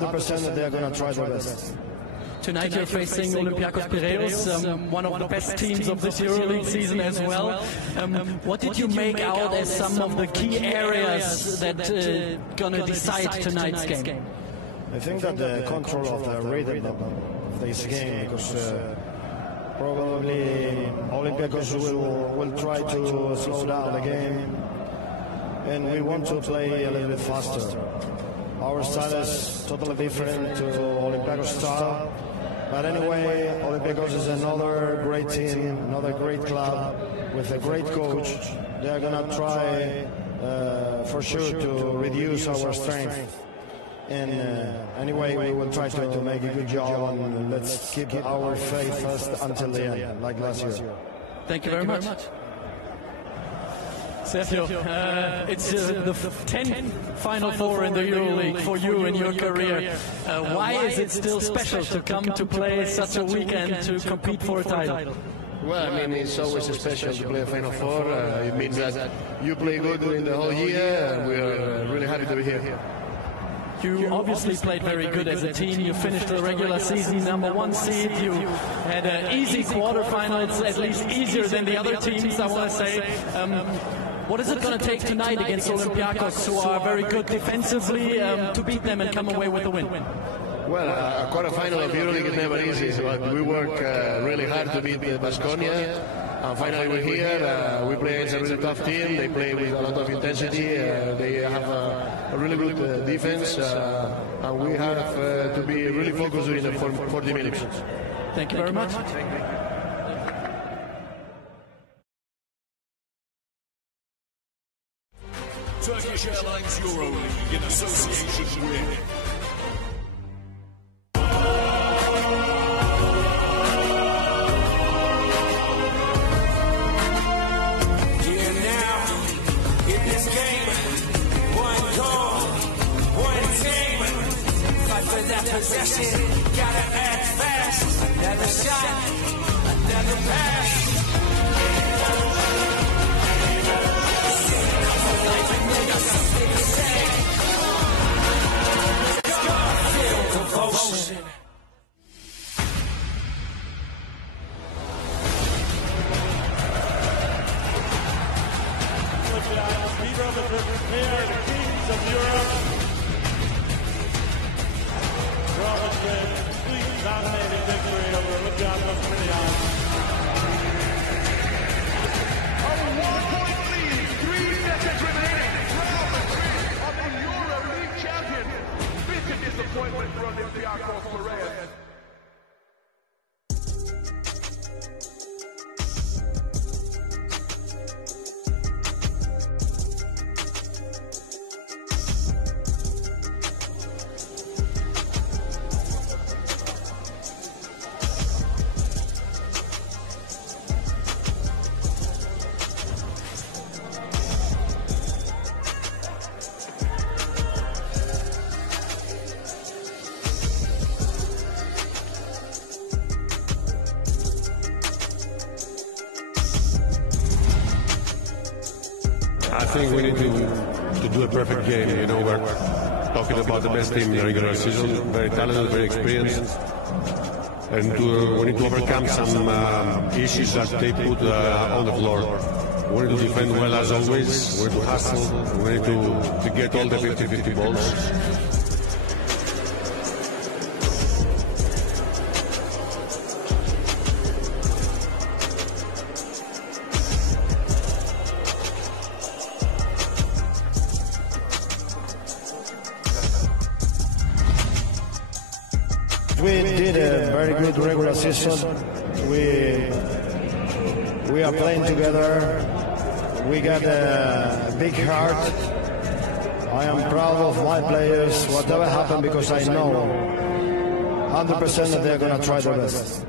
100% that they are going to try their best. Tonight you're facing Olympiacos Piraeus, one of the best teams of this Euroleague season as well. What did you make out as some of the key areas that going to decide tonight's game? I think that the control of the rhythm of this game, because probably Olympiacos will try to slow down the game, and we want to play a little bit faster. Our style is totally different to Olympiacos' style, but anyway, Olympiacos is another great team, another great club with a great coach. They are going to try for sure to reduce our strength. And anyway, we will try to make a good job, and let's keep our faith first until the end, like last year. Thank you very much. Sergio, it's the 10th Final Four in the EuroLeague for you in your career. Why is it still special to come to play such a weekend to compete for a title? Well, I mean, it's always special to play a Final Four. It means that you play good during the whole year, and we are really happy to be here. You obviously played very good as a team. You finished the regular season #1 seed. You had easy quarterfinals, at least easier than the other teams, I want to say. What is it going to take tonight against Olympiacos, who are very good defensively, to beat them and come away with a win? Well, a quarterfinal of EuroLeague is never easy, but we work really hard to beat Baskonia. And finally we're here. We play against a really tough team. They play with a lot of intensity. They have a really good defense. And we have to be really focused during the 40 minutes. Thank you very much. Turkish Airlines EuroLeague in association with possession, gotta act fast, another shot, another pass. Devotion. Leader of the kings of Europe. Complete dominating victory over Olympiacos Madrid. A 1-point lead, 3 seconds remaining. Real Madrid are the Euroleague champions. Bitter disappointment for Olympiacos Madrid. I think we need to do a perfect game. You know, we're talking about the best team in the regular season, very talented, very experienced, and we need to overcome some issues that they put on the floor. We need to defend well as always. We need to hustle. We need to get all the 50-50 balls. We did a very good regular season. We are playing together. We got a big heart. I am proud of my players, whatever happened, because I know 100% that they're going to try their best.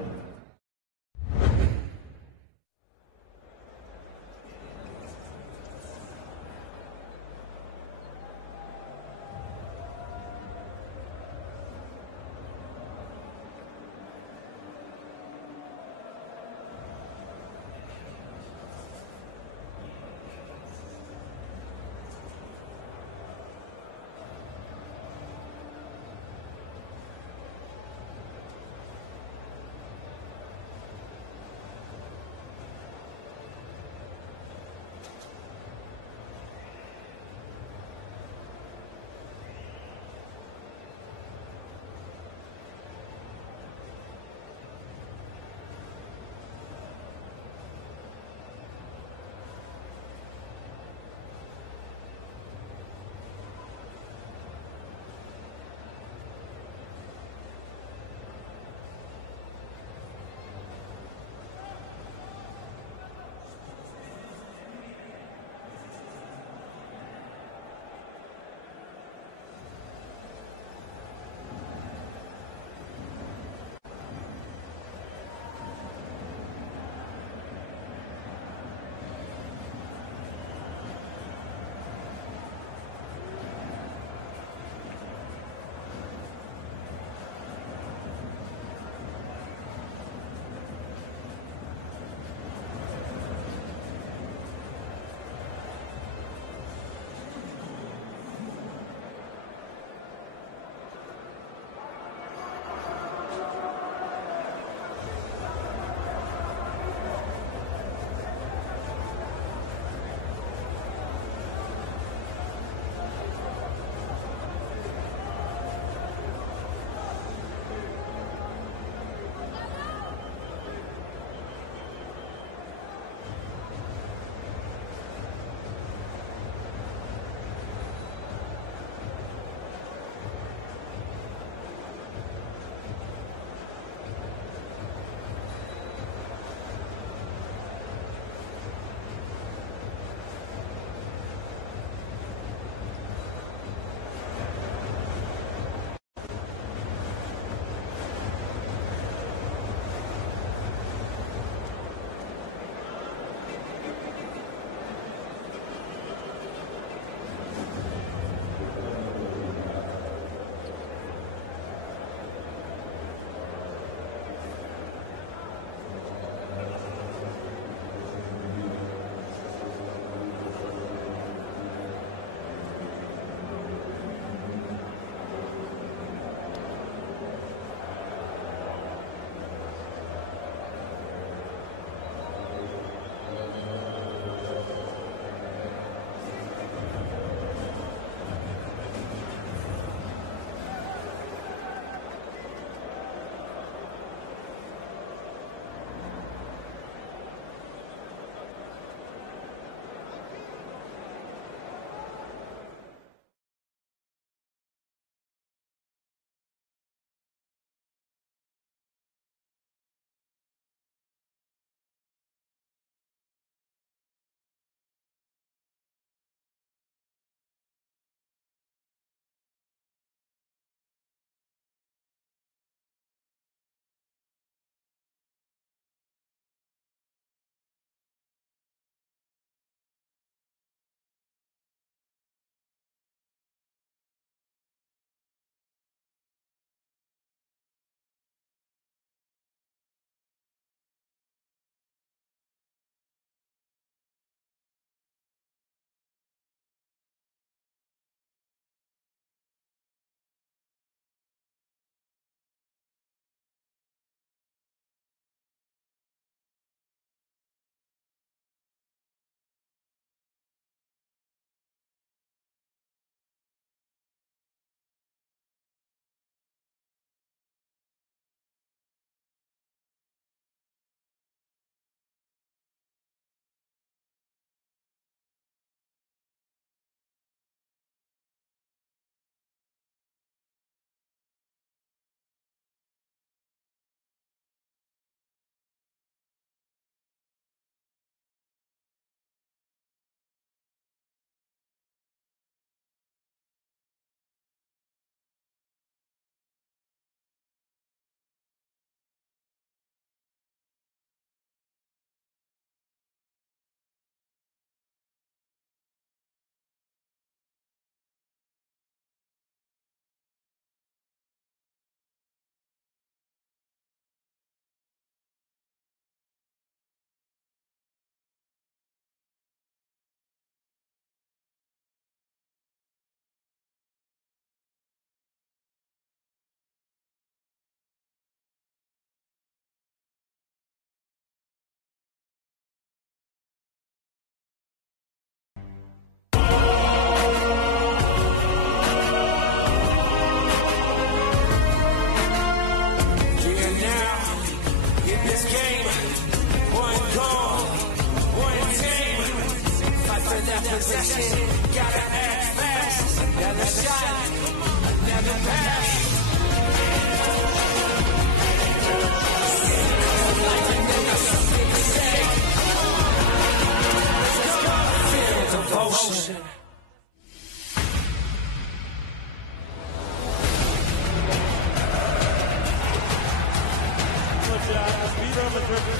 They are the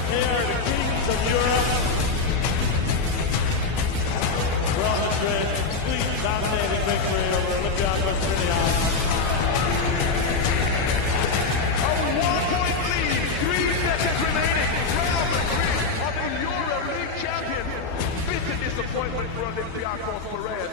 kings of Europe. Real Madrid, complete dominating victory over Olympiacos Madrid. A 1-point lead, 3 seconds remaining. Real Madrid are the Euroleague champions. Bitter disappointment for Olympiacos Madrid.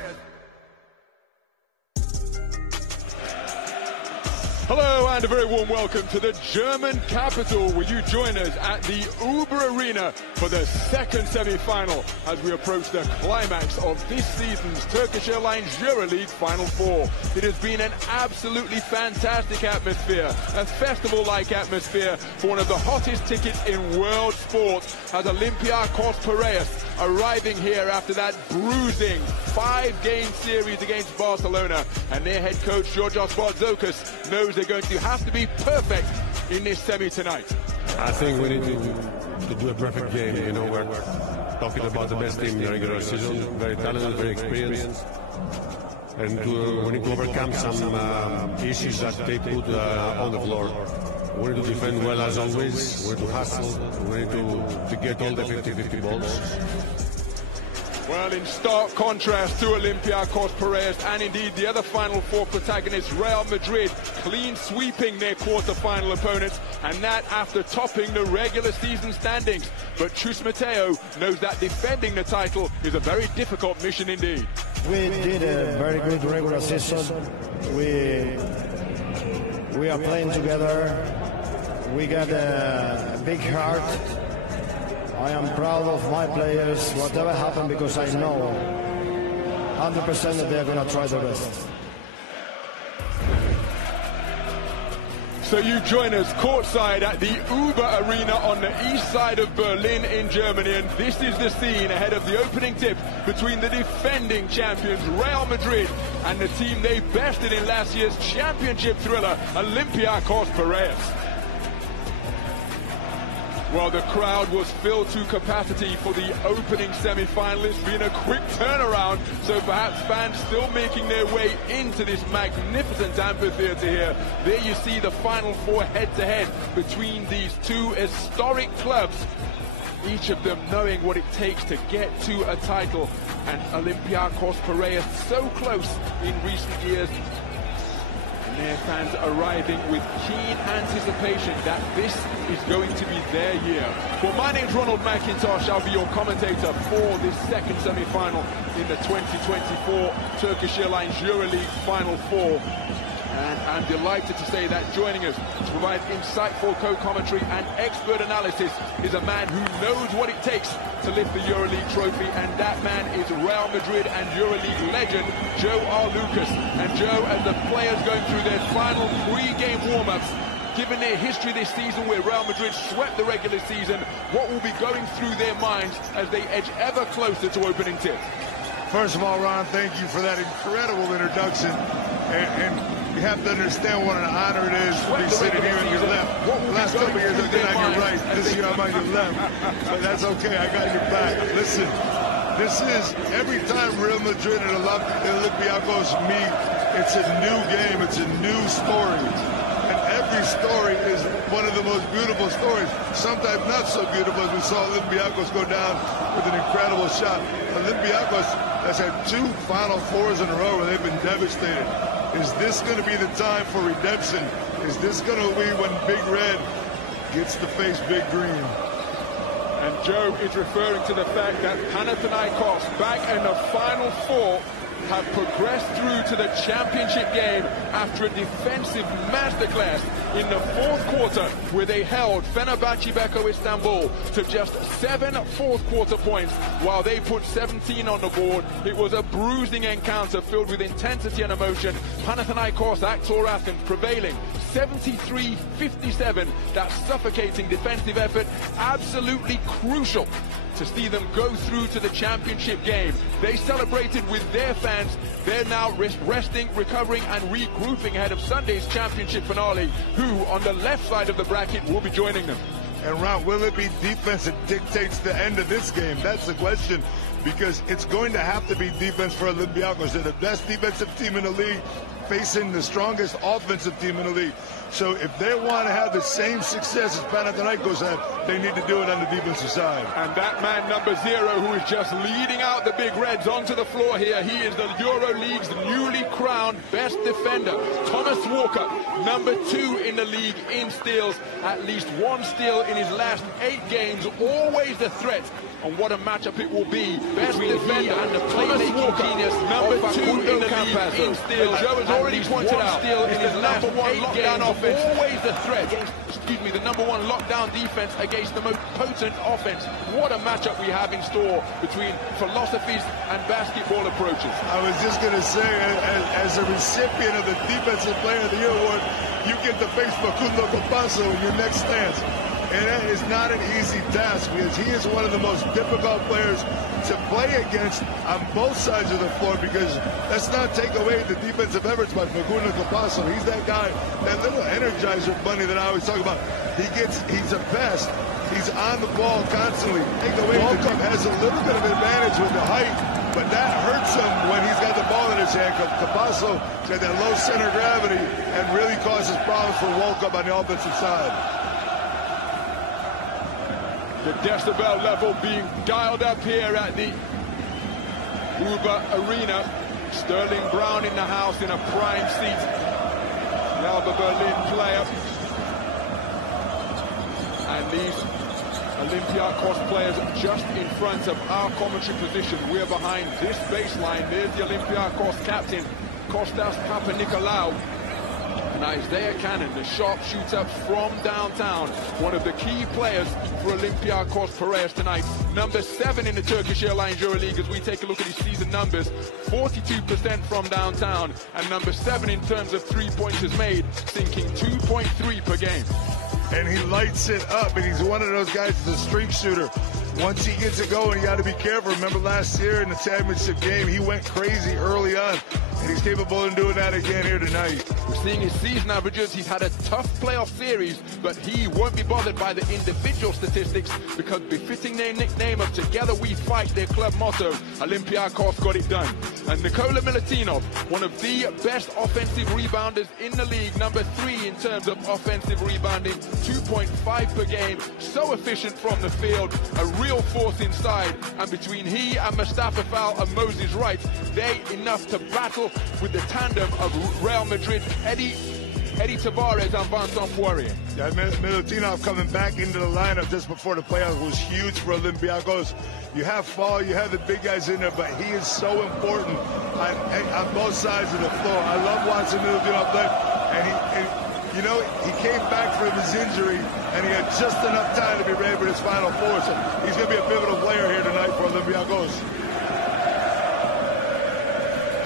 Hello and a very warm welcome to the German capital, where you join us at the Uber Arena for the second semi-final as we approach the climax of this season's Turkish Airlines Euroleague Final Four. It has been an absolutely fantastic atmosphere, a festival-like atmosphere for one of the hottest tickets in world sport, as Olympiacos Piraeus arriving here after that bruising 5-game series against Barcelona, and their head coach Georgios Barzokas knows they're going to have to be perfect in this semi tonight. I think we need to do a perfect game. You know, we're talking about the best team in the regular season, very talented, very experienced, and we need to overcome some issues that they put on the floor. We need to defend well as always, we need to hustle, we need to get all the 50-50 balls. Well, in stark contrast to Olympiacos Piraeus and indeed the other Final Four protagonists, Real Madrid clean sweeping their quarter-final opponents, and that after topping the regular season standings. But Chus Mateo knows that defending the title is a very difficult mission indeed. We did a very good regular season. We are playing together. We got a big heart. I am proud of my players, whatever happened, because I know 100% that they're going to try their best. So you join us courtside at the Uber Arena on the east side of Berlin in Germany, and this is the scene ahead of the opening tip between the defending champions Real Madrid and the team they bested in last year's championship thriller, Olympiacos Piraeus. Well, the crowd was filled to capacity for the opening semi-finalists, being a quick turnaround, so perhaps fans still making their way into this magnificent amphitheater here. There you see the Final Four head-to-head between these two historic clubs, each of them knowing what it takes to get to a title, and Olympiacos Piraeus so close in recent years. And their fans arriving with keen anticipation that this is going to be their year. Well, my name's Ronald McIntosh. I'll be your commentator for this second semi-final in the 2024 Turkish Airlines Euroleague Final Four. And I'm delighted to say that joining us to provide insightful co-commentary and expert analysis is a man who knows what it takes to lift the Euroleague trophy, and that man is Real Madrid and Euroleague legend Joe R. Lucas. And Joe, as the players going through their final pre-game warm-ups, given their history this season where Real Madrid swept the regular season, what will be going through their minds as they edge ever closer to opening tip? First of all, Ron, thank you for that incredible introduction. And you have to understand what an honor it is to be sitting here on your left. The last couple of years I've been on your right. This year I'm on your left. But that's okay, I got your back. Listen, this is, every time Real Madrid and Olympiacos meet, it's a new game, it's a new story. And every story is one of the most beautiful stories. Sometimes not so beautiful, as we saw Olympiacos go down with an incredible shot. Olympiacos has had 2 Final Fours in a row where they've been devastated. Is this going to be the time for redemption? Is this going to be when Big Red gets to face Big Green? And Joe is referring to the fact that Panathinaikos, back in the Final Four, have progressed through to the championship game after a defensive masterclass in the fourth quarter, where they held Fenerbahce Beko Istanbul to just 7 fourth-quarter points while they put 17 on the board. It was a bruising encounter filled with intensity and emotion. Panathinaikos Aktor Athens prevailing 73-57. That suffocating defensive effort, absolutely crucial to see them go through to the championship game. They celebrated with their fans. They're now resting, recovering, and regrouping ahead of Sunday's championship finale, who on the left side of the bracket will be joining them. And Ron, will it be defense that dictates the end of this game? That's the question, because it's going to have to be defense for Olympiacos. They're the best defensive team in the league. facing the strongest offensive team in the league. So if they want to have the same success as Panathinaikos have, they need to do it on the defensive side. And that man, number 0, who is just leading out the Big Reds onto the floor here, he is the Euroleague's newly crowned best defender, Thomas Walker, number 2 in the league in steals, at least 1 steal in his last 8 games, always a threat. And what a matchup it will be. Best defender and the Thomas Walker, number 2 in the league in steals. Joe has already pointed out, in his last 8 games, offense, always a threat. Excuse me, the number 1 lockdown defense against the most potent offense. What a matchup we have in store between philosophies and basketball approaches. I was just going to say, as a recipient of the Defensive Player of the Year award, you get to face Facundo Campazzo in your next stance. And that is not an easy task because he is one of the most difficult players to play against on both sides of the floor, because let's not take away the defensive efforts by Facundo Campazzo. He's that guy, that little energizer bunny that I always talk about. He's a pest. He's on the ball constantly. Take away, Walkup has a little bit of advantage with the height, but that hurts him when he's got the ball in his hand. Campazzo got that low center of gravity and really causes problems for Walkup on the offensive side. The decibel level being dialed up here at the Uber Arena. Sterling Brown in the house in a prime seat. The Alba Berlin player. And these Olympiacos players just in front of our commentary position. We're behind this baseline. There's the Olympiacos captain, Kostas Papanikolaou. And Isaiah Cannon, the sharpshooter from downtown, one of the key players for Olympiacos Piraeus tonight. Number 7 in the Turkish Airlines Euroleague as we take a look at his season numbers. 42% from downtown, and number 7 in terms of three-pointers made, sinking 2.3 per game. And he lights it up, and he's one of those guys that's a streak shooter. Once he gets it going, you got to be careful. Remember last year in the championship game, he went crazy early on, and he's capable of doing that again here tonight. We're seeing his season averages. He's had a tough playoff series, but he won't be bothered by the individual statistics because, befitting their nickname of Together We Fight, their club motto, Olympiacos got it done. And Nikola Milutinov, one of the best offensive rebounders in the league, number 3 in terms of offensive rebounding, 2.5 per game, so efficient from the field, a real force inside. And between he and Mustafa Fall and Moses Wright, they enough to battle with the tandem of Real Madrid, Eddie Tavares and Vincent Poirier. Yeah, Milutinov coming back into the lineup just before the playoffs was huge for Olympiacos. You have Fall, you have the big guys in there, but he is so important on both sides of the floor. I love watching Milutinov play, and you know, he came back from his injury, and he had just enough time to be ready for his Final Four, so he's going to be a pivotal player here tonight for Olympiacos.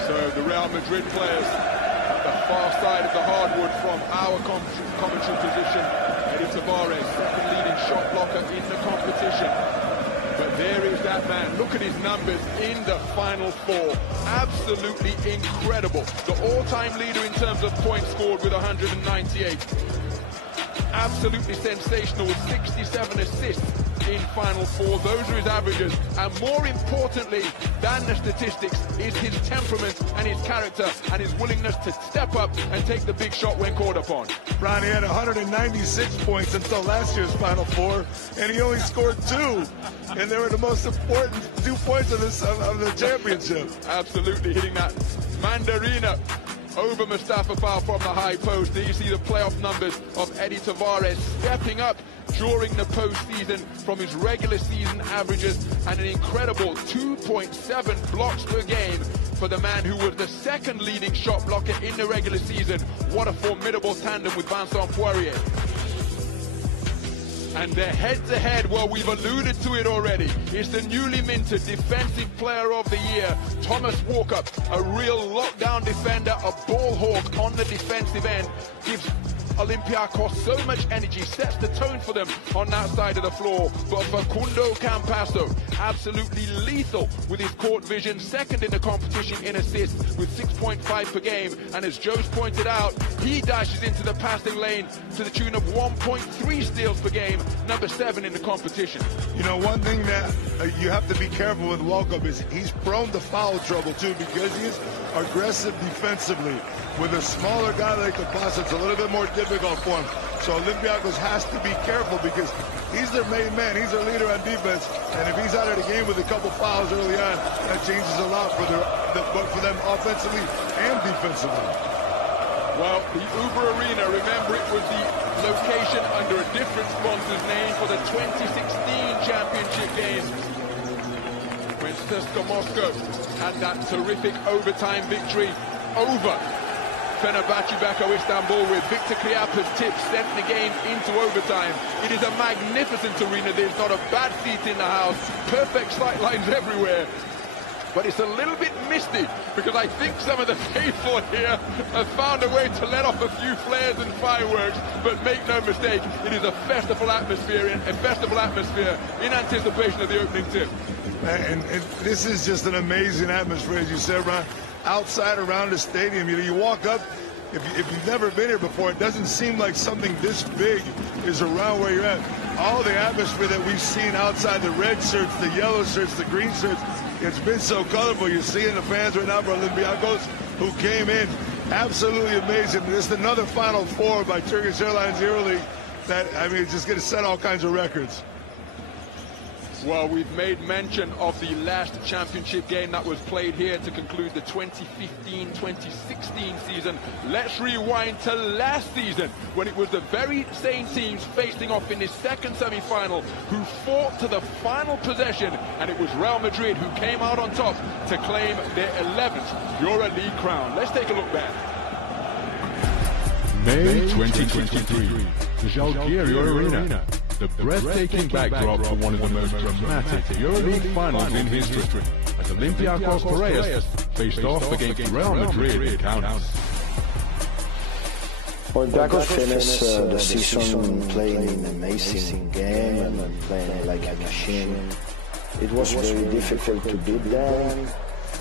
So the Real Madrid players at the far side of the hardwood from our commentary position. Eddie Tavares, second leading shot blocker in the competition. But there is that man. Look at his numbers in the Final Four. Absolutely incredible. The all-time leader in terms of points scored with 198. Absolutely sensational with 67 assists in Final Four. Those are his averages. And more importantly than the statistics is his temperament and his character and his willingness to step up and take the big shot when called upon. Ron, he had 196 points until last year's Final Four, and he only scored 2. And they were the most important 2 points of the championship. Absolutely hitting that mandarina over Mustafa Fall from the high post. There you see the playoff numbers of Eddie Tavares stepping up during the postseason from his regular season averages, and an incredible 2.7 blocks per game for the man who was the second leading shot blocker in the regular season. What a formidable tandem with Vincent Poirier. And they're head-to-head, well, we've alluded to it already. It's the newly minted Defensive Player of the Year, Thomas Walker, a real lockdown defender, a ball hawk on the defensive end, gives Olympiacos so much energy, sets the tone for them on that side of the floor. But Facundo Campazzo, absolutely lethal with his court vision, second in the competition in assists with 6.5 per game. And as Joe's pointed out, he dashes into the passing lane to the tune of 1.3 steals per game, number 7 in the competition. You know, one thing that you have to be careful with Walkup is he's prone to foul trouble too, because he's aggressive defensively. with a smaller guy like the pass, it's a little bit more difficult for him. So Olympiacos has to be careful because he's their main man. He's their leader on defense. And if he's out of the game with a couple fouls early on, that changes a lot for them offensively and defensively. Well, the Uber Arena, remember, it was the location under a different sponsor's name for the 2016 championship games, when CSKA Moscow had that terrific overtime victory over Fenerbahce Beko Istanbul, with Victor Kriap's tip sent the game into overtime. It is a magnificent arena. There's not a bad seat in the house. Perfect sight lines everywhere. But it's a little bit misty because I think some of the faithful here have found a way to let off a few flares and fireworks. But make no mistake, it is a festival atmosphere in anticipation of the opening tip. And this is just an amazing atmosphere, as you said, Ron. Outside around the stadium, you walk up. If you've never been here before, it doesn't seem like something this big is around where you're at. All the atmosphere that we've seen outside, the red shirts, the yellow shirts, the green shirts, it's been so colorful. You're seeing the fans right now for Olympiacos who came in. Absolutely amazing. Just another Final Four by Turkish Airlines Euroleague that, I mean, it's just going to set all kinds of records. Well, we've made mention of the last championship game that was played here to conclude the 2015-2016 season. Let's rewind to last season, when it was the very same teams facing off in this second semi-final who fought to the final possession, and it was Real Madrid who came out on top to claim their 11th Euroleague crown. Let's take a look back. May 2023, the Zalgiris Arena. The breathtaking backdrop for one of the most dramatic Euroleague finals in history, as Olympiacos Piraeus faced off against Real Madrid in Kaunas. Olympiacos finished the season playing an amazing game and playing like a machine. It was very difficult to beat them.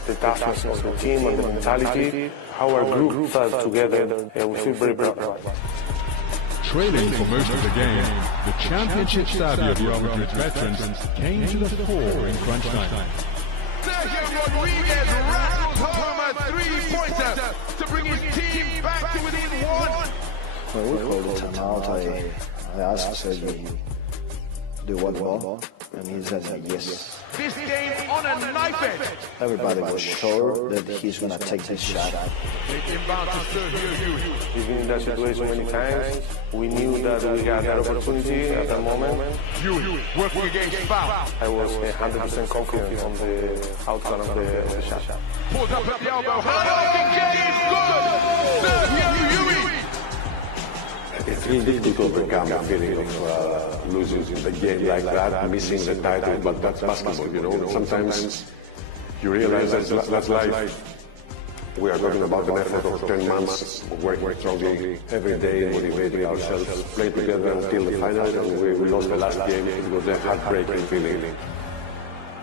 The toughness of the team and the mentality, how our group felt together, we feel very proud of it. Trailing for most of the game, the championship savvy of Real Madrid's veterans came to the fore in crunch time. Sergio Rodriguez rattles home a three-pointer to bring his team back to within one. When we called the timeout, I asked Sergio, do you want ball? And he said yes. This game on a knife edge. Everybody was sure that he's going to take this shot. We've been in that situation many times. We knew that we had that opportunity at that moment. Working against foul. I was 100% confident on the outcome of the shot. Pulls up at the elbow. Sergio It's really difficult to overcome the feeling of losing the game like that, missing the title, but that's basketball, you know. Sometimes you realize that's life. We are talking about an effort of 10 months of working strongly every day, motivating ourselves, play together until the final, and we lost the last game. It was a heartbreaking feeling.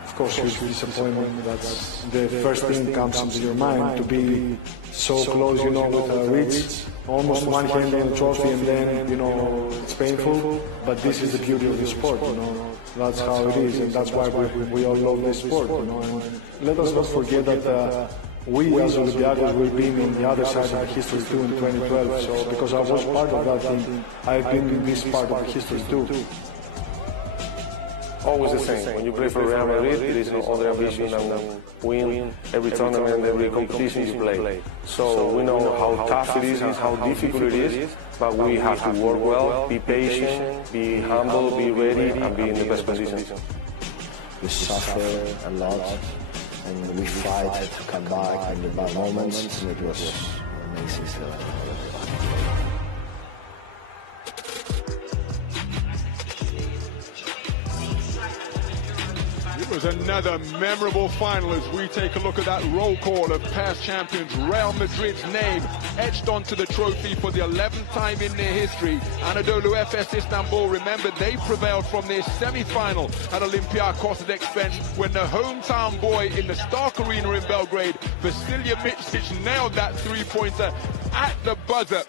Of course, with disappointment, that's the first thing comes into your mind, to be so close, you know, with a reach, almost one hand on the trophy, and then, you know, it's painful, but this is the beauty of the sport, you know, that's how it is, and that's why we all love this sport, you know, and let us not forget that we as Olympiacos will be on the other side of the history too in 2012, so because I was part of that thing, I've been in this part of the history too. Always the same. When you play for Real Madrid, there is no other ambition than win every tournament, every competition you play. So we know how tough it is and how difficult it is, but we have to work well, be patient, be humble, be ready, and be in the best position. We suffer a lot, and we fight to come back in the bad moments, and it was amazing stuff. It was another memorable final as we take a look at that roll call of past champions. Real Madrid's name etched onto the trophy for the 11th time in their history. Anadolu Efes Istanbul, remember, they prevailed from their semi-final at Olympiacos' expense when the hometown boy in the Stark Arena in Belgrade, Vasilija Micic, nailed that three-pointer at the buzzer.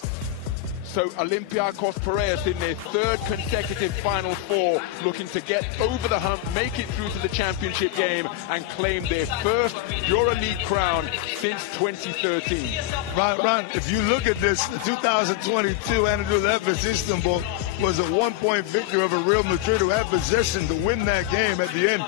So Olympiacos Piraeus in their third consecutive Final Four, looking to get over the hump, make it through to the championship game, and claim their first Euroleague crown since 2013. Ron, if you look at this, the 2022 Anadolu Istanbul was a 1-point victory over Real Madrid, who had possession to win that game at the end.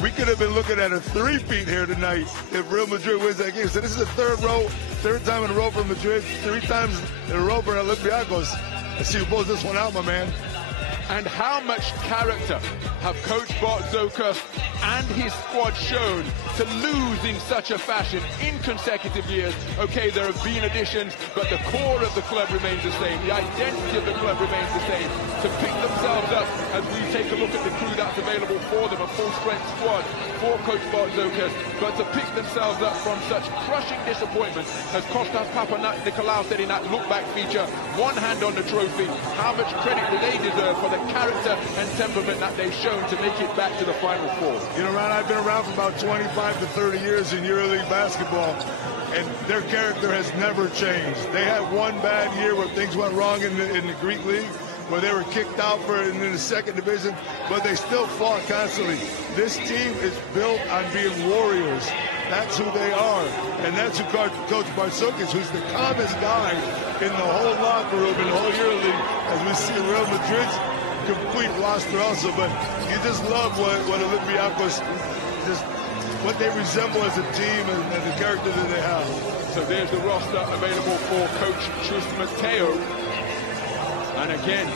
We could have been looking at a three-peat here tonight if Real Madrid wins that game. So this is the third time in a row for Madrid, 3 times in a row for Olympiacos. Let's see who pulls this one out, my man. And how much character have Coach Bartzokas and his squad shown to lose in such a fashion in consecutive years? Okay, there have been additions, but the core of the club remains the same. The identity of the club remains the same. To pick themselves up as we take a look at the crew that's available for them, a full-strength squad for Coach Bartzokas, but to pick themselves up from such crushing disappointment, as Kostas Papanikolaou said in that look-back feature, one hand on the trophy. How much credit do they deserve for the character and temperament that they've shown to make it back to the Final Four? You know, Ron, I've been around for about 25 to 30 years in EuroLeague basketball, and their character has never changed. They had one bad year where things went wrong in the Greek league, where they were kicked out in the second division, but they still fought constantly. This team is built on being warriors. That's who they are, and that's who Coach Bartzokas, who's the calmest guy in the whole locker room, in the whole EuroLeague, as we see Real Madrid's complete roster also. But you just love what Olympiacos, just what they resemble as a team and the character that they have. So there's the roster available for Coach Chus Mateo. And again,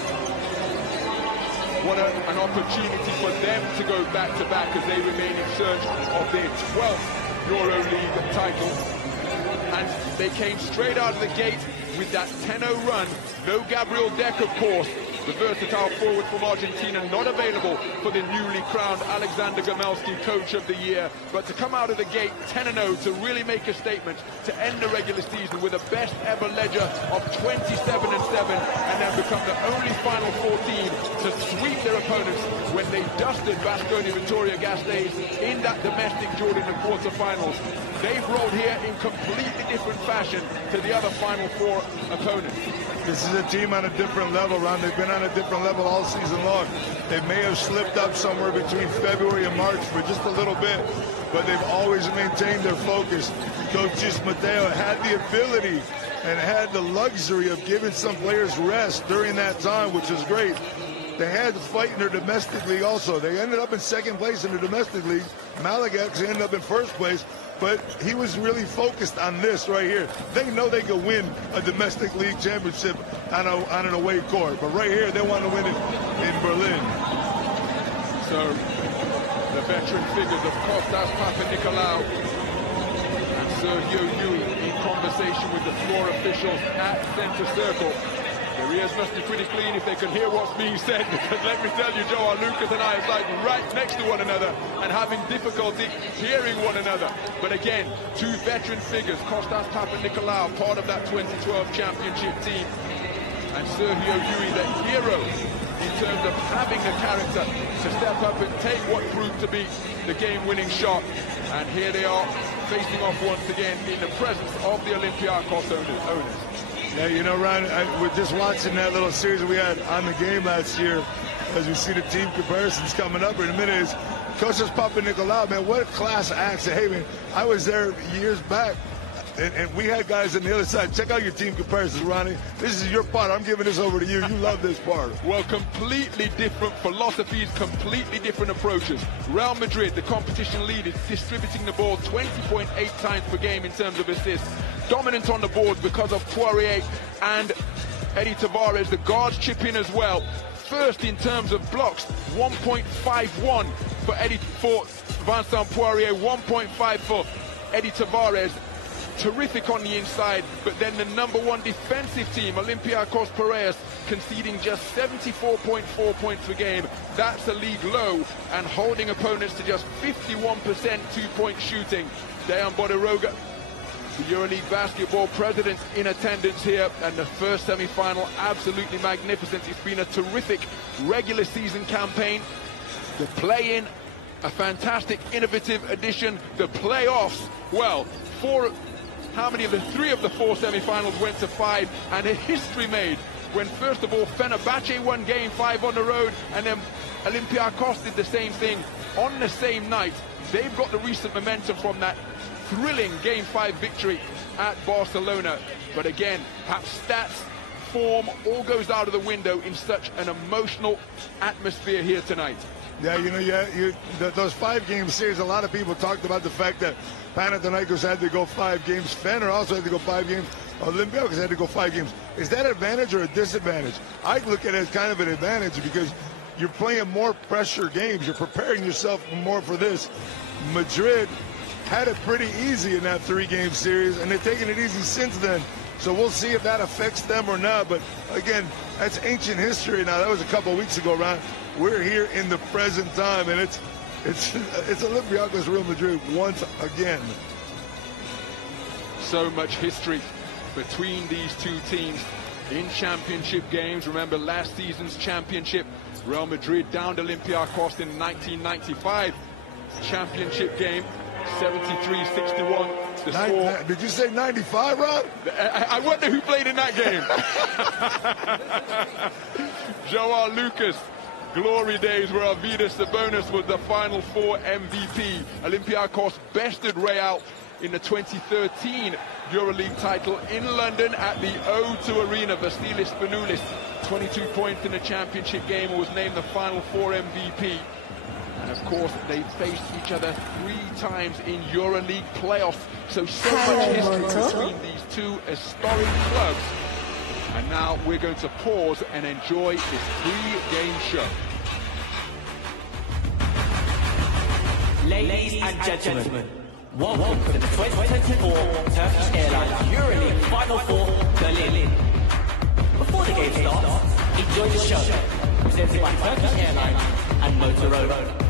what an opportunity for them to go back-to-back as they remain in search of their 12th EuroLeague title. And they came straight out of the gate with that 10-0 run. No Gabriel Deck, of course, the versatile forward from Argentina, not available for the newly crowned Alexander Gamelski Coach of the Year. But to come out of the gate 10-0, to really make a statement, to end the regular season with a best ever ledger of 27-7, and then become the only Final Four team to sweep their opponents when they dusted Vasconia Vitoria Gasteiz in that domestic Jordan in the quarterfinals. They've rolled here in completely different fashion to the other Final Four opponents. This is a team on a different level, Ron. They've been on a different level all season long. They may have slipped up somewhere between February and March for just a little bit, but they've always maintained their focus. Coach Mateo had the ability and had the luxury of giving some players rest during that time, which is great. They had to fight in their domestic league also. They ended up in second place in the domestic league. Malaga ended up in first place. But he was really focused on this right here. They know they could win a domestic league championship on an away court. But right here, they want to win it in Berlin. So the veteran figures of Kostas Papanikolaou and Sergio Yui in conversation with the floor officials at center circle. Their ears must be pretty clean if they can hear what's being said, because let me tell you, Joe, Lucas and I are like right next to one another and having difficulty hearing one another. But again, two veteran figures, Kostas Papanikolaou, part of that 2012 championship team, and Sergio Yui, the hero in terms of having the character to step up and take what proved to be the game-winning shot. And here they are facing off once again in the presence of the Olympiacos owners. Yeah, you know, Ron, we're just watching that little series we had on the game last year as we see the team comparisons coming up in a minute. Is Kostas Papanikolaou, man, what a class act. Hey, man, I was there years back, and we had guys on the other side. Check out your team comparisons, Ronnie. This is your part. I'm giving this over to you. You love this part. Well, completely different philosophies, completely different approaches. Real Madrid, the competition leaders, distributing the ball 20.8 times per game in terms of assists. Dominant on the board because of Poirier and Eddie Tavares. The guards chip in as well. First in terms of blocks, 1.51 for Vincent Poirier, 1.5 for Eddie Tavares. Terrific on the inside, but then the #1 defensive team, Olympiacos Piraeus, conceding just 74.4 points per game. That's a league low, and holding opponents to just 51% two-point shooting. Dejan Bodiroga, the EuroLeague basketball president, in attendance here, and the first semi-final absolutely magnificent. It's been a terrific regular season campaign. The play-in, a fantastic innovative addition. The playoffs, well, three of the four semi-finals went to 5, and a history made when first of all Fenerbahce won Game 5 on the road, and then Olympiacos did the same thing on the same night. They've got the recent momentum from that thrilling Game 5 victory at Barcelona. But again, perhaps stats, form, all goes out of the window in such an emotional atmosphere here tonight. Yeah, you know, those 5-game series, a lot of people talked about the fact that Panathinaikos had to go 5 games. Fener also had to go 5 games. Olympiacos had to go 5 games. Is that an advantage or a disadvantage? I look at it as kind of an advantage because you're playing more pressure games. You're preparing yourself more for this. Madrid had it pretty easy in that 3-game series, and they've taken it easy since then. So we'll see if that affects them or not. But again, that's ancient history now. That was a couple of weeks ago, Ron. We're here in the present time, and it's Olympiacos Real Madrid once again. So much history between these two teams in championship games. Remember last season's championship, Real Madrid downed Olympiacos in 1995 championship game, 73-61. The score. Did you say 95, Ron? I wonder who played in that game. Joao Lucas. Glory days where Arvydas Sabonis was the Final Four MVP. Olympiacos bested Real in the 2013 Euroleague title in London at the O2 Arena. Vasilis Spanoulis, 22 points in the championship game, and was named the Final Four MVP. And of course, they faced each other 3 times in Euroleague playoffs. So much history between these two historic clubs. And now we're going to pause and enjoy this 3-game show. Ladies and gentlemen, welcome to the 2024 Turkish Airlines Euroleague Final Four Berlin. Before the game starts, enjoy the show, presented by Turkish Airlines and Motorola.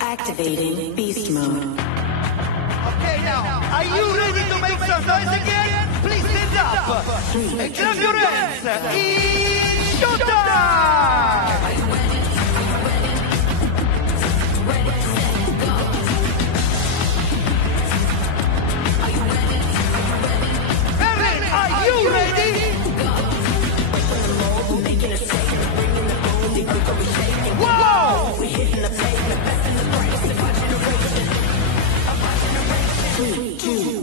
Activating beast mode. Okay, now, are you ready to make some noise again? Please stand up. up e gran violenza in Showtime! Berlin, are you ready? Whoa!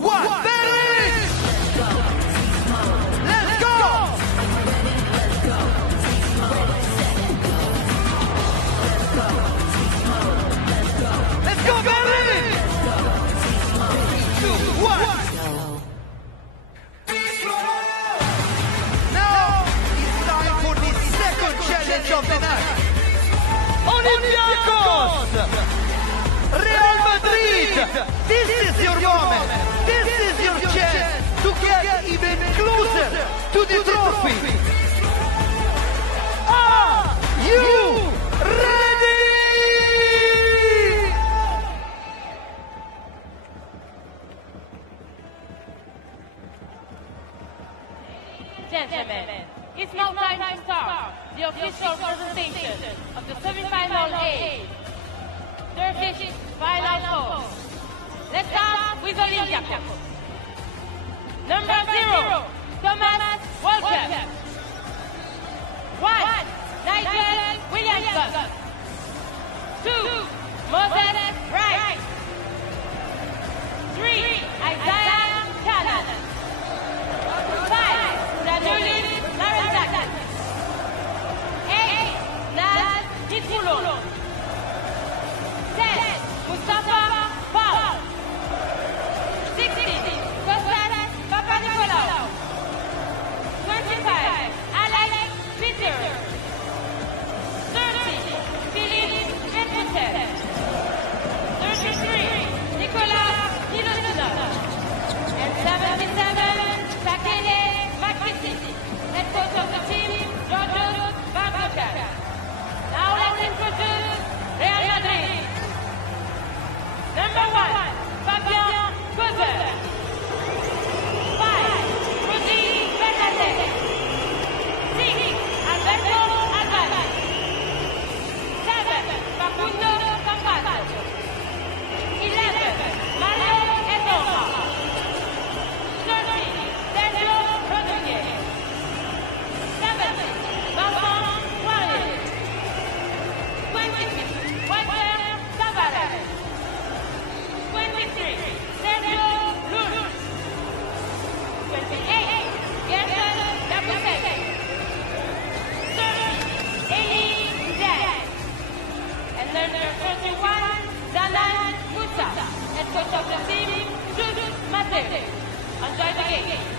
What? Berlin! Let's go! Let's go, Berlin! 3, 2, 1. Now it's time for the second challenge of the night. Olympiacos! Real Madrid! This is your moment. This is your chance to get even closer to the trophy. Are you ready? Gentlemen, it's now time to start the official presentation of the semi-final A, Turkish Final 4. Let's start with Olympiacos. Number 0, Thomas Walker. 1, Nigel Williamson. 2, Moses Wright. 3, Isaiah Callan. 5, Danulis Larentakis. 8, Naz Hitfulo. 10, Mustafa Paul. 16, Kostas Papanikolaou. 25, Alex Peter. 30, Philippe Petrusev. 33, Nicolas Milutinov. And 77, Takele Makisi. Head coach of the team, Georgios Barbokas. Now let's introduce Real Madrid. Number 1, Fabien Gozer. 5, Rudy Fernandez. 6, Alberto Alvarez. 7, Facundo Campazzo. 11, Mario Eto'o. 13, Sergio Rodriguez. 17, Vincent Poirier. 26, Walter Tavares. 23, Sergio Llull. 28, Gerson Yabusele. 30, Elie Diaz. And number 31, Zalan Moussa. Head coach of the team, Jules Mateo. Enjoy the game.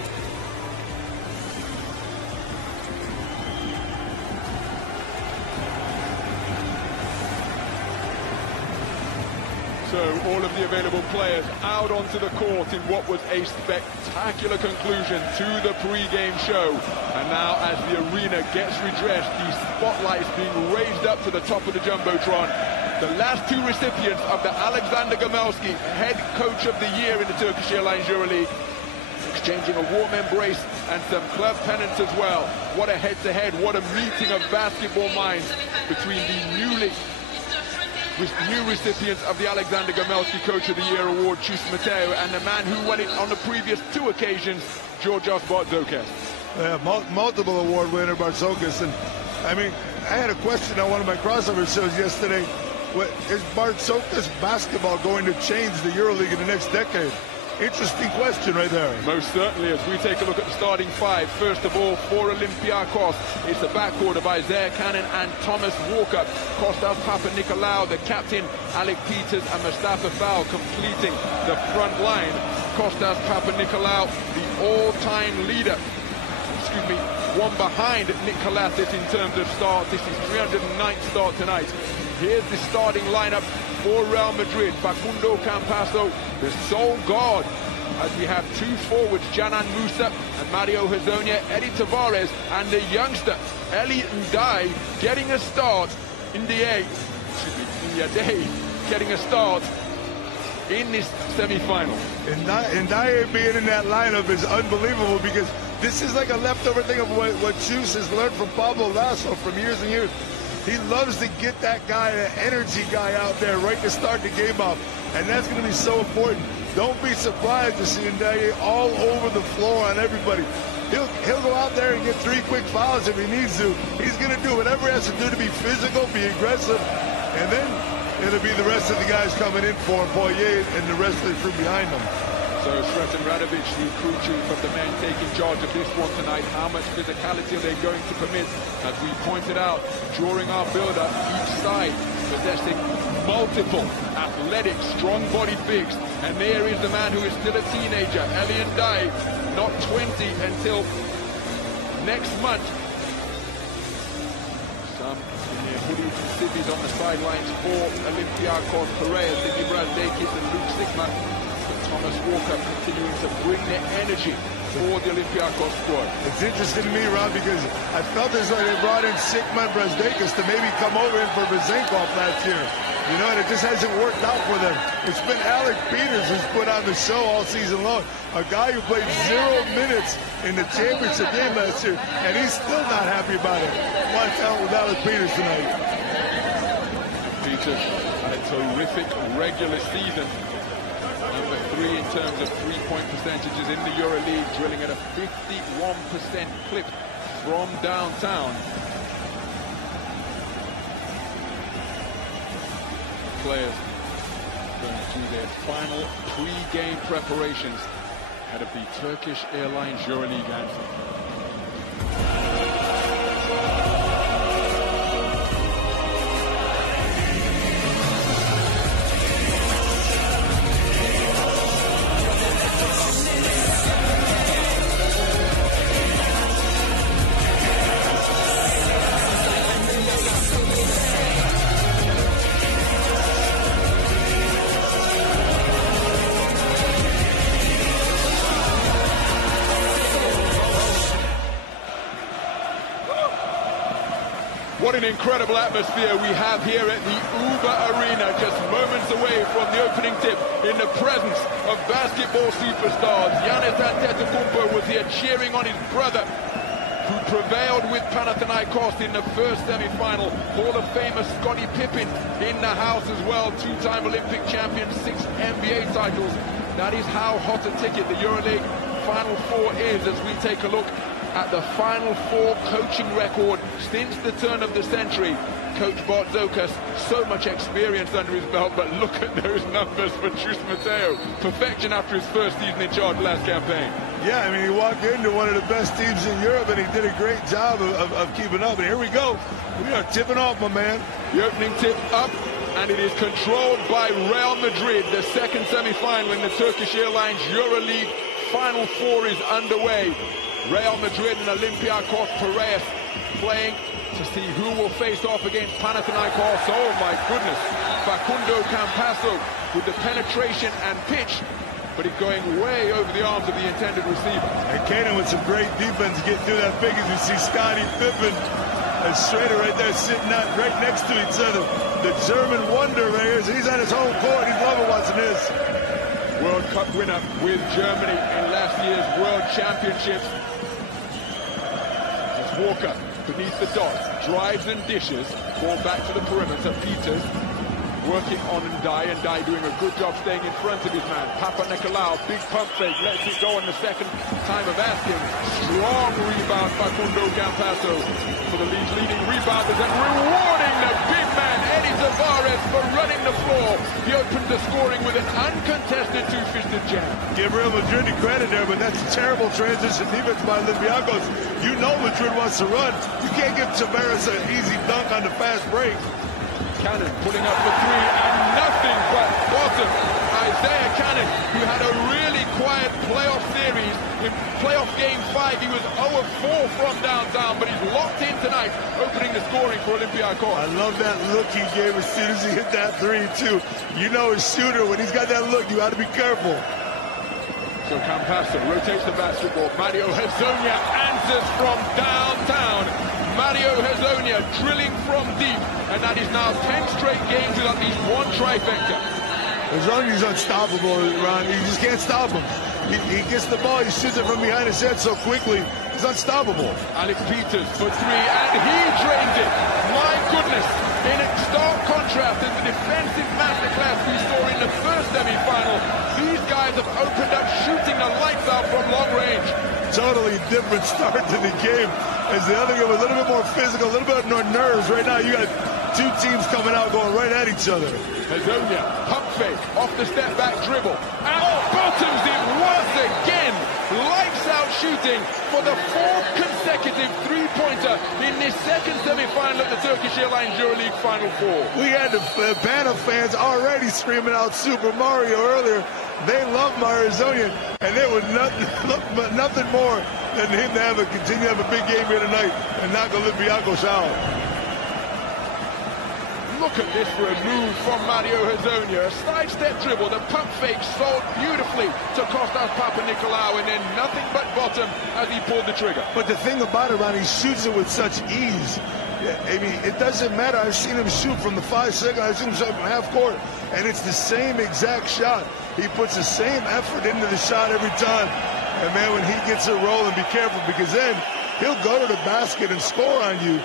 So all of the available players out onto the court in what was a spectacular conclusion to the pre-game show. And now as the arena gets redressed, the spotlight is being raised up to the top of the Jumbotron. The last two recipients of the Alexander Gamelski Head Coach of the Year in the Turkish Airlines EuroLeague, exchanging a warm embrace and some club pennants as well. What a head-to-head, what a meeting of basketball minds between the new recipients of the Alexander Gamelski Coach of the Year award, Chus Mateo, and the man who won it on the previous two occasions, Georgios Bartzokas. Yeah, multiple award winner Bartzokas. And I mean, I had a question on one of my crossover shows yesterday. Is Bartzokas basketball going to change the EuroLeague in the next decade? Interesting question right there. Most certainly, as we take a look at the starting five. First of all, for Olympiacos, it's the backcourt of Isaiah Cannon and Thomas Walker. Kostas Papanikolaou, the captain, Alec Peters and Mustafa Fall completing the front line. Kostas Papanikolaou, the all-time leader. Excuse me, one behind Nick Kalatis in terms of starts. This is 309th start tonight. Here's the starting lineup for Real Madrid. Facundo Campazzo, the sole guard, as we have two forwards, Canan Musa and Mario Hezonja, Eddie Tavares, and the youngster, Eli Ndai, getting a start in the day, getting a start in this semi-final. And Ndai being in that lineup is unbelievable because This is like a leftover thing of what Chus has learned from Pablo Lasso from years and years. He loves to get that guy, that energy guy out there right to start the game off. And that's going to be so important. Don't be surprised to see Ndaye all over the floor on everybody. He'll go out there and get 3 quick fouls if he needs to. He's going to do whatever he has to do to be physical, be aggressive, and then it'll be the rest of the guys coming in for him, Poirier and the rest of the crew behind him. So Sreten Radovic, the crew chief of the men, taking charge of this one tonight. How much physicality are they going to permit? As we pointed out during our build-up, each side possessing multiple athletic, strong-bodied bigs. And there is the man who is still a teenager, Elian Ndaye, not 20 until next month. Some in their hoodies and civvies on the sidelines for Olympiacos Piraeus, Dimitri Brazdakis and Luke Sigma. Thomas Walker continuing to bring their energy for the Olympiacos squad. It's interesting to me, Rob, because I felt as though they brought in Sigma and Brazdakis to maybe come over in for Bezenkov last year. You know, and it just hasn't worked out for them. It's been Alec Peters who's put on the show all season long. A guy who played 0 minutes in the championship game last year, and he's still not happy about it. Watch out with Alec Peters tonight. Peters had a terrific regular season. Number 3 in terms of three-point percentages in the Euroleague, drilling at a 51% clip from downtown. Players going through their final pre-game preparations ahead of the Turkish Airlines Euroleague anthem. What an incredible atmosphere we have here at the Uber Arena, just moments away from the opening tip, in the presence of basketball superstars. Giannis Antetokounmpo was here cheering on his brother, who prevailed with Panathinaikos in the first semi-final. Hall of Famer Scottie Pippen in the house as well, 2-time Olympic champion, 6 NBA titles. That is how hot a ticket the EuroLeague Final Four is, as we take a look at the Final Four coaching record since the turn of the century. Coach Bartzokas, so much experience under his belt, but look at those numbers for Chus Mateo. Perfection after his first season in charge last campaign. Yeah, I mean, he walked into one of the best teams in Europe, and he did a great job of keeping up. And here we go. We are tipping off, my man. The opening tip up, and it is controlled by Real Madrid. The second semi-final in the Turkish Airlines EuroLeague Final Four is underway. Real Madrid and Olympiacos Piraeus playing to see who will face off against Panathinaikos. Oh my goodness, Facundo Campasso with the penetration and pitch, but it going way over the arms of the intended receiver. And Kanan with some great defense getting through that figure. You see Scottie Pippen and Schrader right there sitting out right next to each other. The German wonder right here. He's on his home court. He's loving watching this. World Cup winner with Germany in last year's World Championships. Walker beneath the dot, drives and dishes, ball back to the perimeter. Peters working on Ndaye, and Ndaye doing a good job staying in front of his man. Papa Nicolau, big pump fake, lets it go on the second time of asking. Strong rebound, Facundo Campasso for the league's leading rebounders, and rewarding the big man, Eddie Tavares, for running the floor. He opens the scoring with an uncontested two-fisted jam. Give Real Madrid the credit there, but that's a terrible transition defense by Olympiacos. You know Madrid wants to run. You can't give Tavares an easy dunk on the fast break. Cannon pulling up for 3, and nothing but bottom. Isaiah Cannon, who had a really quiet playoff series. In playoff game 5, he was 0-4 from downtown, but he's locked in tonight, opening the scoring for Olympiacos. I love that look he gave as soon as he hit that 3, too. You know, a shooter, when he's got that look, you got to be careful. So Campasso rotates the basketball. Mario Hezonja answers from downtown. Mario Hezonja drilling from deep, and that is now 10 straight games with at least one trifecta. Hezonja's unstoppable, Ron. You just can't stop him. He gets the ball, he shoots it from behind his head so quickly. He's unstoppable. Alex Peters for three, and he drains it. My goodness. In stark contrast to the defensive masterclass we saw in the first semi-final, these guys have opened up shooting the lights out from long range. Totally different start to the game. As the other game was a little bit more physical, a little bit more nerves. Right now, you got two teams coming out going right at each other. Hezonja, pump fake, off the step back dribble, and bottoms it once again. Lights out shooting for the fourth consecutive three-pointer in this second semi-final of the Turkish Airlines Euroleague Final Four. We had the Bana fans already screaming out Super Mario earlier. They love Mario Hezonja, and they would nothing more than him to continue to have a big game here tonight and knock Olympiacos out. Look at this for a move from Mario Hezonja. A sidestep dribble, the pump fake sold beautifully to Kostas Papanikolaou, and then nothing but bottom as he pulled the trigger. But the thing about it, Ron, he shoots it with such ease. I mean, it doesn't matter. I've seen him shoot from the 5 second, I've seen him shoot from half court, and it's the same exact shot. He puts the same effort into the shot every time. And man, when he gets it rolling, be careful, because then he'll go to the basket and score on you.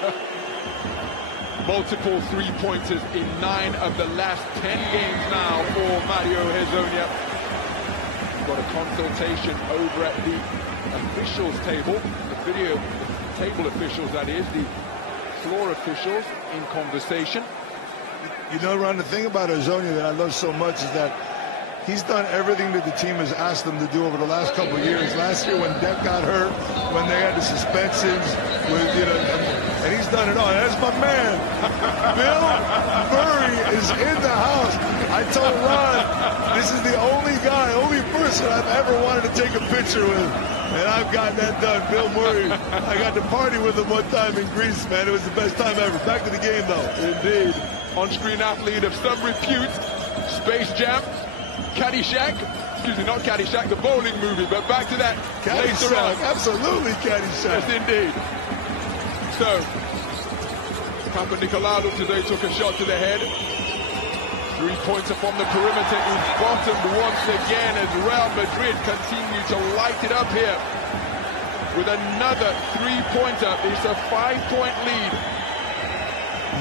Multiple three-pointers in 9 of the last 10 games now for Mario Hezonja. Got a consultation over at the officials table, the video table officials, that is, the floor officials in conversation. You know, Ron, the thing about Hezonja that I love so much is that he's done everything that the team has asked him to do over the last couple of years. Last year when Deck got hurt, when they had the suspensions, and he's done it all. That's my man. Bill Murray is in the house. I told Ron, this is the only person I've ever wanted to take a picture with. And I've gotten that done. Bill Murray, I got to party with him one time in Greece, man. It was the best time ever. Back to the game, though. Indeed. On-screen athlete of some repute. Space Jam. Caddyshack. Excuse me, not Caddyshack, the bowling movie, but back to that. Caddyshack, absolutely Caddyshack. Yes, indeed. So, Papanikolaou looked as though he took a shot to the head. Three-pointer from the perimeter is bottomed once again as Real Madrid continue to light it up here with another three-pointer. It's a 5-point lead.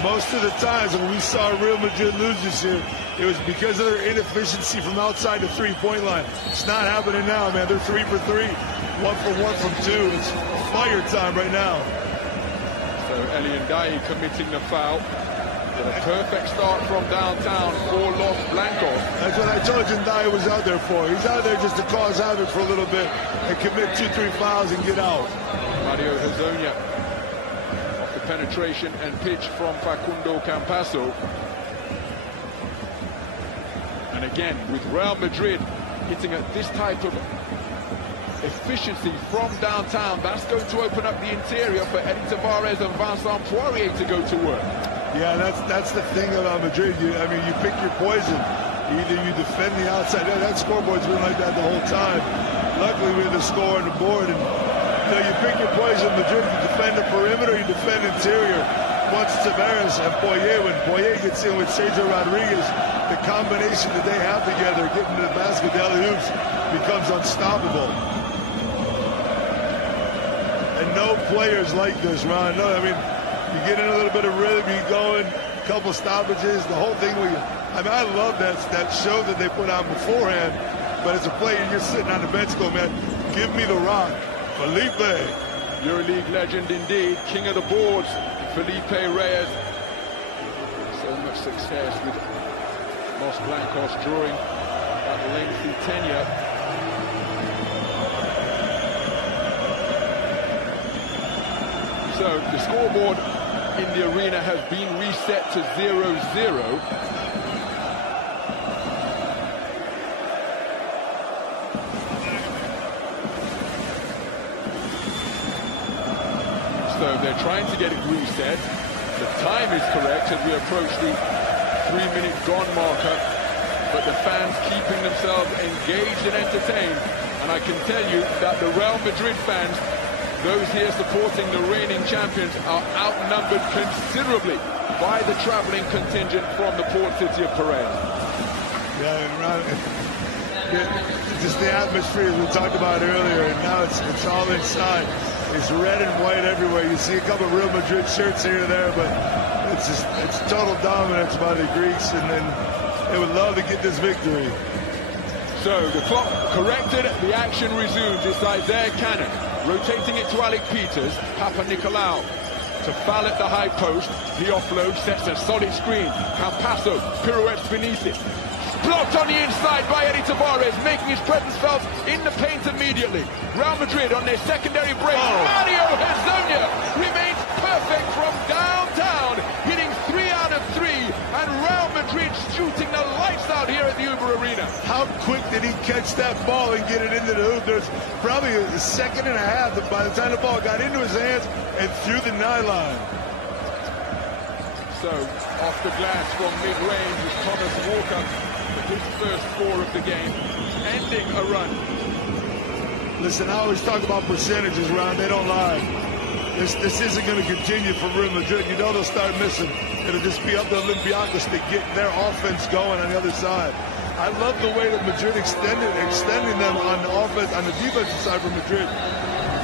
Most of the times when we saw Real Madrid lose this year, it was because of their inefficiency from outside the three-point line. It's not happening now, man. They're 3 for 3, 1 for 1 from 2. It's fire time right now. So Eliandayi committing the foul. With a perfect start from downtown for Los Blancos. That's what I told you Ndiaye was out there for. He's out there just to cause havoc for a little bit and commit 2-3 fouls and get out. Mario Hezonja off the penetration and pitch from Facundo Campasso. And again, with Real Madrid hitting at this type of efficiency from downtown, that's going to open up the interior for Eddie Tavares and Vincent Poirier to go to work. Yeah, that's the thing about Madrid. I mean, you pick your poison. Either you defend the outside. That scoreboard's been like that the whole time. Luckily, we had the score on the board. And you pick your poison. Madrid, you defend the perimeter, you defend interior. Once Tavares and Poirier, when Poirier gets in with Sergio Rodriguez, the combination that they have together, getting to the basket, the alley-oops, becomes unstoppable. And no players like this, Ron. No, I mean, you get in a little bit of rhythm, you go in, a couple stoppages, the whole thing. I mean, I love that show that they put on beforehand. But as a player, you're sitting on the bench going, man, give me the rock. Felipe. Euroleague legend indeed, king of the boards, Felipe Reyes. So much success with Los Blancos during that lengthy tenure. So the scoreboard in the arena has been reset to 0-0. So they're trying to get it reset. The time is correct as we approach the 3-minute gone marker, but the fans keeping themselves engaged and entertained. And I can tell you that the Real Madrid fans, those here supporting the reigning champions, are outnumbered considerably by the traveling contingent from the port city of Piraeus. Just the atmosphere we talked about earlier, and now it's all inside. It's red and white everywhere. You see a couple of Real Madrid shirts here and there, but it's total dominance by the Greeks, and then they would love to get this victory. So the clock corrected, the action resumes. It's Isaiah Cannon rotating it to Alec Peters, Papa Nicolau to foul at the high post. He offloads, sets a solid screen. Campasso pirouettes beneath it. Blocked on the inside by Eddie Tavares, making his presence felt in the paint immediately. Real Madrid on their secondary break. Mario Hezonja remains perfect from downtown, hitting 3 out of 3, and Real Madrid shooting the lights out here at the Uber Arena. How quick did he catch that ball and get it into the hoop? There's probably a second and a half by the time the ball got into his hands and through the nylon. So, off the glass from mid-range is Thomas Walker, his first score of the game, ending a run. Listen, I always talk about percentages, Ron. They don't lie. This isn't going to continue for Real Madrid. You know they'll start missing. It'll just be up to Olympiacos to get their offense going on the other side. I love the way that Madrid extending them on the offense, on the defensive side for Madrid.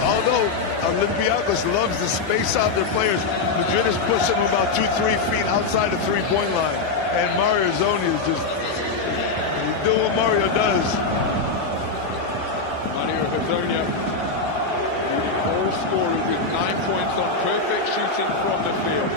Although Olympiacos loves to space out their players, Madrid is pushing them about 2-3 feet outside the three-point line. And Mario Hezonja is just doing what Mario does. Mario Hezonja, all scorers with 9 points on perfect shooting from the field.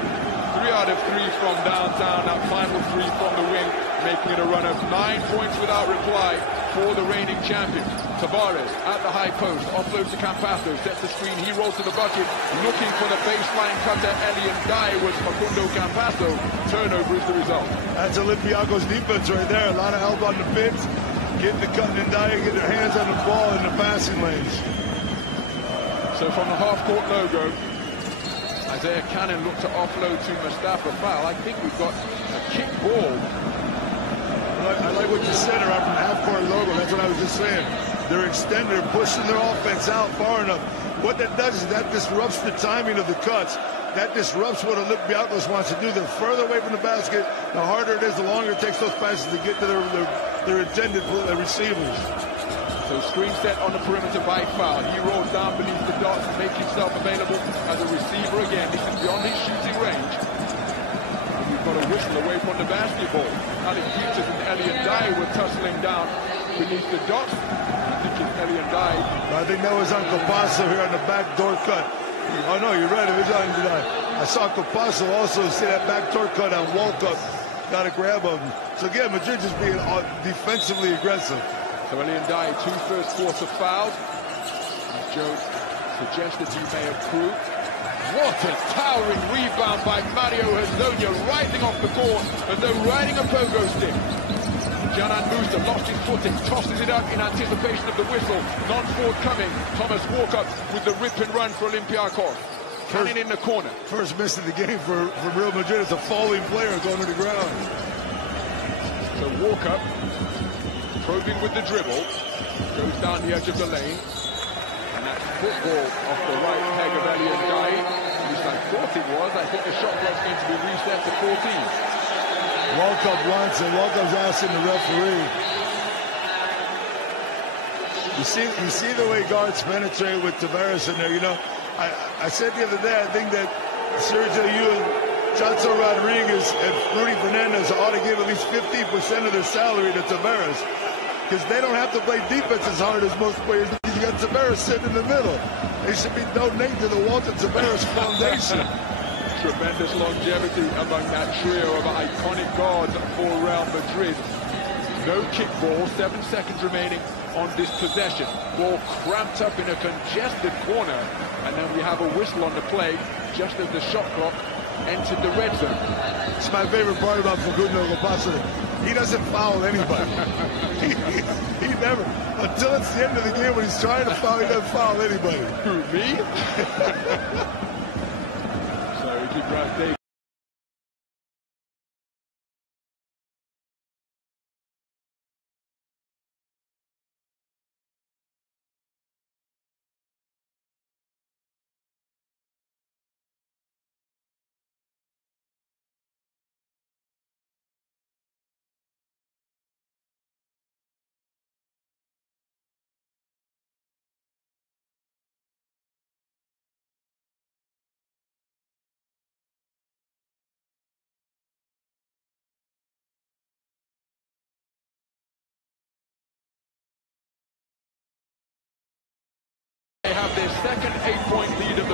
3 out of 3 from downtown, that final 3 from the wing, making it a run of 9 points without reply for the reigning champions. Tavares at the high post, offloads to Campasso, sets the screen, he rolls to the bucket, looking for the baseline cutter. Elian Dye was Facundo Campasso. Turnover is the result. That's Olympiacos defense right there. A lot of help on the pins, getting the cutting and dying, getting their hands on the ball in the passing lanes. So from the half-court logo, Isaiah Cannon looked to offload to Mustafa Foul. I think we've got a kick ball. I like what you said around from the half-court logo. That's what I was just saying. They're extending, they're pushing their offense out far enough. What that does is that disrupts the timing of the cuts. That disrupts what Olympiacos wants to do. They're further away from the basket. The harder it is, the longer it takes those passes to get to their intended receivers. So screen set on the perimeter by Foul. He rolls down beneath the dots to make himself available as a receiver again. This is beyond his shooting range. And we've got a whistle away from the basketball. Alec Peters and Elian Dye were tussling down beneath the dots. I think it's Elian Dye. I think that was on Campasso here on the backdoor cut. Oh no, you're right, it was on Dye. I saw Campasso also see that backdoor cut on Walkup. Got a grab of him. So again, Madrid just being defensively aggressive. So Elian Dye, 2 first-quarter fouls. As Joe suggested he may accrue. What a towering rebound by Mario Hezonja, rising off the court as though riding a pogo stick. Janan Musa lost his footing, tosses it up in anticipation of the whistle. Non-forthcoming. Thomas Walkup with the rip and run for Olympiacos. Cannon in the corner. First miss of the game for Real Madrid. It's a falling player going to the ground. So Walkup probing with the dribble, goes down the edge of the lane, and that's football off the right peg of Elian Dye. At least I thought it was. I think the shot clock's going to be reset to 14. Walkup wants it. Walkup's asking the referee. You see the way guards penetrate with Tavares in there. You know, I said the other day, I think that Sergio Llull, Chacho Rodriguez, and Rudy Fernandez ought to give at least 50% of their salary to Tavares, because they don't have to play defense as hard as most players. You got Tavares sitting in the middle. They should be donating to the Walter Tavares Foundation. Tremendous longevity among that trio of iconic guards for Real Madrid. No kick ball, 7 seconds remaining on this possession. Ball cramped up in a congested corner, and then we have a whistle on the play just as the shot clock entered the red zone. It's my favorite part about Facundo Campasso. He doesn't foul anybody. he never, until it's the end of the game when he's trying to foul, he doesn't foul anybody. Who, me? So he keep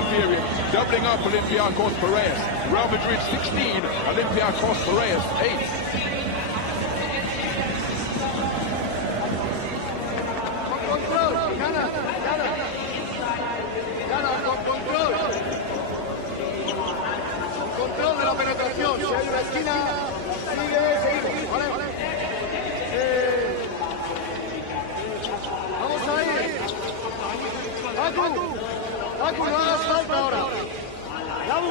the period, doubling up Olympiacos Piraeus. Real Madrid 16, Olympiacos Piraeus 8. Control de la penetración. Si hay una esquina, seguimos. ¿Vale? Vamos a ir. Aku, no hagas falta ahora. Yabu,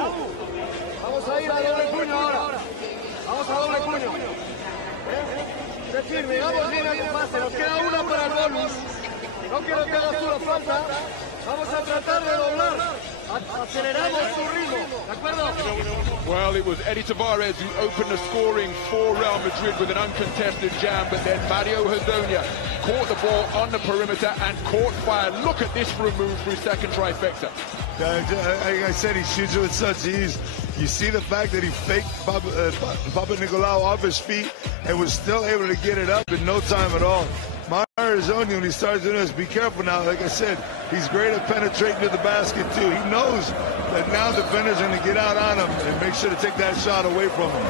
vamos a ir a doble puño ahora. Vamos a doble puño. Se firme, vamos bien al pase. Nos queda una para el bonus. No quiero que hagas tú la falta. Vamos a tratar de doblar. Aceleramos su ritmo. ¿De acuerdo? Well, it was Eddie Tavares who opened the scoring for Real Madrid with an uncontested jam, but then Mario Hezonja caught the ball on the perimeter and caught fire. Look at this for a move for his second trifecta. Like I said, he shoots it with such ease. You see the fact that he faked Papa Nicolau off his feet and was still able to get it up in no time at all. Mario Hezonja, when he starts doing this, be careful now. Like I said, he's great at penetrating to the basket, too. He knows that now defenders are going to get out on him and make sure to take that shot away from him.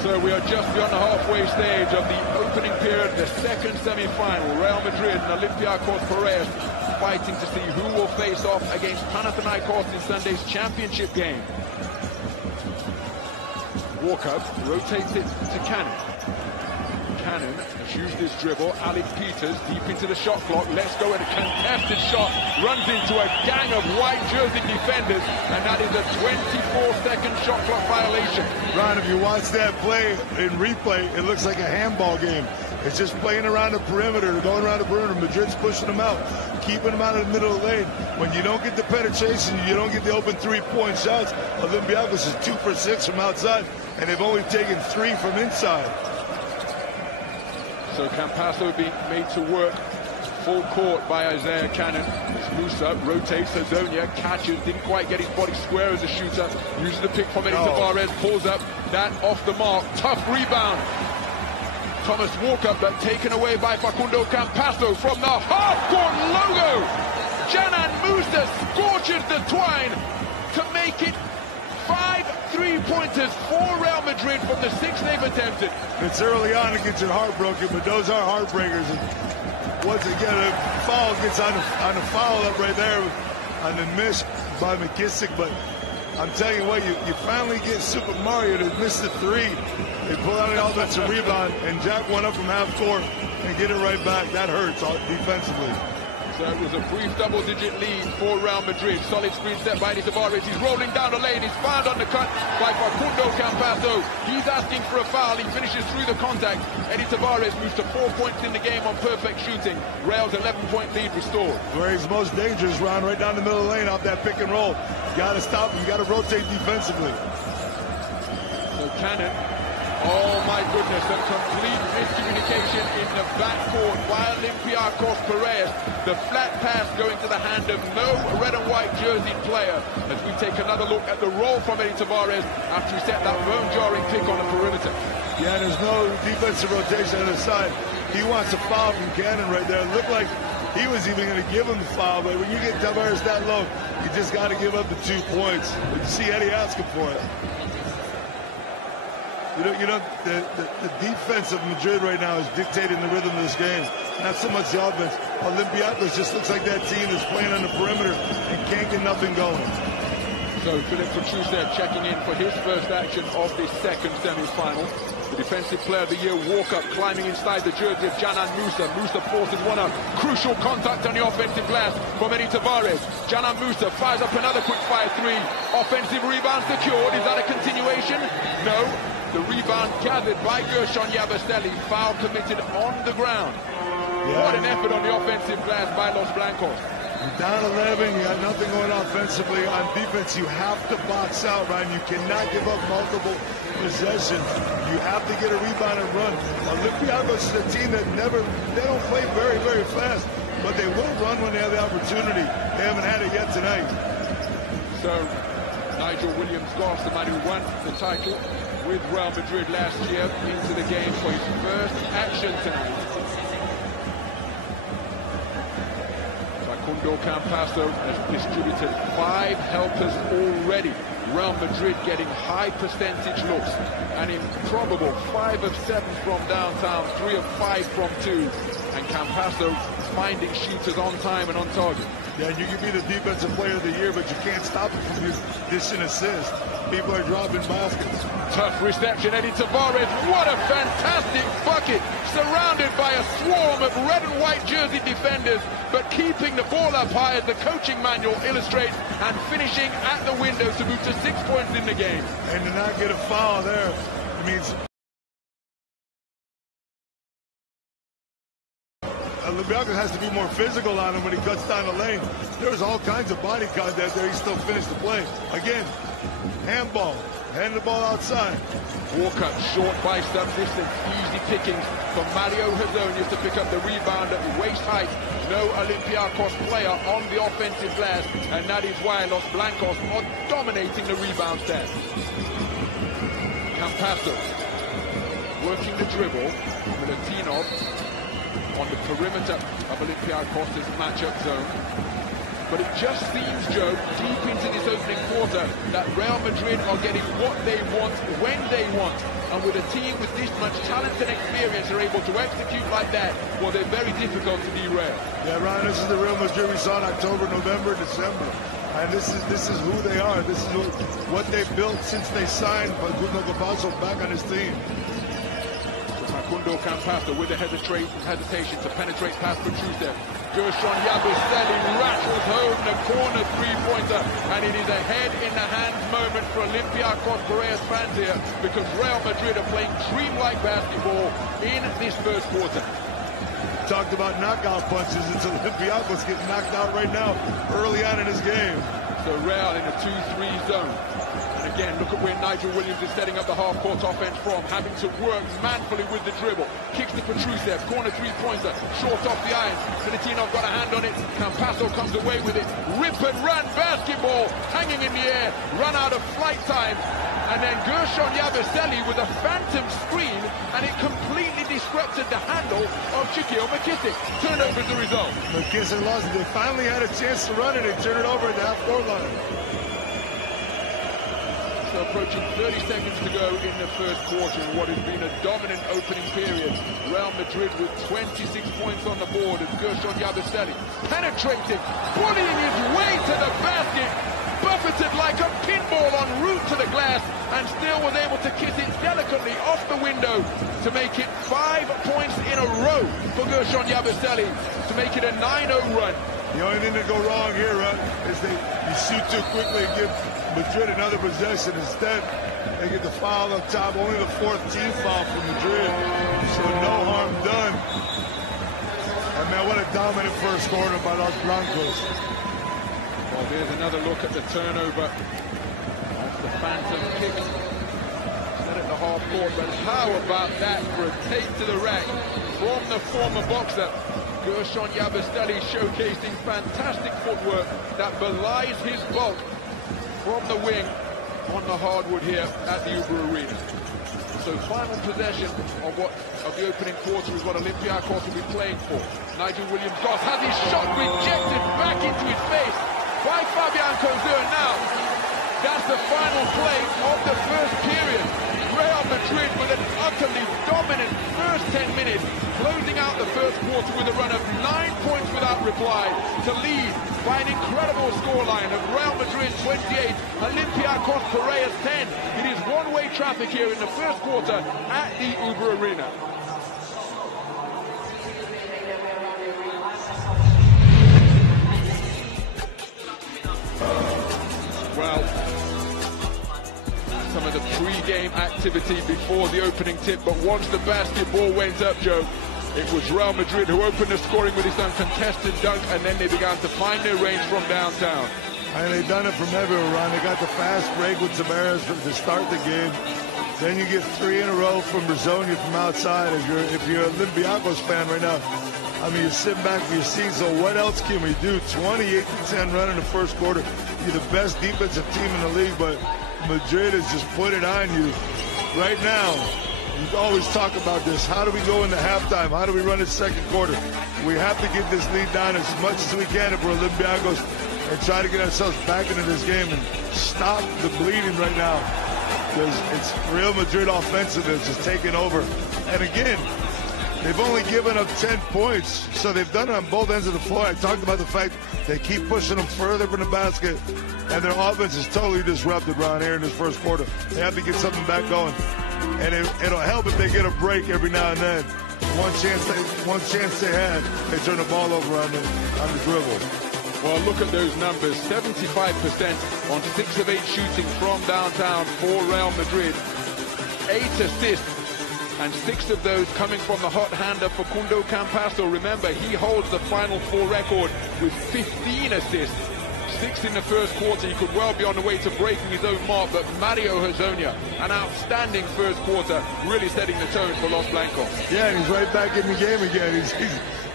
So we are just beyond the halfway stage of the opening period, the second semi-final. Real Madrid and Olympiacos Piraeus fighting to see who will face off against Panathinaikos in Sunday's championship game. Walker rotates it to Cannon. Cannon has used his dribble. Alex Peters deep into the shot clock. Let's go at a contested shot. Runs into a gang of white jersey defenders, and that is a 24-second shot clock violation. Ron, if you watch that play in replay, it looks like a handball game. It's just playing around the perimeter, going around the perimeter. Madrid's pushing them out, keeping them out of the middle of the lane. When you don't get the penetration, you don't get the open three-point shots. Olympiacos is 2 for 6 from outside, and they've only taken 3 from inside. So Campasso being made to work full court by Isaiah Cannon. It's Musa, rotates Hezonja, catches, didn't quite get his body square as a shooter. Uses the pick from Eddie Tavares, pulls up, that off the mark. Tough rebound. Thomas Walker, but taken away by Facundo Campasso from the half-court logo. Canan Musa scorches the twine to make it 5 3-pointers for Real Madrid from the 6 they've attempted. It's early on to get your heart broken, but those are heartbreakers. And once again, a foul gets on the foul up right there on the miss by McKissick. But I'm telling you what, you finally get Super Mario to miss the 3. They pull out an offensive rebound, and Jack went up from half court and get it right back. That hurts defensively. So it was a brief double-digit lead for Real Madrid. Solid screen set by Eddie Tavares. He's rolling down the lane. He's found on the cut by Facundo Campasso. He's asking for a foul. He finishes through the contact. Eddie Tavares moves to 4 points in the game on perfect shooting. Real's 11-point lead restored. Where he's most dangerous, Ron, right down the middle of the lane off that pick and roll. You got to stop him. You got to rotate defensively. So Cannon. Oh my goodness, a complete miscommunication in the backcourt by Olympiacos Piraeus. The flat pass going to the hand of no red and white jerseyed player as we take another look at the roll from Eddie Tavares after he set that bone-jarring pick on the perimeter. Yeah, there's no defensive rotation on the side. He wants a foul from Cannon right there. It looked like he was even going to give him the foul, but when you get Tavares that low, you just got to give up the 2 points. But you see Eddie asking for it. You know, the defense of Madrid right now is dictating the rhythm of this game. Not so much the offense. Olympiacos just looks like that team is playing on the perimeter and can't get nothing going. So Philip Petrusev checking in for his first action of this second semi-final. The defensive player of the year, Walker, climbing inside the jersey of Canan Musa. Musa forces one out. Crucial contact on the offensive glass from Eddie Tavares. Canan Musa fires up another quick-fire 3. Offensive rebound secured. Is that a continuation? No. The rebound gathered by Gershon Yabusele. Foul committed on the ground. Yeah. What an effort on the offensive glass by Los Blancos. You're down 11, you got nothing going offensively. On defense, you have to box out, Ryan. You cannot give up multiple possessions. You have to get a rebound and run. Olympiacos is a team that they don't play very, very fast, but they will run when they have the opportunity. They haven't had it yet tonight. So, Nigel Williams-Goss, the man who won the title with Real Madrid last year, into the game for his first action tonight. Facundo Facundo Campasso has distributed 5 helpers already. Real Madrid getting high percentage looks. An improbable 5 of 7 from downtown, 3 of 5 from 2. And Campasso finding shooters on time and on target. Yeah, you can be the defensive player of the year, but you can't stop it from dishing assists. People are dropping baskets. Tough reception, Eddie Tavares. What a fantastic bucket. Surrounded by a swarm of red and white jersey defenders, but keeping the ball up high as the coaching manual illustrates, and finishing at the window to move to 6 points in the game. And to not get a foul there means Olympiacos has to be more physical on him when he cuts down the lane. There's all kinds of body contact there. He still finished the play. Again, handball. Hand the ball outside. Walker short by some distance. Easy pickings for Mario Hazonius to pick up the rebound at waist height. No Olympiacos player on the offensive glass, and that is why Los Blancos are dominating the rebound stats. Campasso working the dribble. Milutinov on the perimeter of Olympiacos' matchup zone. But it just seems, Joe, deep into this opening quarter, that Real Madrid are getting what they want, when they want. And with a team with this much talent and experience are able to execute like that, well, they're very difficult to derail. Yeah, Ryan, this is the Real Madrid we saw in October, November, December. And this is who they are. This is what they've built since they signed Facundo Campasso back on his team. Facundo Campasso with a hesitation to penetrate past Petrusev. Gershon Yabusele rattles home the corner three-pointer, and it is a head-in-the-hands moment for Olympiacos Piraeus fans here, because Real Madrid are playing dreamlike basketball in this first quarter. Talked about knockout punches. It's Olympiacos getting knocked out right now, early on in this game. So Real in a 2-3 zone. And again, look at where Nigel Williams is setting up the half-court offense from, having to work manfully with the dribble. Kicks to Petrusev, corner three-pointer, short off the iron. Milutinov got a hand on it. Campasso comes away with it. Rip and run basketball, hanging in the air, run out of flight time. And then Gershon Yabusele with a phantom screen, and it completely disrupted the handle of Shaquille McKissick. Turnover is the result. McKissick lost it. They finally had a chance to run it. They turned it over at the half-court line. So approaching 30 seconds to go in the first quarter in what has been a dominant opening period. Real Madrid with 26 points on the board as Gershon Yabusele penetrated, bullying his way to the basket, buffeted like a pinball en route to the glass, and still was able to kiss it delicately off the window to make it 5 points in a row for Gershon Yabusele to make it a 9-0 run. The only thing that go wrong here, is you shoot too quickly and give Madrid another possession. Instead, they get the foul up top, only the 4th team foul for Madrid. So no harm done. And man, what a dominant first quarter by Los Blancos. Well, there's another look at the turnover of the phantom kick. Set at the half court, but how about that for a take to the rack from the former boxer? Gershon Yabusele showcasing fantastic footwork that belies his bulk from the wing on the hardwood here at the Uber Arena. So final possession of the opening quarter is what Olympiacos will be playing for. Nigel Williams-Goss has his shot rejected back into his face by Fabian Coeur. Now, that's the final play of the first period. Real Madrid with an utterly dominant first 10 minutes, closing out the first quarter with a run of 9 points without reply to lead by an incredible scoreline of Real Madrid 28, Olympiacos Piraeus 10. It is one-way traffic here in the first quarter at the Uber Arena. Well, some of the pre-game activity before the opening tip, but once the basketball went up, Joe, it was Real Madrid who opened the scoring with this uncontested dunk, and then they began to find their range from downtown. And they've done it from everywhere, Ron. They got the fast break with Tavares to start the game. Then you get 3 in a row from Brazonia from outside. If you're an Olympiacos fan right now, I mean, you're sitting back in your seat, so what else can we do? 28-10 run in the first quarter. You're the best defensive team in the league, but Madrid has just put it on you. Right now, you always talk about this. How do we go into halftime? How do we run the second quarter? we have to get this lead down as much as we can if we're Olympiacos and try to get ourselves back into this game and stop the bleeding right now, because it's Real Madrid offensive is just taking over. And again, they've only given up 10 points, so they've done it on both ends of the floor. I talked about the fact they keep pushing them further from the basket, and their offense is totally disrupted around here in this first quarter. They have to get something back going, and it'll help if they get a break every now and then. One chance they had, they turn the ball over on the dribble. Well, look at those numbers. 75% on 6 of 8 shooting from downtown for Real Madrid. 8 assists, and 6 of those coming from the hot-hander Facundo Campasso. Remember, he holds the Final Four record with 15 assists. 6 in the first quarter. He could well be on the way to breaking his own mark, but Mario Hezonja, an outstanding first quarter, really setting the tone for Los Blancos. Yeah, and he's right back in the game again.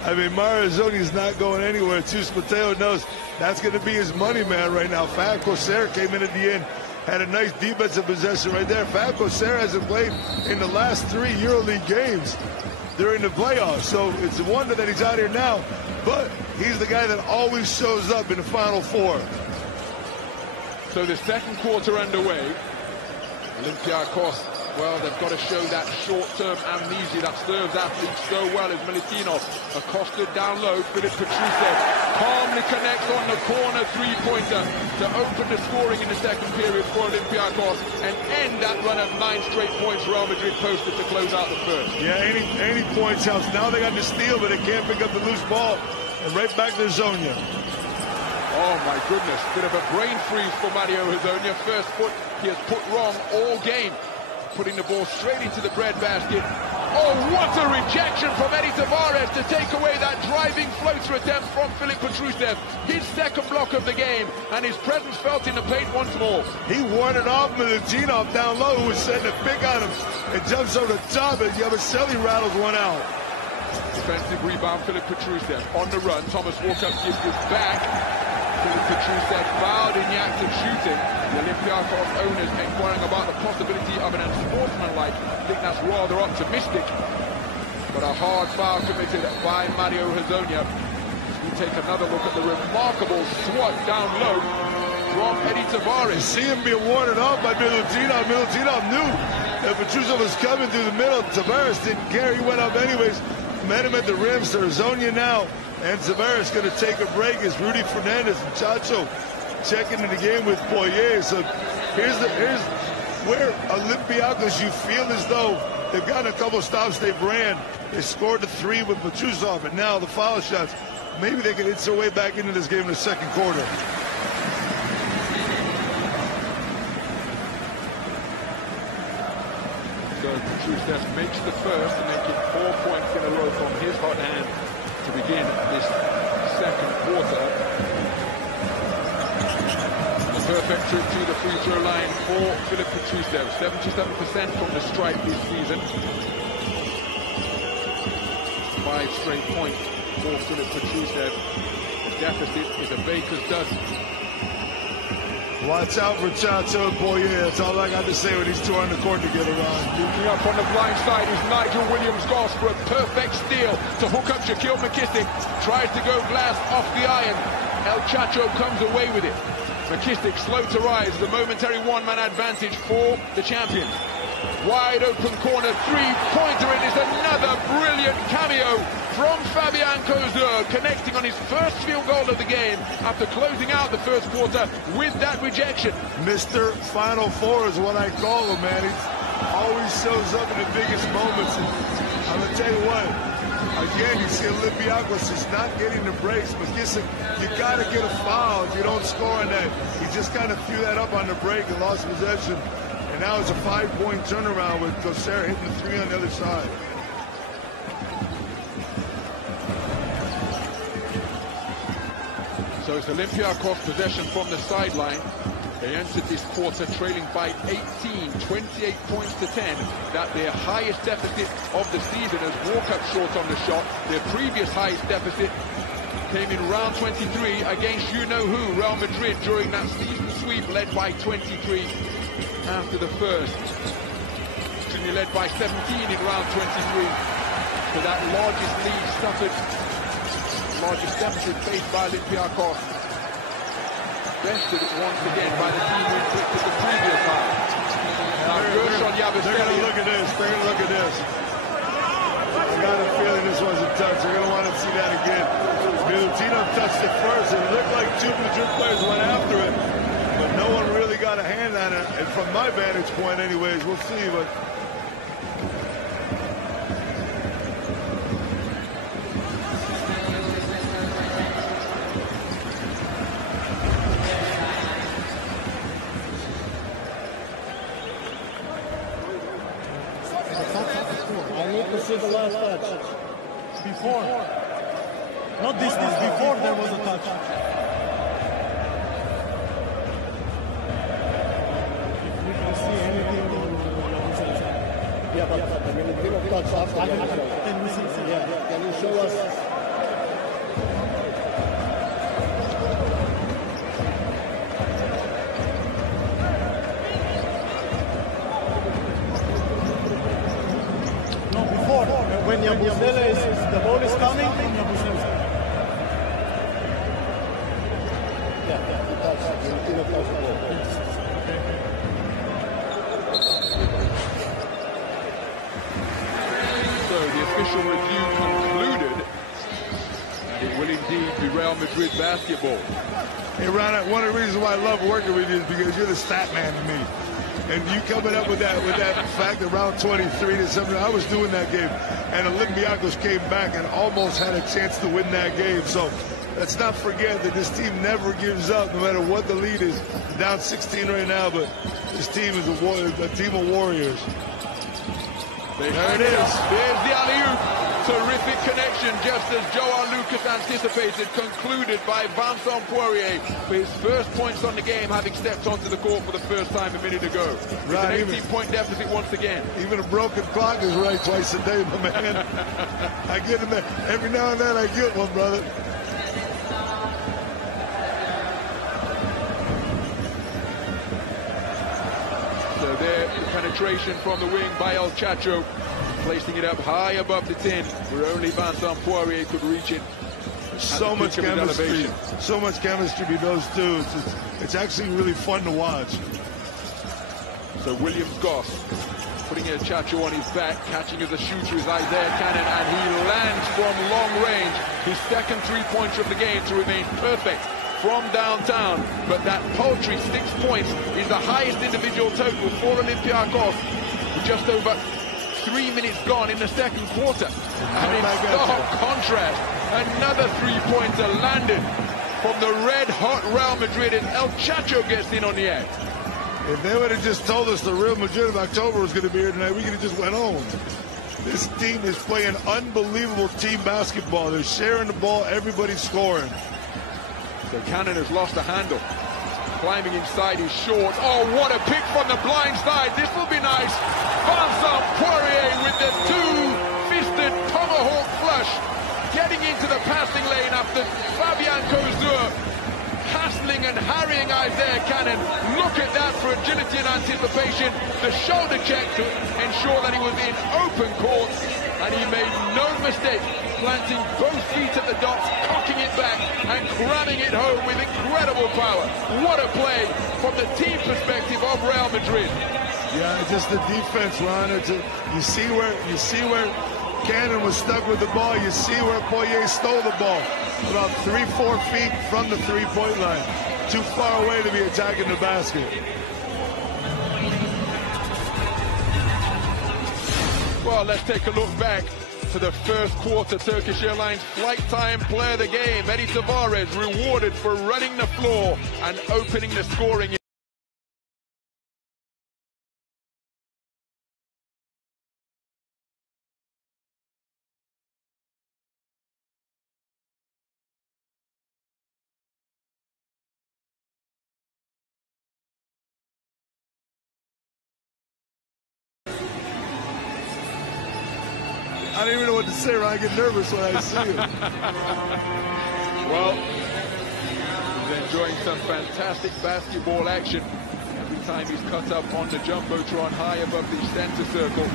I mean, Mario Hezonja is not going anywhere. Chus Mateo knows that's going to be his money man right now. Fab Coser came in at the end, had a nice defensive possession right there. Fab Coser hasn't played in the last 3 EuroLeague games during the playoffs, so it's a wonder that he's out here now. But he's the guy that always shows up in the Final Four. So the second quarter underway. Olympiacos, well, they've got to show that short-term amnesia that serves athletes so well as Milutino. Acosta down low, Filip Petrusev calmly connects on the corner three-pointer to open the scoring in the second period for Olympiacos and end that run of 9 straight points Real Madrid posted to close out the first. Yeah, any points helps. Now they got the steal, but they can't pick up the loose ball. And right back to Hezonja. Oh my goodness, bit of a brain freeze for Mario Hezonja. First foot he has put wrong all game, putting the ball straight into the breadbasket. Oh, what a rejection from Eddie Tavares to take away that driving floater attempt from Filip Petrusev. His second block of the game, and his presence felt in the paint once more. He warded off Milutino down low, who was setting a pick on him, and jumps over the top, and Yabusele rattles one out. Defensive rebound, Filip Petrusev on the run. Thomas Walkup gives this back. Filip Petrusev fouled in the act of shooting. The Olympiacos owners inquiring about the possibility of an unsportsmanlike. I think that's rather optimistic. But a hard foul committed by Mario Hezonja. We take another look at the remarkable swat down low from Eddie Tavares. You see him being warded off by Milutino. Milutino knew that Petrusev was coming through the middle. Tavares didn't care. He went up anyways. Met him at the rim. So Hezonja now. And Tavares going to take a break as Rudy Fernandez and Chacho checking in the game with Poirier. So here's where Olympiacos, you feel as though they've gotten a couple stops they've ran. They scored the 3 with Petrusev, and now the foul shots. Maybe they can inch their way back into this game in the second quarter. So Petrusev makes the first to make it 4 points in a row from his hot hand to begin this second quarter. The perfect trip to the free throw line for Filip Petrusev. 77% from the stripe this season. 5 straight points for Filip Petrusev. The deficit is a baker's dozen. Watch out for Chacho and Poirier. That's all I got to say when these two are on the court together, Ron. Looking up on the blind side is Nigel Williams-Goss for a perfect steal to hook up Shaquille McKissick. Tries to go glass off the iron. El Chacho comes away with it. McKissick slow to rise. The momentary one-man advantage for the champion. Wide open corner three-pointer. It is another brilliant cameo from Fabian Coser, connecting on his first field goal of the game after closing out the first quarter with that rejection. Mr. Final Four is what I call him, man. He always shows up in the biggest moments. And I'm going to tell you what, again, you see Olympiacos is not getting the breaks. McKissick, you got to get a foul if you don't score on that. He just kind of threw that up on the break and lost possession. And now it's a 5-point turnaround with Coser hitting the 3 on the other side. So it's Olympiacos possession from the sideline. They entered this quarter trailing by 18, 28 points to 10. That their highest deficit of the season as Walkup short on the shot. Their previous highest deficit came in round 23 against you-know-who, Real Madrid, during that season sweep led by 23 after the first. Extremely led by 17 in round 23. So that largest lead suffered largest deficit faced by Olympiacos. Bested once again by the team who inflicted the previous half. Now, they're going to look at this. They're going to look at this. I got a feeling this wasn't touched. They're going to want to see that again. Milutino touched it first. It looked like two Madrid players went after it, but no one really got a hand on it. And from my vantage point, anyways, we'll see. But See the last touch. Before. Not this one. Before there was a touch. If we can see anything. Yeah, but I mean, it didn't touch after. Yeah, can you show us? When Yabusele is, the ball is coming, So the official review concluded, and it will indeed be Real Madrid basketball. Hey, Ron, one of the reasons why I love working with you is because you're the stat man to me. And you coming up with that fact around 23 to something, I was doing that game, and Olympiacos came back and almost had a chance to win that game. So let's not forget that this team never gives up, no matter what the lead is. Down 16 right now, but this team is a team of warriors. There it is. There's the alley-oop. Terrific connection, just as Joao Lucas anticipated, concluded by Vincent Poirier for his first points on the game, having stepped onto the court for the first time a minute ago. It's an 18-point deficit once again. Even a broken clock is right twice a day, my man. I get them every now and then. I get one, brother. So there, the penetration from the wing by El Chacho, placing it up high above the tin, where only Vincent Poirier could reach it. So much chemistry. So much chemistry between those two. It's actually really fun to watch. So Williams Goss putting El Chacho on his back, catching as a shooter is Isaiah Cannon, and he lands from long range. His second three-pointer of the game to remain perfect from downtown. But that paltry 6 points is the highest individual total for Olympiacos, with just over 3 minutes gone in the second quarter. And in stark contrast, another three-pointer landed from the red-hot Real Madrid, and El Chacho gets in on the act. If they would have just told us the Real Madrid of October was going to be here tonight, we could have just went home. This team is playing unbelievable team basketball. They're sharing the ball, everybody's scoring. So Cannon has lost the handle. Climbing inside his shorts. Oh, what a pick from the blind side. This will be nice. Vincent Poirier with the two-fisted tomahawk flush. Getting into the passing lane after Fabian Kozur hassling and harrying Isaiah Cannon. Look at that for agility and anticipation. The shoulder check to ensure that he was in open court. And he made no mistake, planting both feet at the dots, cocking it back and cramming it home with incredible power. What a play from the team perspective of Real Madrid. Yeah, it's just the defense, Ron. You see where Cannon was stuck with the ball. You see where Poirier stole the ball. About 3-4 feet from the three-point line. Too far away to be attacking the basket. Well, let's take a look back to the first quarter. Turkish Airlines flight time player of the game, Eddie Tavares, rewarded for running the floor and opening the scoring. I don't even know what to say, Ron. I get nervous when I see him. Well, he's enjoying some fantastic basketball action. Every time he's cut up on the Jumbotron high above the center circle.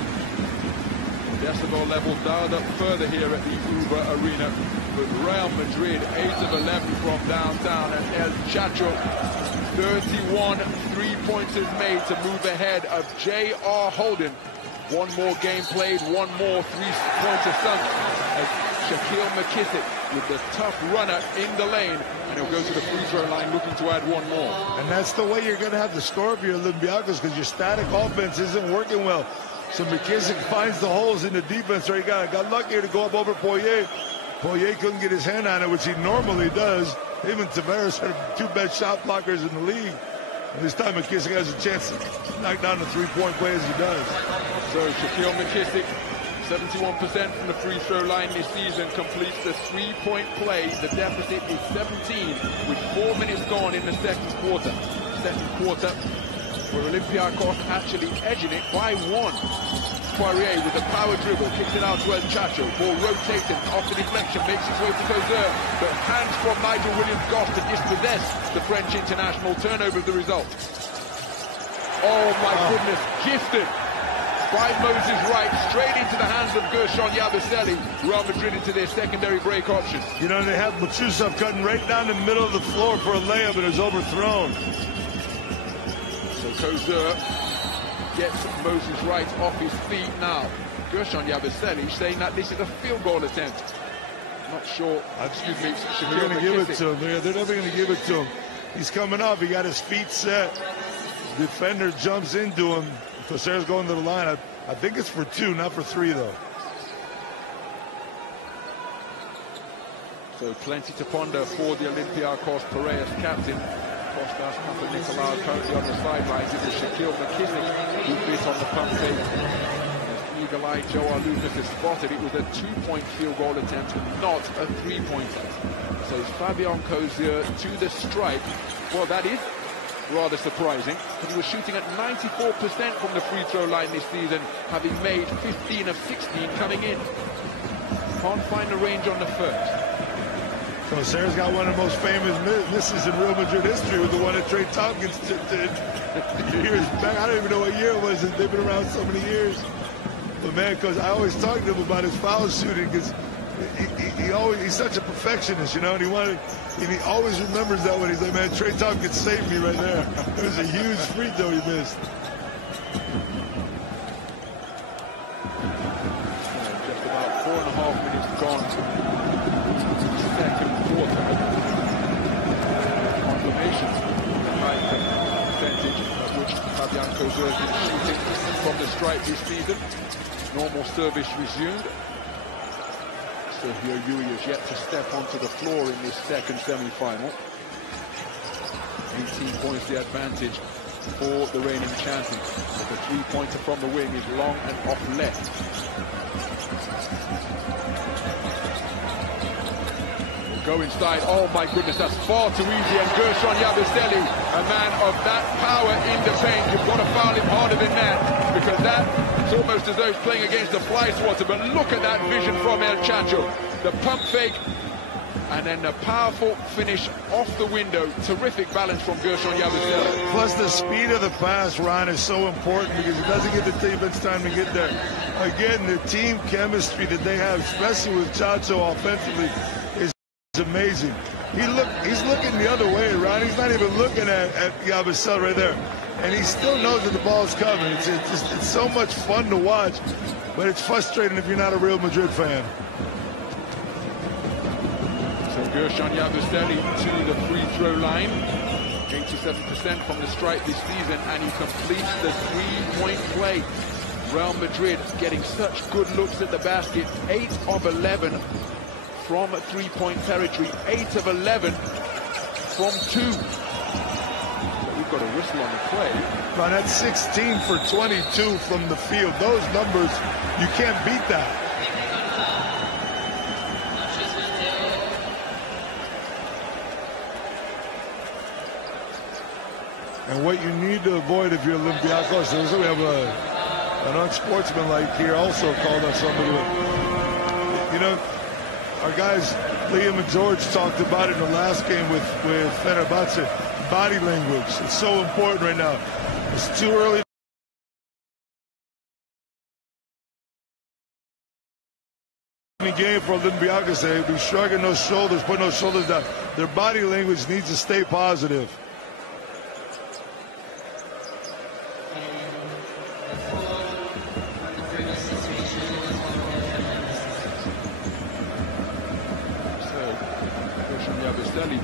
Decibel level dialed up further here at the Uber Arena. but Real Madrid 8 of 11 from downtown, and El Chacho 31 3-pointers made to move ahead of J.R. Holden. One more game played, one more 3-pointer sunk as Shaquille McKissick with the tough runner in the lane, and he'll go to the free throw line looking to add one more. And that's the way you're going to have to score for your Olympiacos, because your static offense isn't working well. So McKissick finds the holes in the defense. Right, got lucky to go up over Poirier. Poirier couldn't get his hand on it, which he normally does. Him and Tavares are the 2 best shot blockers in the league. And this time McKissick has a chance to knock down the 3-point play as he does. So Shaquille McKissick, 71% from the free throw line this season, completes the 3-point play. The deficit is 17 with 4 minutes gone in the second quarter. Where Olympiacos actually edging it by 1. Poirier with a power dribble, kicks it out to El Chacho. Ball rotating off the deflection, makes its way to Cozer, but hands from Nigel Williams-Goss to dispossess the French international. Turnover the result. Oh my goodness, gifted by Moses Wright, straight into the hands of Gershon Yabusele. Real Madrid into their secondary break option. You know, they have Matusov cutting right down the middle of the floor for a layup, and it's overthrown. So Cozer gets Moses Wright off his feet now. Gershon Yabusele saying that this is a field goal attempt. Not sure. Excuse me. They're going to give it to him. They're never going to give it to him. He's coming up. He got his feet set. Defender jumps into him. Cozer's going to the line. I think it's for 2, not for 3, though. So plenty to ponder for the Olympiacos Piraeus captain. Kostas Papanikolaou currently on the sidelines. It was Shaquille McKissick who bit on the pump fake. As eagle-eyed Joao Lucas has spotted, it was a 2-point field goal attempt, not a 3-pointer. So it's Fabian Cozier to the stripe. Well, that is rather surprising, but he was shooting at 94% from the free throw line this season, having made 15 of 16 coming in. Can't find the range on the first. So Sarah's got one of the most famous misses in Real Madrid history, with the one that Trey Tompkins did years back. I don't even know what year it was. They've been around so many years. But man, because I always talk to him about his foul shooting, because he's such a perfectionist, you know, and he always remembers that when he's like, man, Trey Tompkins saved me right there. It was a huge free throw he missed. Just about 4.5 minutes gone. Second quarter. Confirmation. The high percentage at which Fabian Cozier has been shooting from the stripe this season. Normal service resumed. Sergio Yui has yet to step onto the floor in this second semi-final. 18 points the advantage for the reigning champion. But the 3-pointer from the wing is long and off left. Go inside. Oh my goodness, that's far too easy. And Gershon Yabusele, a man of that power in the paint, you've got to foul him harder than that, because it's almost as though he's playing against the fly swatter. But look at that vision from El Chacho. The pump fake, and then the powerful finish off the window. Terrific balance from Gershon Yabusele. Plus the speed of the pass, Ron, is so important, because it doesn't give the defense time to get there. Again, the team chemistry that they have, especially with Chacho offensively, is amazing. He's looking the other way, Ron. He's not even looking at Yabusele right there, and he still knows that the ball's coming. It's so much fun to watch, but it's frustrating if you're not a Real Madrid fan. So Gershon Yabusele to the free throw line, 87% from the stripe this season, and he completes the 3-point play. Real Madrid getting such good looks at the basket. 8 of 11 from 3-point territory, 8 of 11 from 2. But we've got a whistle on the play. Ron, that's 16 for 22 from the field. Those numbers, you can't beat that. And what you need to avoid if you're Olympiacos, we have an unsportsmanlike here also called on somebody. You know, our guys, Liam and George, talked about it in the last game with Fenerbahce. Body language, it's so important right now. It's too early. upcoming game for Olympiacos. They'll be shrugging those shoulders, putting those shoulders down. Their body language needs to stay positive.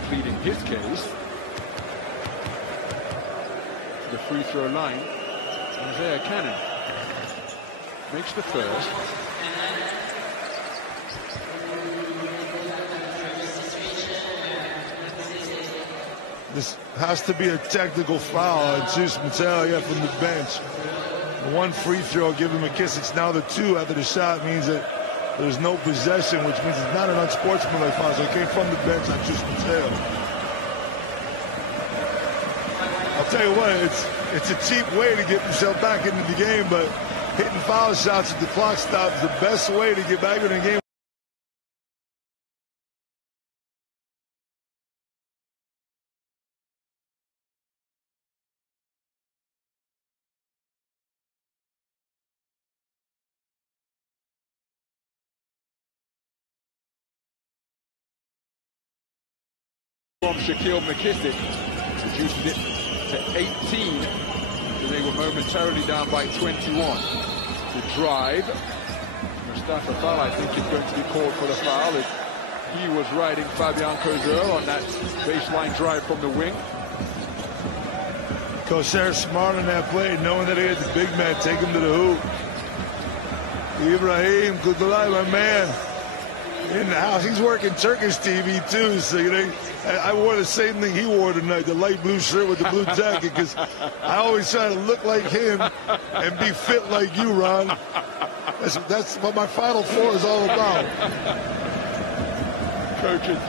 Pleading his case. The free throw line. Isaiah Cannon makes the first. This has to be a technical foul on Zeus Metalia from the bench. The one free throw, give him a kiss. It's now the two after the shot means that there's no possession, which means it's not an unsportsmanlike foul. So it came from the bench on Zeus Metalia. I'll tell you what, it's a cheap way to get himself back into the game, but hitting foul shots at the clock stop is the best way to get back into the game. From Shaquille McKissick, reduced it to 18, so they were momentarily down by 21. The drive, Mustafa Fall, I think, is going to be called for the foul. He was riding Fabian Kozel on that baseline drive from the wing. Koser smart on that play, knowing that he had the big man take him to the hoop. Ibrahim Kudulay, my man, in the house. He's working Turkish TV too, so you know, I wore the same thing he wore tonight, the light blue shirt with the blue jacket, because I always try to look like him and be fit like you, Ron. That's what my Final Four is all about.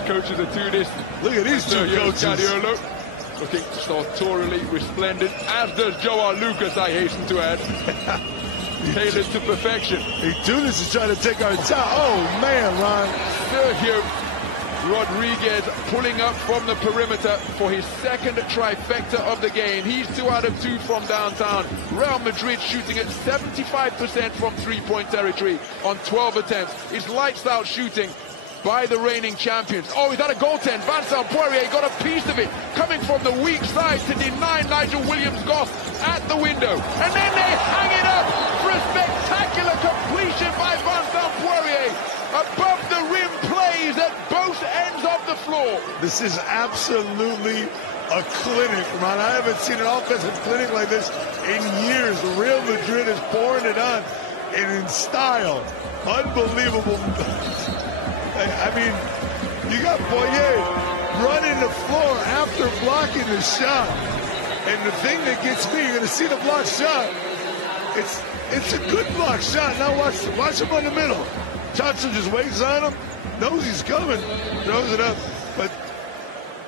Coaches are doing this. Look at these two coaches. Looking sartorially resplendent, as does Joao Lucas, I hasten to add. Tailored to perfection. Tunis is trying to take our time. Oh, man, Ron. Sergio Rodriguez pulling up from the perimeter for his second trifecta of the game. He's 2 out of 2 from downtown. Real Madrid shooting at 75% from three-point territory on 12 attempts. It's lights out shooting by the reigning champions. Oh, he's got a goaltend. Vincent Poirier got a piece of it, coming from the weak side to deny Nigel Williams-Goss at the window. And then they hang it up for a spectacular completion by Vincent Poirier. Above the rim plays at both ends of the floor. This is absolutely a clinic, man. I haven't seen an offensive clinic like this in years. Real Madrid is pouring it on, and in style. Unbelievable. I mean, you got Poirier running the floor after blocking the shot. And the thing that gets me, you're going to see the block shot. It's a good block shot. Now watch him on the middle. Chacho just waits on him, knows he's coming, throws it up. But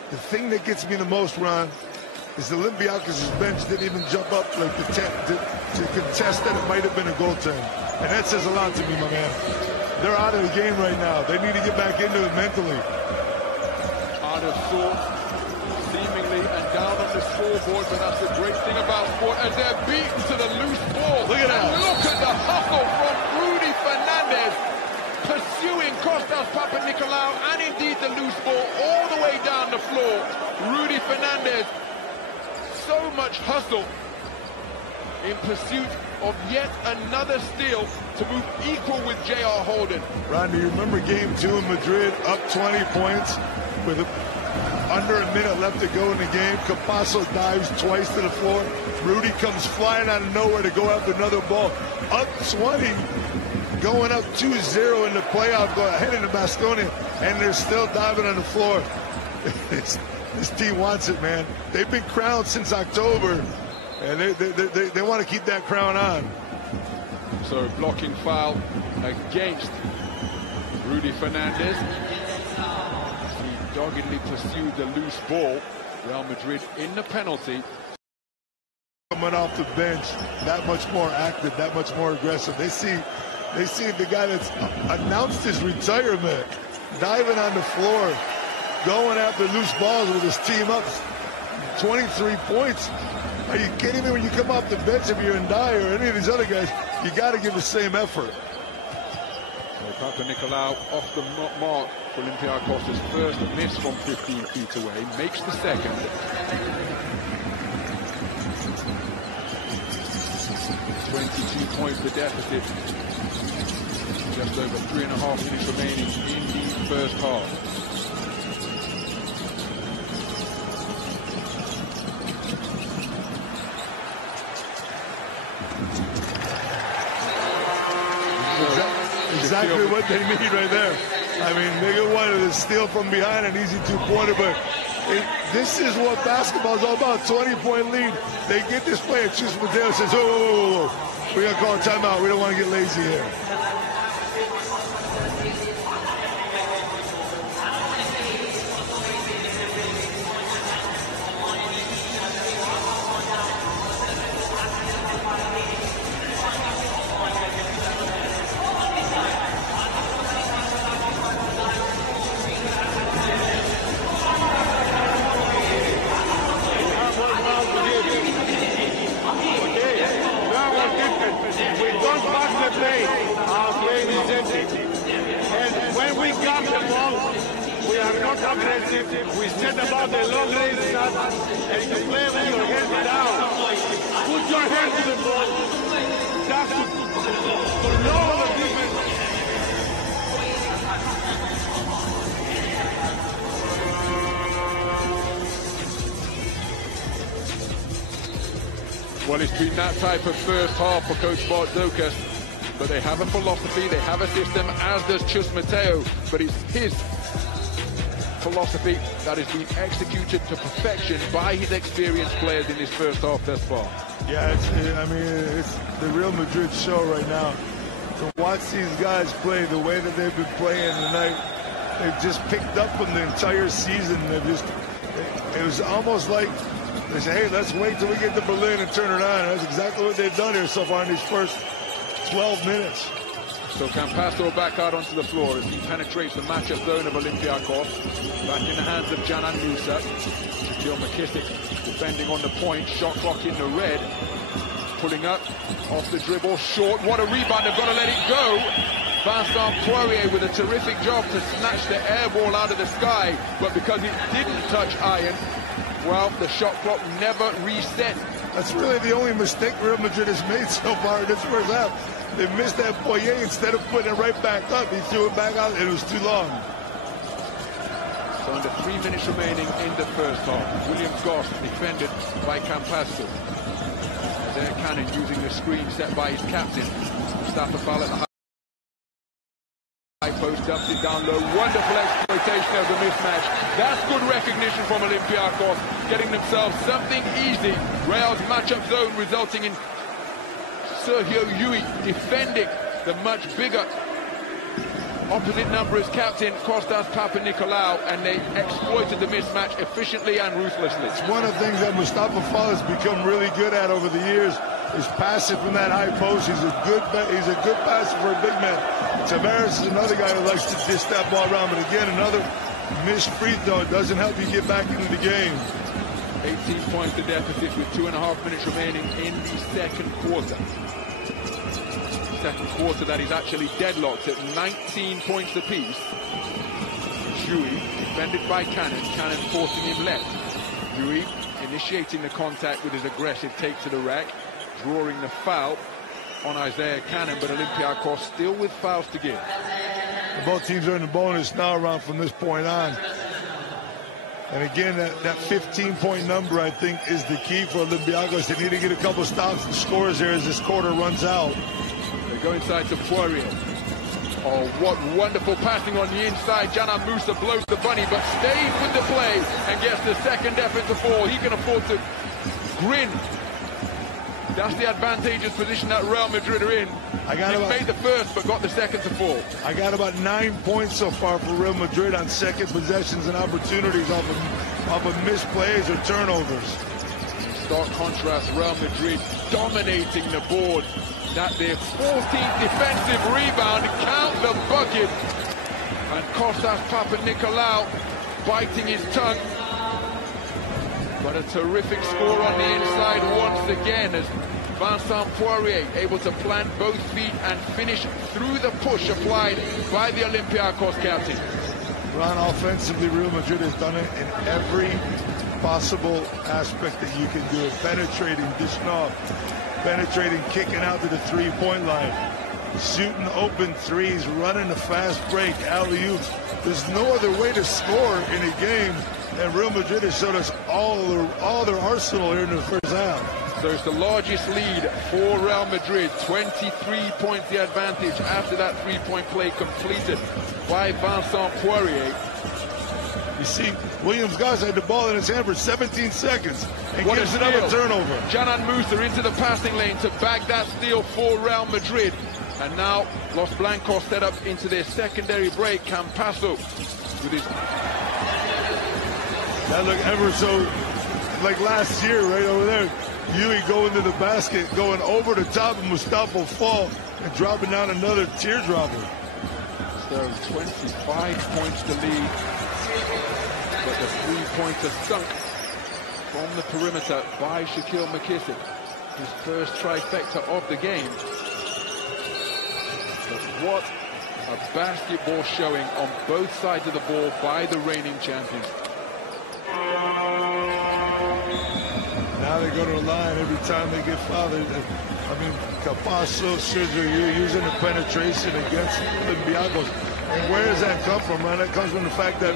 the thing that gets me the most, Ron, is the Olympiacos' bench didn't even jump up like to contest that it might have been a goaltend. And that says a lot to me, my man. They're out of the game right now. They need to get back into it mentally. Out of sorts, seemingly, and down on the scoreboard, but that's the great thing about sport, as they're beaten to the loose ball. Look at that. Look at the hustle from Rudy Fernandez, pursuing Kostas Papanikolaou, and indeed the loose ball all the way down the floor. Rudy Fernandez, so much hustle in pursuit of yet another steal to move equal with J.R. Holden. Ron, do you remember game 2 in Madrid, up 20 points with under a minute left to go in the game? Campasso dives twice to the floor. Rudy comes flying out of nowhere to go after another ball. Up 20, going up 2-0 in the playoff, go ahead in the Baskonia, and they're still diving on the floor. This team wants it, man. They've been crowned since October, and they want to keep that crown on. So blocking foul against Rudy Fernandez. He doggedly pursued the loose ball. Real Madrid in the penalty. Coming off the bench, that much more active, that much more aggressive. They see the guy that's announced his retirement diving on the floor, going after loose balls with his team up 23 points. Are you kidding me? When you come off the bench, if you're in Dyer or any of these other guys, you got to give the same effort. So Papanikolaou off the mark for Olympiacos' first miss from 15 feet away, makes the second. 22 points the deficit. Just over 3.5 minutes remaining in the first half. Exactly what they need right there. I mean, they wanted to steal from behind an easy two-pointer, but this is what basketball is all about. 20-point lead. They get this play, and Chus Mateo says, whoa. We're going to call a timeout. We don't want to get lazy here. We said about the long range shot, and you play with your head down. Put your head to the ball. That's to know the defense. Well, it's been that type of first half for Coach Bartzokas, but they have a philosophy, they have a system, as does Chus Mateo, but it's his philosophy that has been executed to perfection by his experienced players in this first half thus far. Yeah, it's the Real Madrid show right now. To watch these guys play the way that they've been playing tonight, they've just picked up from the entire season. It was almost like they say, hey, let's wait till we get to Berlin and turn it on. That's exactly what they've done here so far in these first 12 minutes. So Campasso back out onto the floor as he penetrates the matchup zone of Olympiacos. Back in the hands of Canan Musa. Shaquille McKissick defending on the point. Shot clock in the red. Pulling up off the dribble. Short. What a rebound. They've got to let it go. Vincent Poirier with a terrific job to snatch the air ball out of the sky. But because it didn't touch iron, well, the shot clock never reset. That's really the only mistake Real Madrid has made so far in this first half. They missed that Poirier. Instead of putting it right back up, he threw it back out. It was too long. So under 3 minutes remaining in the first half. William Goss defended by Campasso. There Cannon using the screen set by his captain. Mustafa Fall at the high post, dumps it down low. Wonderful exploitation of the mismatch. That's good recognition from Olympiacos, getting themselves something easy. Real's matchup zone resulting in Sergio Yui defending the much bigger opposite number as captain Kostas Papanikolaou, and they exploited the mismatch efficiently and ruthlessly. It's one of the things that Mustafa Fall has become really good at over the years, is passing from that high post. He's a good passer for a big man. Tavares is another guy who likes to dish that ball around, but again, another missed free throw. It doesn't help you get back into the game. 18 points to deficit with 2.5 minutes remaining in the second quarter. Second quarter that is actually deadlocked at 19 points apiece. Yui defended by Cannon. Cannon forcing him left. Yui initiating the contact with his aggressive take to the rack, drawing the foul on Isaiah Cannon, but Olympiacos still with fouls to give. Both teams are in the bonus now around from this point on. And again, that 15-point number, I think, is the key for Olympiacos. They need to get a couple stops and scores here as this quarter runs out. They go inside to Poirier. Oh, what wonderful passing on the inside. Canan Musa blows the bunny, but stays with the play and gets the second effort to fall. He can afford to grin. That's the advantageous position that Real Madrid are in. He made the first, but got the second to fall. I got about 9 points so far for Real Madrid on second possessions and opportunities off of missed plays or turnovers. In stark contrast, Real Madrid dominating the board. That their 14th defensive rebound, count the bucket. And Kostas Papanikolaou biting his tongue. But a terrific score on the inside once again as Vincent Poirier able to plant both feet and finish through the push applied by the Olympiacos captain. Ron, offensively, Real Madrid has done it in every possible aspect that you can do it. Penetrating, dishing off, penetrating, kicking out to the three-point line, shooting open threes, running the fast break, alley-oops. There's no other way to score in a game, and Real Madrid has showed us all their arsenal here in the first half. So it's the largest lead for Real Madrid, 23 points the advantage after that three-point play completed by Vincent Poirier. You see, Williams-Goss had the ball in his hand for 17 seconds and gives it up a turnover. Canan Musa into the passing lane to bag that steal for Real Madrid. And now Los Blancos set up into their secondary break. Campasso with his... That looked ever so like last year right over there. Yui going to the basket, going over the top of Mustafa Fall and dropping down another teardropper. So 25 points to lead. But the three-pointer sunk from the perimeter by Shaquille McKissick. His first trifecta of the game. But what a basketball showing on both sides of the ball by the reigning champions. Now they go to the line every time they get fouled. I mean, Campasso, Sergio, using the penetration against Olympiacos. And where does that come from, man? That comes from the fact that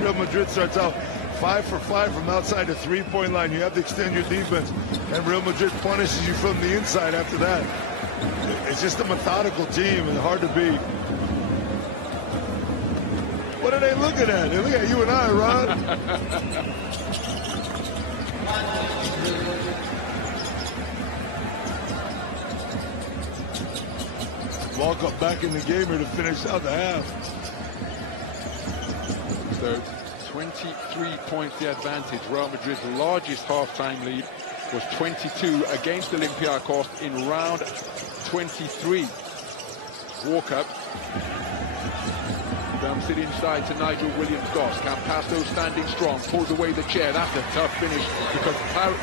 Real Madrid starts out 5 for 5 from outside the three-point line. You have to extend your defense, and Real Madrid punishes you from the inside after that. It's just a methodical team and hard to beat. What are they looking at? They look at you and I, Ron. Walk up back in the game here to finish out the half. So 23 points the advantage. Real Madrid's largest halftime lead was 22 against Olympiacos in round 23. Walk up. Dumps it inside to Nigel Williams-Goss. Campasso standing strong, pulls away the chair. That's a tough finish because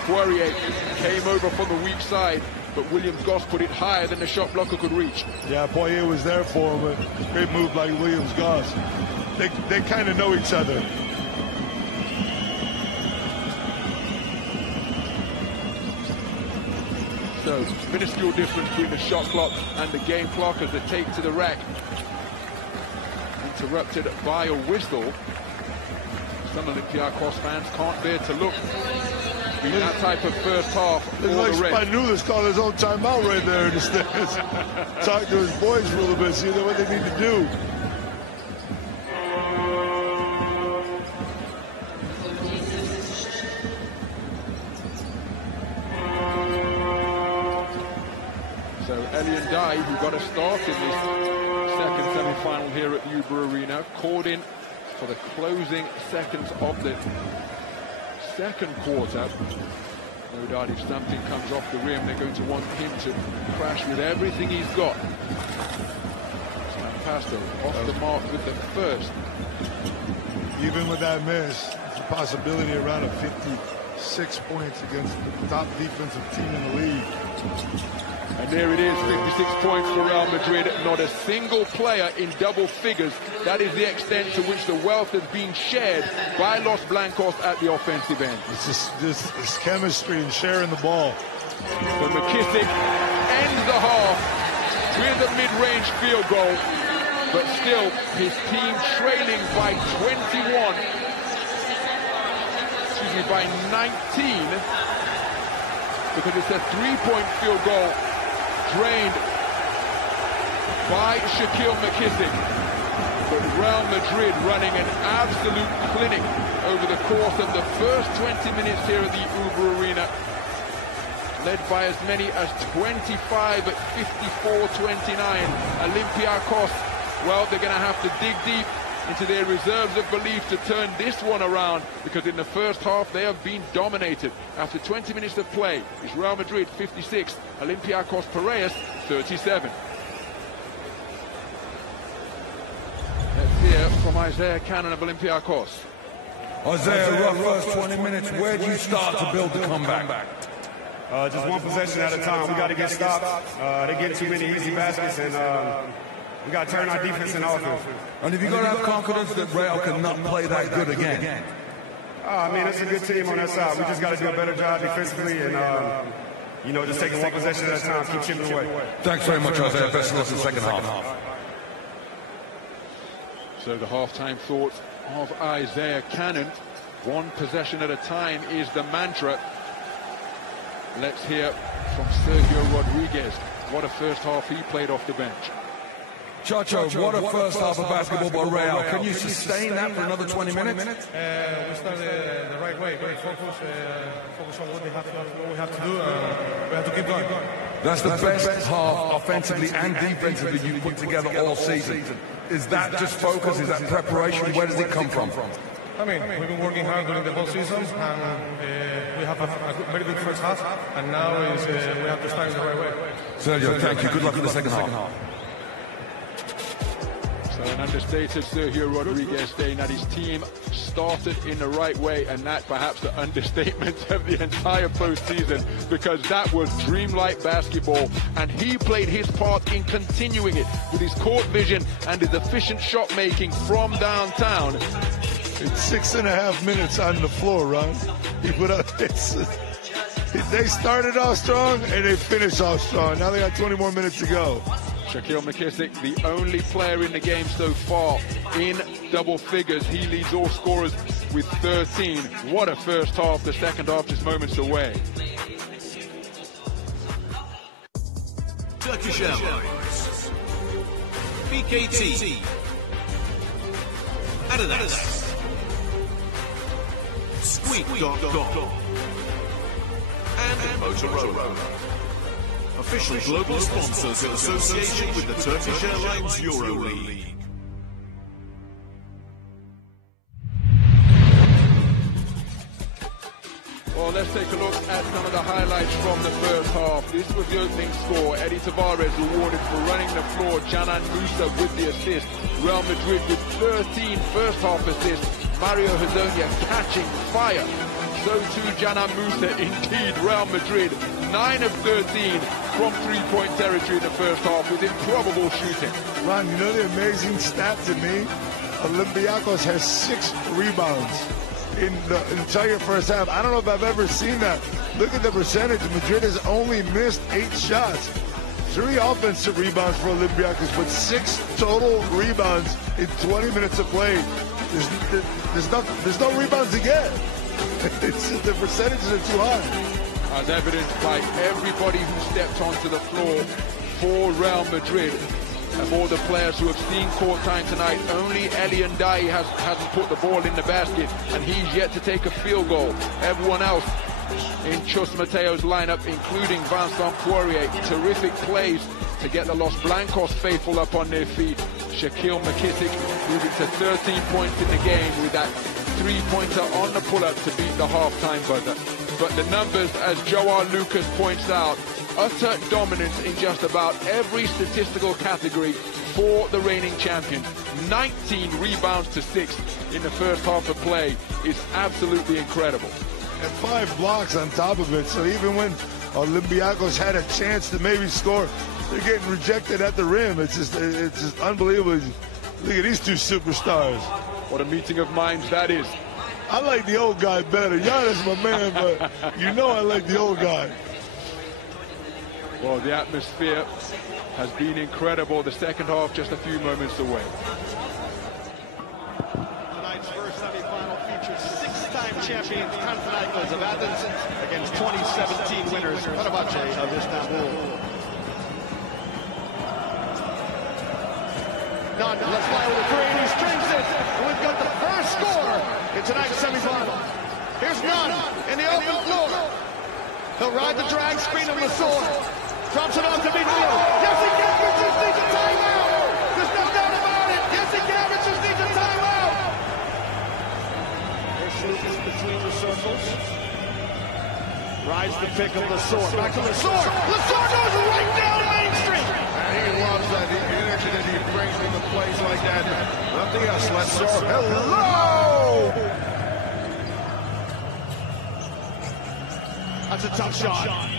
Poirier came over from the weak side, but Williams-Goss put it higher than the shot blocker could reach. Yeah, Poirier was there for him, but great move by Williams-Goss. They kind of know each other. So, minuscule difference between the shot clock and the game clock as they take to the rack. Interrupted by a whistle. Some Olympiacos fans can't bear to look. In that type of first half. It's like Spanulis called his own timeout right there in the stands. Talk to his boys for a little bit, see what they need to do. So Elian Dai, who got a start in this second semi-final here at the Uber Arena, called in for the closing seconds of the second quarter. No doubt if something comes off the rim, they're going to want him to crash with everything he's got. Campasso off the mark with the first. Even with that miss, there's a possibility around a 56 points against the top defensive team in the league. And there it is, 56 points for Real Madrid. Not a single player in double figures. That is the extent to which the wealth has been shared by Los Blancos at the offensive end. It's just this chemistry and sharing the ball. But McKissick ends the half with a mid-range field goal. But still, his team trailing by 21. Excuse me, by 19. Because it's a three-point field goal drained by Shaquille McKissick. But Real Madrid running an absolute clinic over the course of the first 20 minutes here at the Uber Arena. Led by as many as 25 at 54-29. Olympiacos, well, they're going to have to dig deep into their reserves of belief to turn this one around, because in the first half they have been dominated. After 20 minutes of play, it's Real Madrid 56, Olympiacos Piraeus 37. Let's hear from Isaiah Cannon of Olympiacos. Isaiah, rough first 20 minutes, where do you start to build the comeback? just one possession at a time. We got to get stopped. They get too many easy baskets, and we got to turn our defense and offense. And have you got to have confidence that Real cannot play that good again? I mean, it's a good team on that side. We just got to do a better job defensively and, just taking one possession at a time, keep chipping away. Thanks very much, Jose. Best of luck in the second half. So the halftime thoughts of Isaiah Cannon. One possession at a time is the mantra. Let's hear from Sergio Rodriguez. What a first half he played off the bench. Chacho, what a first half of basketball by Real. Can you sustain that for another 20 minutes? We started the right way, very focused, focus on what we have to do. We have to keep going. That's the best half offensively and defensively you put together all season. Is that just focus? Is that preparation? Where does it come from? I mean, we've been working hard during the whole season, and we have a very good first half, and now we have to start in the right way. Sergio, thank you. Good luck in the second half. So an understated Sergio Rodriguez saying that his team started in the right way, and that perhaps the understatement of the entire postseason, because that was dreamlike basketball, and he played his part in continuing it with his court vision and his efficient shot making from downtown. It's 6.5 minutes on the floor, Ron. He put up. They started off strong and they finished off strong. Now they got 20 more minutes to go. Shaquille McKissick, the only player in the game so far in double figures. He leads all scorers with 13. What a first half. The second half just moments away. Turkish Airlines, BKT, Adidas, Squeak.com, and Motorola. Official global sponsors in association with the Turkish Airlines Euroleague. Well, let's take a look at some of the highlights from the first half. This was the opening score. Eddie Tavares rewarded for running the floor. Canan Musa with the assist. Real Madrid with 13 first half assists. Mario Hezonja catching fire. So too Canan Musa, indeed. Real Madrid 9 of 13 from three-point territory in the first half with improbable shooting. Ron, you know the amazing stat to me? Olympiacos has 6 rebounds in the entire first half. I don't know if I've ever seen that. Look at the percentage. Madrid has only missed 8 shots. 3 offensive rebounds for Olympiacos, but 6 total rebounds in 20 minutes of play. There's no rebounds to get. It's just the percentages are too high. As evidenced by everybody who stepped onto the floor for Real Madrid. Of all the players who have seen court time tonight, only Eli Ndiaye hasn't put the ball in the basket, and he's yet to take a field goal. Everyone else in Chus Mateo's lineup, including Vincent Poirier, terrific plays to get the Los Blancos faithful up on their feet. Shaquille McKissick moving to 13 points in the game with that 3-pointer on the pull-up to beat the halftime buzzer. But the numbers, as Joao Lucas points out, utter dominance in just about every statistical category for the reigning champions. 19 rebounds to 6 in the first half of play is absolutely incredible. And 5 blocks on top of it, so even when Olympiacos had a chance to maybe score, they're getting rejected at the rim. It's just unbelievable. Look at these 2 superstars. What a meeting of minds that is. I like the old guy better. Giannis, my man, but you know I like the old guy. Well, the atmosphere has been incredible. The second half just a few moments away. Tonight's first semi-final features 6-time champions Panathinaikos of Athens against 2017 winners Fenerbahce of Istanbul. Let's fly with a 3, and he strings it. And we've got the first score in tonight's semifinal. Here's Nunn in the open floor. He'll ride the drag screen of Lasor. Drops it off to midfield. Jesse Gabbard just needs a timeout. There's no doubt about it. Jesse Gabbard just needs a timeout. There's Lucas between the circles. Rides the pick of Lasor. Back to Lasor. Lasor goes right down Main Street. And he loves that energy that he brings into plays like that. Nothing else, Lasor. Hello! That's a tough shot.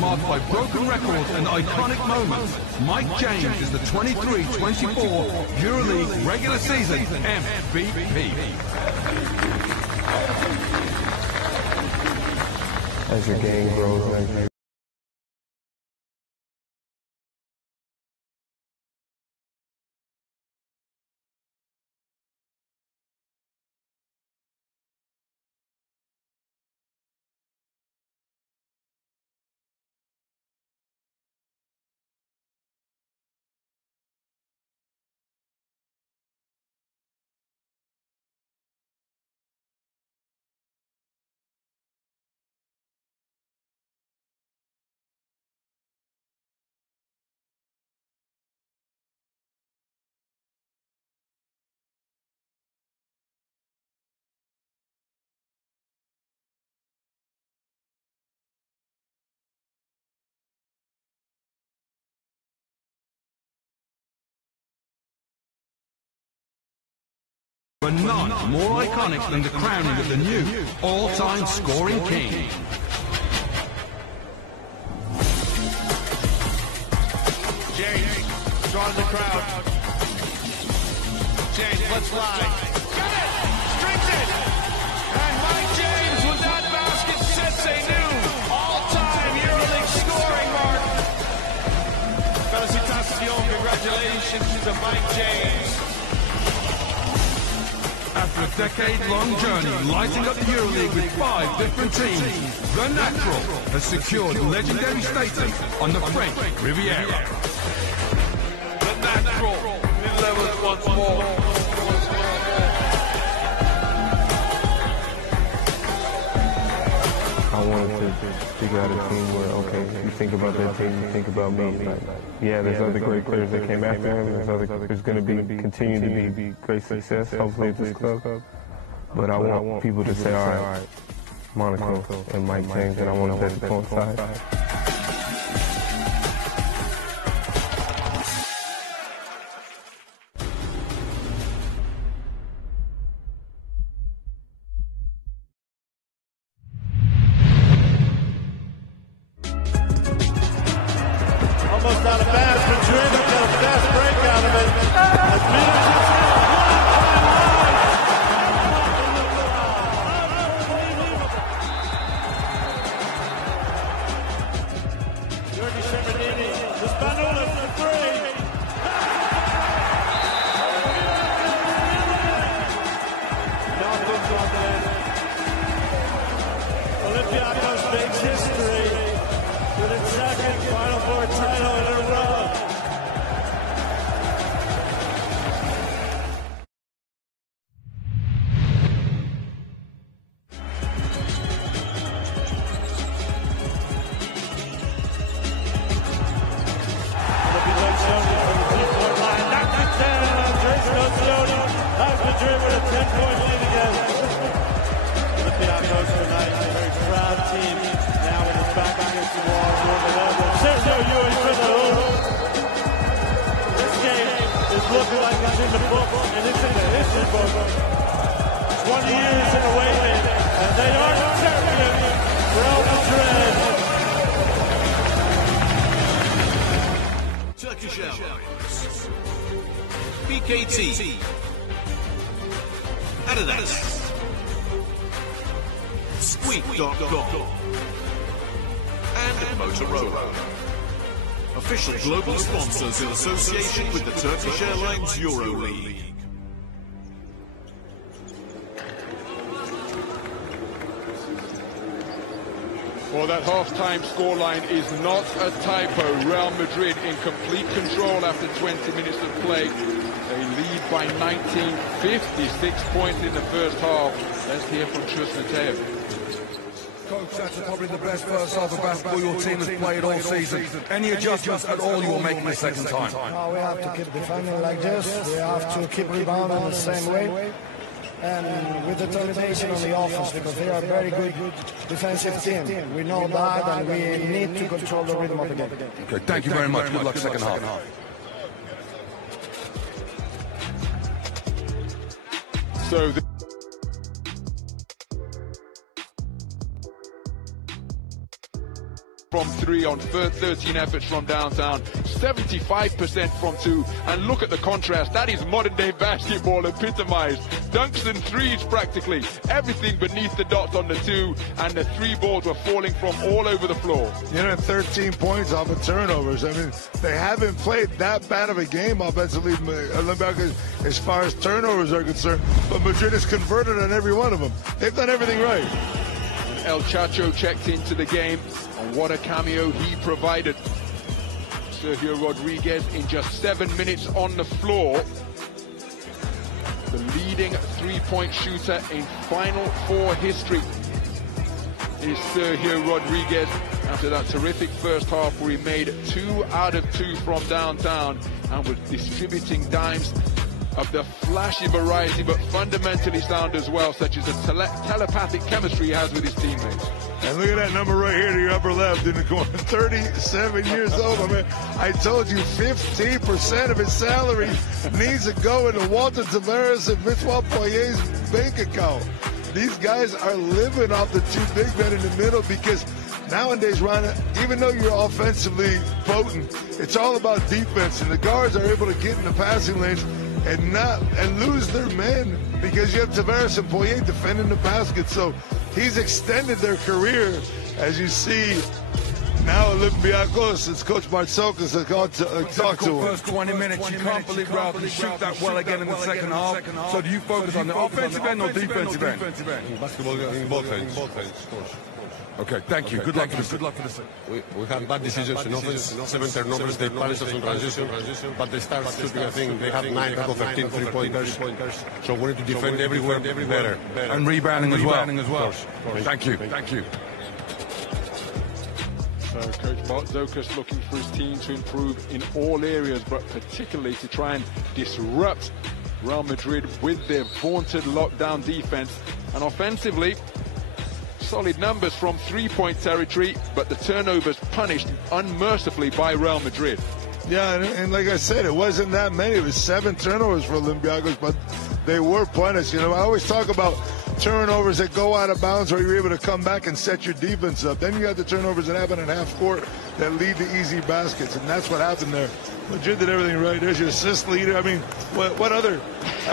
Marked by broken records and iconic moments, Mike James is the 23-24 EuroLeague regular season MVP. As your game grows, as you But none more iconic than the crowning of the new all-time scoring king. James draws the crowd. James, let's fly. Got it! Strings it! And Mike James with that basket sets a new all-time EuroLeague scoring mark. Felicitación, congratulations to Mike James. After a decade-long journey lighting up the EuroLeague with 5 different teams, the Natural has secured legendary status on the French Riviera. The Natural new levels once more. I wanted to figure out a team where, okay, you think about that team, you think about me. Like, yeah, there's other great players that came after him. There's going to continue to be great success, hopefully, at this club. But I want people to say, all right, Monaco and Mike James, and I want that to coincide. Almost out of bounds. Madrid got a fast break out of it. Jordi Shevardini, the Spanola for three. Olympiacos makes history with its second Final Four title in a row. Madrid with a 10-point lead again. Olympiacos tonight, a very proud team. Now with his back against the wall, moving up. Sergio Ewing for the hoop. This game is looking like it's in the book, and it's in the history book. 20 years in the waiting, and they are champions. Real Madrid. Turkish Airlines, BKT, Adidas, Squeak.com, and Motorola. Official global sponsors in association with the Turkish Airlines EuroLeague. Well, that half-time scoreline is not a typo. Real Madrid in complete control after 20 minutes of play. They lead by 19, 56 points in the first half. Let's hear from Mateo. Coach, that's probably the best first half of basketball your team has played all season. Any adjustments at all you will make in the second time? No, we have to keep defending like this. We have to keep rebounding the same way. And with determination on the offense, because they are a very good defensive team. We know that, and we need to control the rhythm of the game. Okay, thank you very much. Good luck second half. So from 3 on 13 efforts from downtown, 75% from 2, and look at the contrast. That is modern day basketball epitomized. Dunks and threes practically, everything beneath the dots on the 2, and the 3 balls were falling from all over the floor. 13 points off of turnovers. I mean, they haven't played that bad of a game offensively, Olympiacos, as far as turnovers are concerned, but Madrid has converted on every one of them. They've done everything right. El Chacho checked into the game, and what a cameo he provided. Sergio Rodriguez in just 7 minutes on the floor. The leading three-point shooter in Final Four history is Sergio Rodriguez after that terrific first half where he made 2 out of 2 from downtown and was distributing dimes of the flashy variety, but fundamentally sound as well, such as the telepathic chemistry he has with his teammates. And look at that number right here to your upper left in the corner, 37 years old. I mean, I told you 15% of his salary needs to go into Walter Tavares and Victoire Poirier's bank account. These guys are living off the 2 big men in the middle because nowadays, Ron, even though you're offensively potent, it's all about defense, and the guards are able to get in the passing lanes and lose their men because you have Tavares and Poirier defending the basket. So he's extended their career, as you see. Now Olympiacos, since Coach Martsokas has gone to talk to him. First 20 minutes, you can't believe Ralph can shoot that well again in the second half. So do you focus on the offensive end or defensive end? Basketball in both ends, of course. Okay, thank you. Good luck for the We have bad decisions in offense, 7 turnovers, they punish us in transition, but they start shooting, I think they have 9 out of 13 3-pointers. So we need to defend everywhere better. And rebounding as well. Thank you. So Coach Bartzokas looking for his team to improve in all areas, but particularly to try and disrupt Real Madrid with their vaunted lockdown defense. And offensively, solid numbers from 3-point territory, but the turnovers punished unmercifully by Real Madrid. Yeah, and like I said, it wasn't that many. It was 7 turnovers for Olympiacos, but they were punished. You know, I always talk about turnovers that go out of bounds where you're able to come back and set your defense up. Then you got the turnovers that happen in half court that lead to easy baskets, and that's what happened there. Madrid did everything right. There's your assist leader. I mean, what other?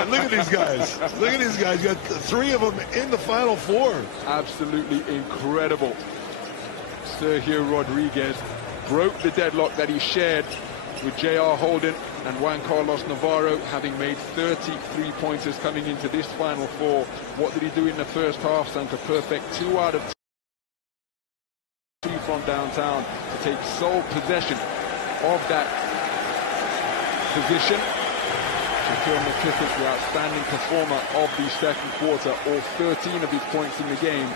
Look at these guys. Look at these guys. You got 3 of them in the Final Four. Absolutely incredible. Sergio Rodriguez broke the deadlock that he shared with J.R. Holden and Juan Carlos Navarro, having made 33 pointers coming into this Final Four. What did he do in the first half? Sunk a perfect 2 out of 2 from downtown to take sole possession of that position. Shaquille McKissick, the outstanding performer of the second quarter, all 13 of his points in the game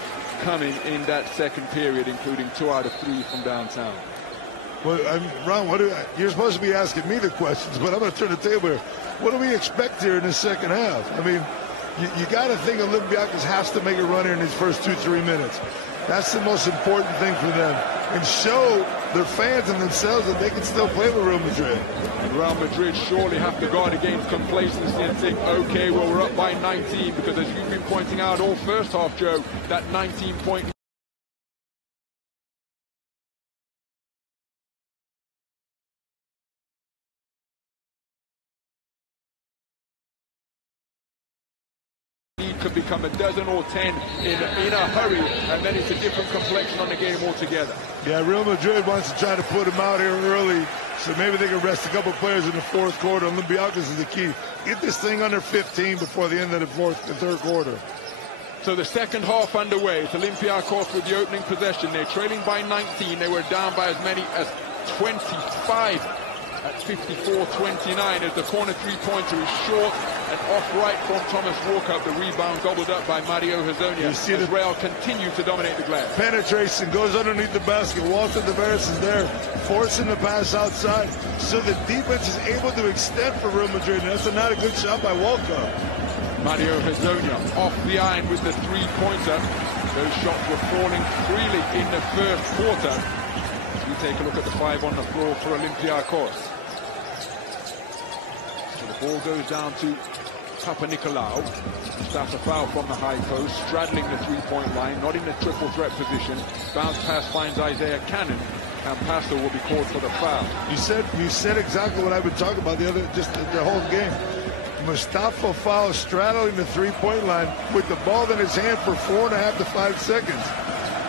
coming in that second period, including 2 out of 3 from downtown. Well, Ron, you're supposed to be asking me the questions, but I'm going to turn the table here. What do we expect here in the second half? I mean, you got to think Olympiacos has to make a run here in these first 2-3 minutes. That's the most important thing for them, and show their fans and themselves that they can still play with Real Madrid. Real Madrid surely have to guard against complacency and think, okay, well, we're up by 19, because as you've been pointing out all first half, Joe, that 19-point could become a dozen or 10 in a hurry, and then it's a different complexion on the game altogether. Yeah, Real Madrid wants to try to put him out here early, so maybe they can rest a couple players in the fourth quarter. Olympiacos is the key. Get this thing under 15 before the end of the third quarter. So the second half underway. It's Olympiacos with the opening possession. They're trailing by 19. They were down by as many as 25 at 54-29 as the corner three-pointer is short and off right from Thomas Walker. The rebound gobbled up by Mario Hazonia. You see the Real continue to dominate the glass. Penetration goes underneath the basket. Walter Tavares is there, forcing the pass outside. So the defense is able to extend for Real Madrid. And that's not a good shot by Walker. Mario Hazonia off the iron with the three-pointer. Those shots were falling freely in the first quarter. As we take a look at the 5 on the floor for Olympiacos. So the ball goes down to Papanikolaou. That's a foul from the high post, straddling the three-point line, not in the triple threat position. Bounce pass finds Isaiah Cannon, and Pasto will be called for the foul. You said exactly what I've been talking about the whole game. Mustafa foul straddling the three-point line with the ball in his hand for 4.5 to 5 seconds.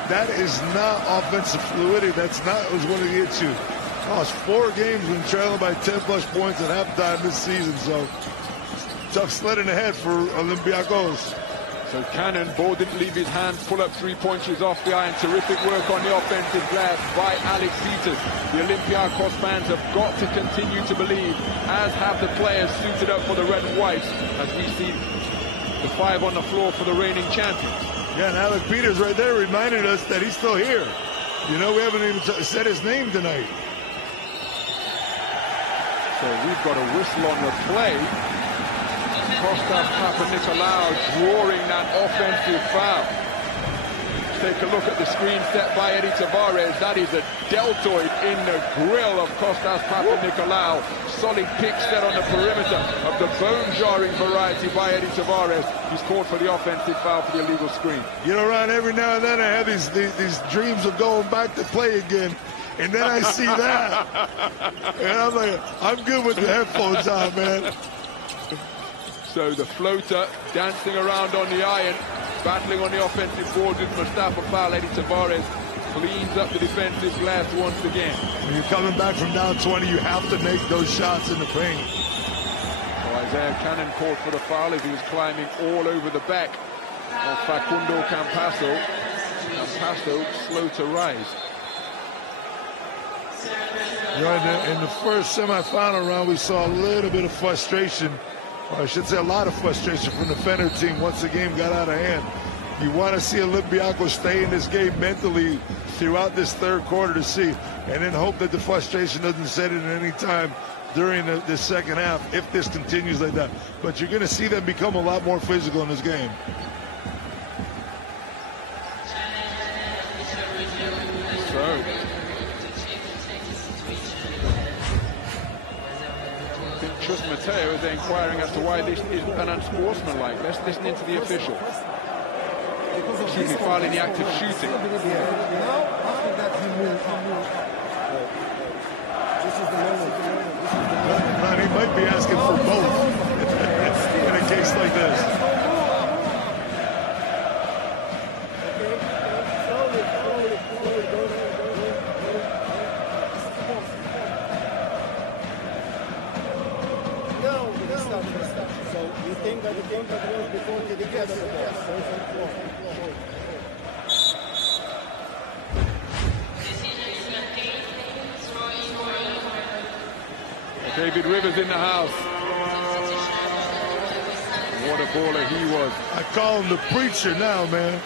That is not offensive fluidity. That's not what was going to get you. Lost 4 games when trailing by 10+ points at halftime this season. So tough sledding ahead for Olympiacos. So Cannon, ball didn't leave his hands, pull-up three-pointers off the iron. Terrific work on the offensive glass by Alex Peters. The Olympiacos fans have got to continue to believe, as have the players suited up for the red and whites, as we see the 5 on the floor for the reigning champions. Yeah, and Alex Peters right there reminded us that he's still here. You know, we haven't even said his name tonight. So we've got a whistle on the play. Kostas Papanikolaou drawing that offensive foul. Take a look at the screen set by Eddie Tavares. That is a deltoid in the grill of Kostas Papanikolaou. Solid pick set on the perimeter of the bone-jarring variety by Eddie Tavares. He's called for the offensive foul for the illegal screen. You know, Ron, every now and then I have these dreams of going back to play again. And then I see that. And I'm like, I'm good with the headphones on, man. So the floater dancing around on the iron, battling on the offensive board with Mustafa foul. Eddie Tavares cleans up the defensive glass once again. When you're coming back from down 20, you have to make those shots in the paint. So Isaiah Cannon called for the foul as he was climbing all over the back of Facundo Campasso. Campasso slow to rise. Yeah, in the first semifinal round, we saw a little bit of frustration, or I should say a lot of frustration from the Fenner team once the game got out of hand. You want to see Olympiacos stay in this game mentally throughout this third quarter to see, and then hope that the frustration doesn't set in at any time during the second half if this continues like that. But you're going to see them become a lot more physical in this game. So Just Matteo is inquiring as to why this is an unsportsmanlike. Let's listen into the official. Excuse me, foul in the act of shooting. He might be asking for both in a case like this. David Rivers in the house. What a baller he was. I call him the preacher now, man.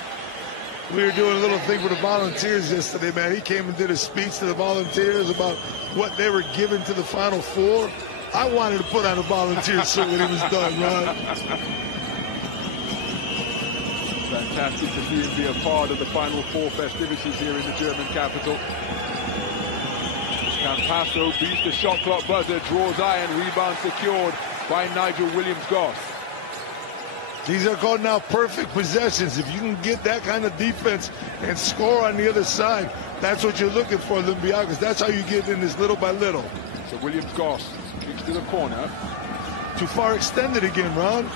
We were doing a little thing for the volunteers yesterday, man. He came and did a speech to the volunteers about what they were giving to the Final Four. I wanted to put on a volunteer suit when he was done, Ron. Fantastic to see him be a part of the Final Four festivities here in the German capital. Campasso beats the shot clock buzzer, draws iron, rebound secured by Nigel Williams-Goss. These are called now perfect possessions. If you can get that kind of defense and score on the other side, that's what you're looking for, Olympiacos. That's how you get in this little by little. So Williams-Goss kicks to the corner. Too far extended again, Ron.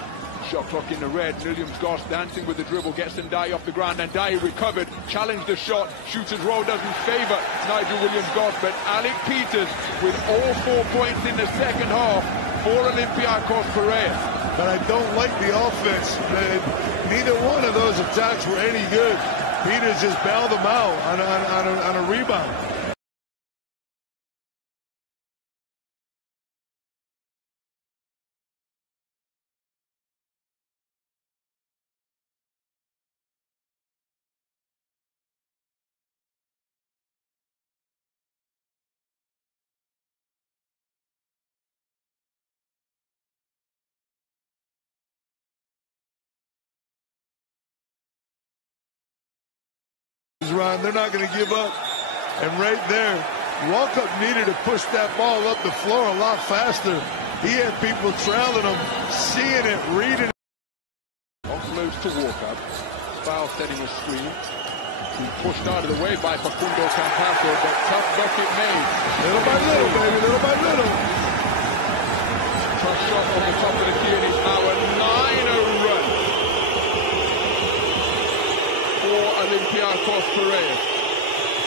Shot clock in the red. Williams-Goss dancing with the dribble, gets Ndai off the ground. Ndai recovered, challenged the shot. Shooter's roll doesn't favor Nigel Williams-Goss, but Alec Peters with all 4 points in the second half for Olympiacos Piraeus. But I don't like the offense. Neither one of those attacks were any good. Peters just bailed them out on a rebound. Run, they're not going to give up. And right there, Walkup needed to push that ball up the floor a lot faster. He had people trailing him, seeing it, reading it. Offloads to Walkup. Foul setting a screen. He pushed out of the way by Facundo Campasso, but tough bucket made. Little by little, baby, little by little. Tough shot on the top of the key, and it's now a 9-0 run for Olympiacos Piraeus.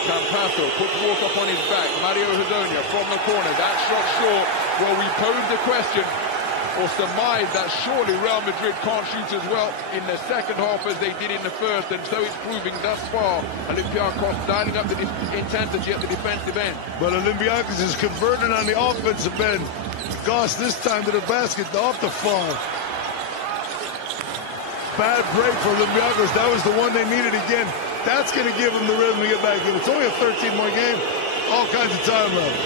Campasso puts Walkup on his back. Mario Hezonja from the corner. That shot short. Well, we posed the question, or surmised, that surely Real Madrid can't shoot as well in the second half as they did in the first, and so it's proving thus far. Olympiacos dialing up the intensity at the defensive end. But Olympiacos is converting on the offensive end. Goss this time to the basket, off the fall. Bad break for Olympiacos. That was the one they needed again. That's going to give them the rhythm to get back in. It's only a 13-point game. All kinds of time left.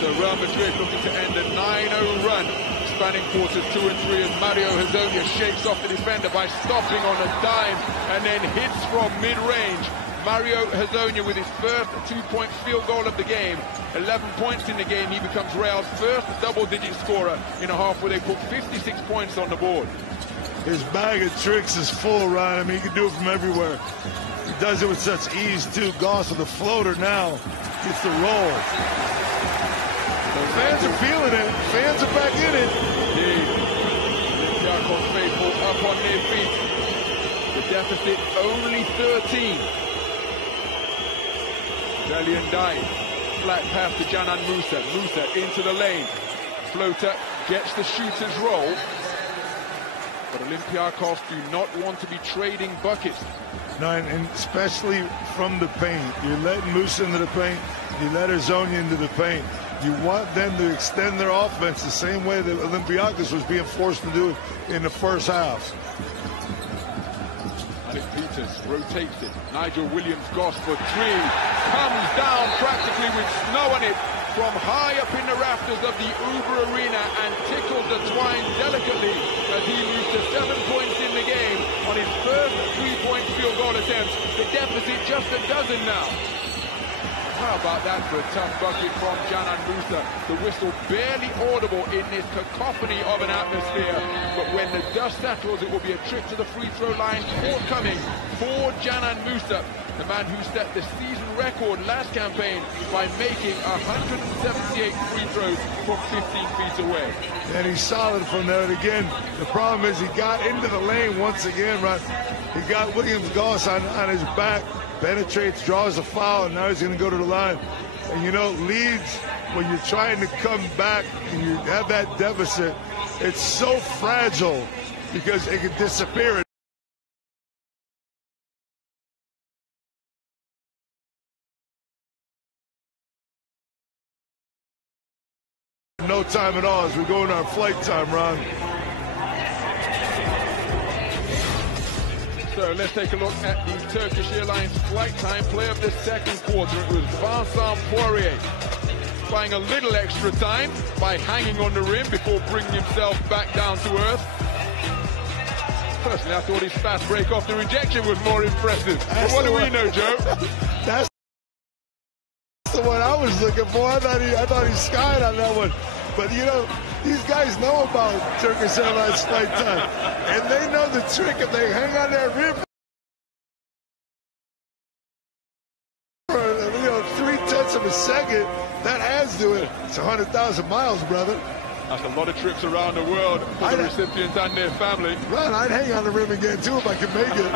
So Real Madrid looking to end a 9-0 run, spanning quarters 2 and 3, as Mario Hezonja shakes off the defender by stopping on a dime and then hits from mid-range. Mario Hezonja with his first 2-point field goal of the game. 11 points in the game. He becomes Real's first double-digit scorer in a half where they put 56 points on the board. His bag of tricks is full, Ryan. I mean, he can do it from everywhere. He does it with such ease, too. Goss with the floater now. Gets the roll. The fans are feeling it. Fans are back in it. Indeed. Olympiacos faithful up on their feet. The deficit only 13. Delian Dye. Flat pass to Canan Musa. Musa into the lane. Floater gets the shooter's roll. But Olympiacos do not want to be trading buckets. No, and especially from the paint. You're letting Musa into the paint. You let Hezonja into the paint. You want them to extend their offense the same way that Olympiacos was being forced to do it in the first half. Alec Peters rotates it. Nigel Williams-Goss for three. Comes down practically with snow on it from high up in the rafters of the Uber Arena and tickles the twine delicately as he moves to 7 points in the game on his first 3-point field goal attempt. The deficit just a dozen now. How about that for a tough bucket from Canan Musa? The whistle barely audible in this cacophony of an atmosphere. But when the dust settles, it will be a trip to the free throw line forthcoming for Canan Musa, the man who set the season record last campaign by making 178 free throws from 15 feet away. And he's solid from there. And again, the problem is he got into the lane once again, right? He got Williams-Goss on his back. Penetrates, draws a foul, and now he's going to go to the line. And, you know, leads, when you're trying to come back and you have that deficit, it's so fragile because it can disappear. No time at all as we go into our flight time, Ron. So let's take a look at the Turkish Airlines flight time play of the second quarter. It was Vincent Poirier buying a little extra time by hanging on the rim before bringing himself back down to earth. Personally, I thought his fast break off the rejection was more impressive. But what do we know, Joe? That's the one I was looking for. I thought he skied on that one. But, you know, these guys know about Turkish Airlines flight time. And they know the trick. If they hang on that rim for, 0.3 of a second, that adds to it. It's 100,000 miles, brother. That's a lot of trips around the world for the recipient and their family. Ron, I'd hang on the rim again, too, if I could make it.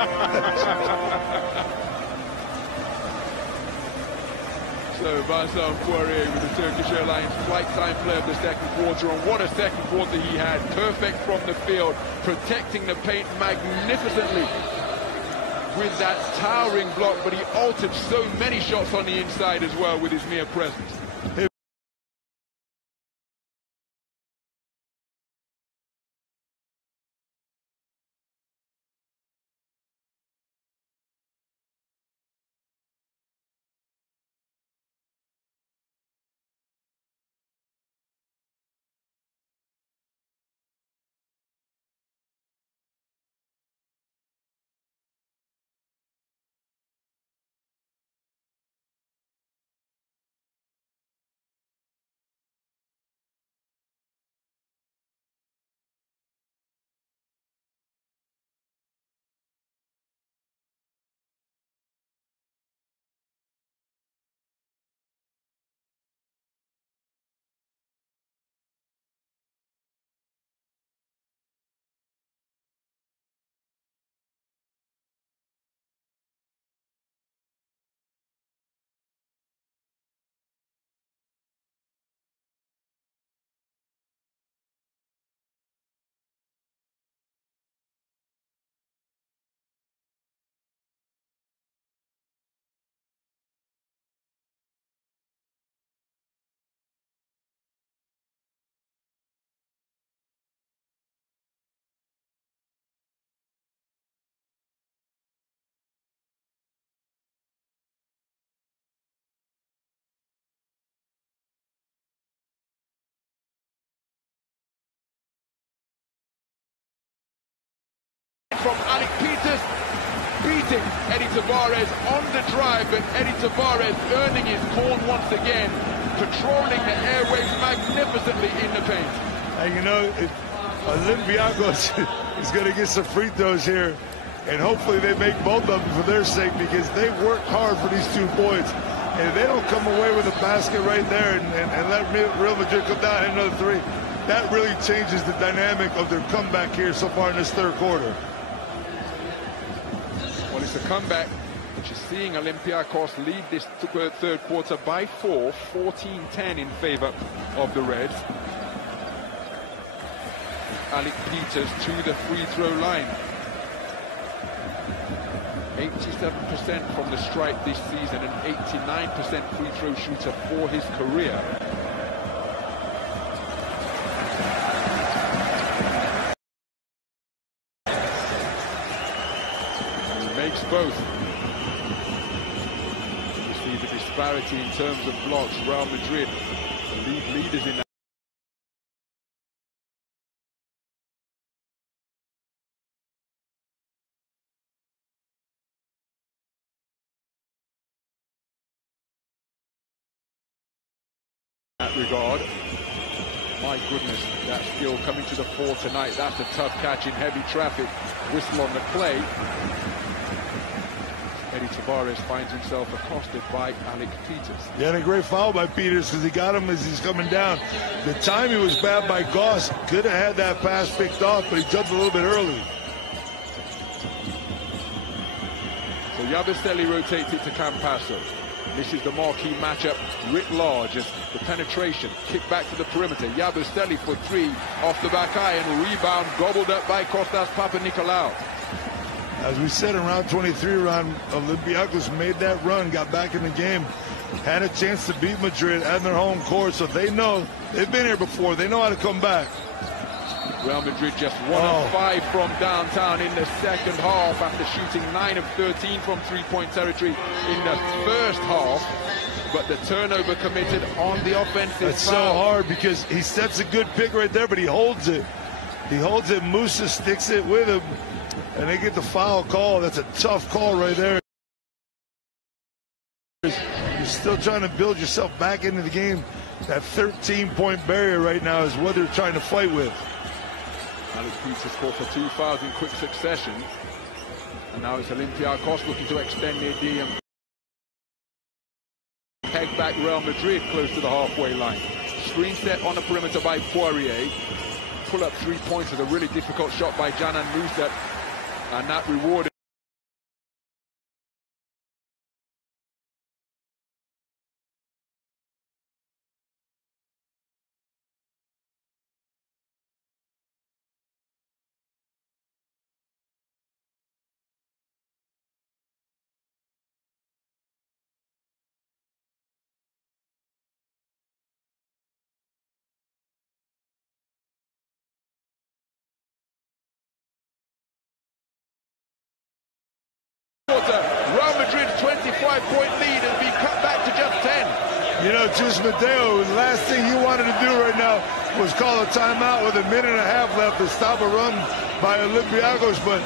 So So Vincent Poirier with the Turkish Airlines flight time player of the second quarter, and what a second quarter he had. Perfect from the field, protecting the paint magnificently with that towering block, but he altered so many shots on the inside as well with his mere presence. From Alec Peters, beating Eddie Tavares on the drive, but Eddie Tavares earning his corn once again, controlling the airwaves magnificently in the paint. And you know, Olympiacos is going to get some free throws here, and hopefully they make both of them for their sake, because they worked hard for these 2 points. And if they don't come away with a basket right there and let Real Madrid come down and another 3, that really changes the dynamic of their comeback here so far in this third quarter. Well, it's a comeback which is seeing Olympiacos lead this third quarter by 4, 14-10 in favor of the Reds. Alec Peters to the free throw line. 87% from the stripe this season, and 89% free throw shooter for his career. Makes both. You see the disparity in terms of blocks. Real Madrid, the league leaders in that. Regard. My goodness, that skill coming to the fore tonight. That's a tough catch in heavy traffic. Whistle on the play. Eddie Tavares finds himself accosted by Alec Peters. Yeah, and a great foul by Peters, because he got him as he's coming down. The timing was bad by Goss. Could have had that pass picked off, but he jumped a little bit early. So Yabusele rotates it to Campasso. This is the marquee matchup writ large, as the penetration, kick back to the perimeter. Yabusele for 3 off the back eye, and rebound gobbled up by Kostas Papanikolaou. As we said in round 23, Olympiacos made that run, got back in the game, had a chance to beat Madrid at their home court, so they know, they've been here before, they know how to come back. Real Madrid just 1 of 5 from downtown in the second half, after shooting 9 of 13 from three-point territory in the first half. But the turnover committed on the offensive That's foul. so hard, because he sets a good pick right there, but he holds it. He holds it, Musa sticks it with him, and they get the foul call. That's a tough call right there. You're still trying to build yourself back into the game. That 13-point barrier right now is what they're trying to fight with. Alec Peters scored for 2 fouls in quick succession. And now it's Olympiacos looking to extend their D and peg back Real Madrid close to the halfway line. Screen set on the perimeter by Poirier. Pull up 3-pointers, a really difficult shot by Canan Musa, and that rewarded 5-point lead has been cut back to just 10. You know, Juice Mateo, the last thing he wanted to do right now was call a timeout with a minute and a half left to stop a run by Olympiacos, but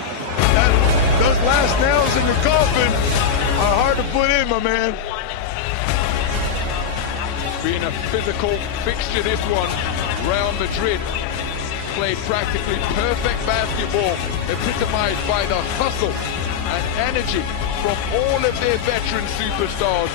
those last nails in the coffin are hard to put in, my man. Being a physical fixture, this one. Real Madrid played practically perfect basketball, epitomized by the hustle and energy from all of their veteran superstars.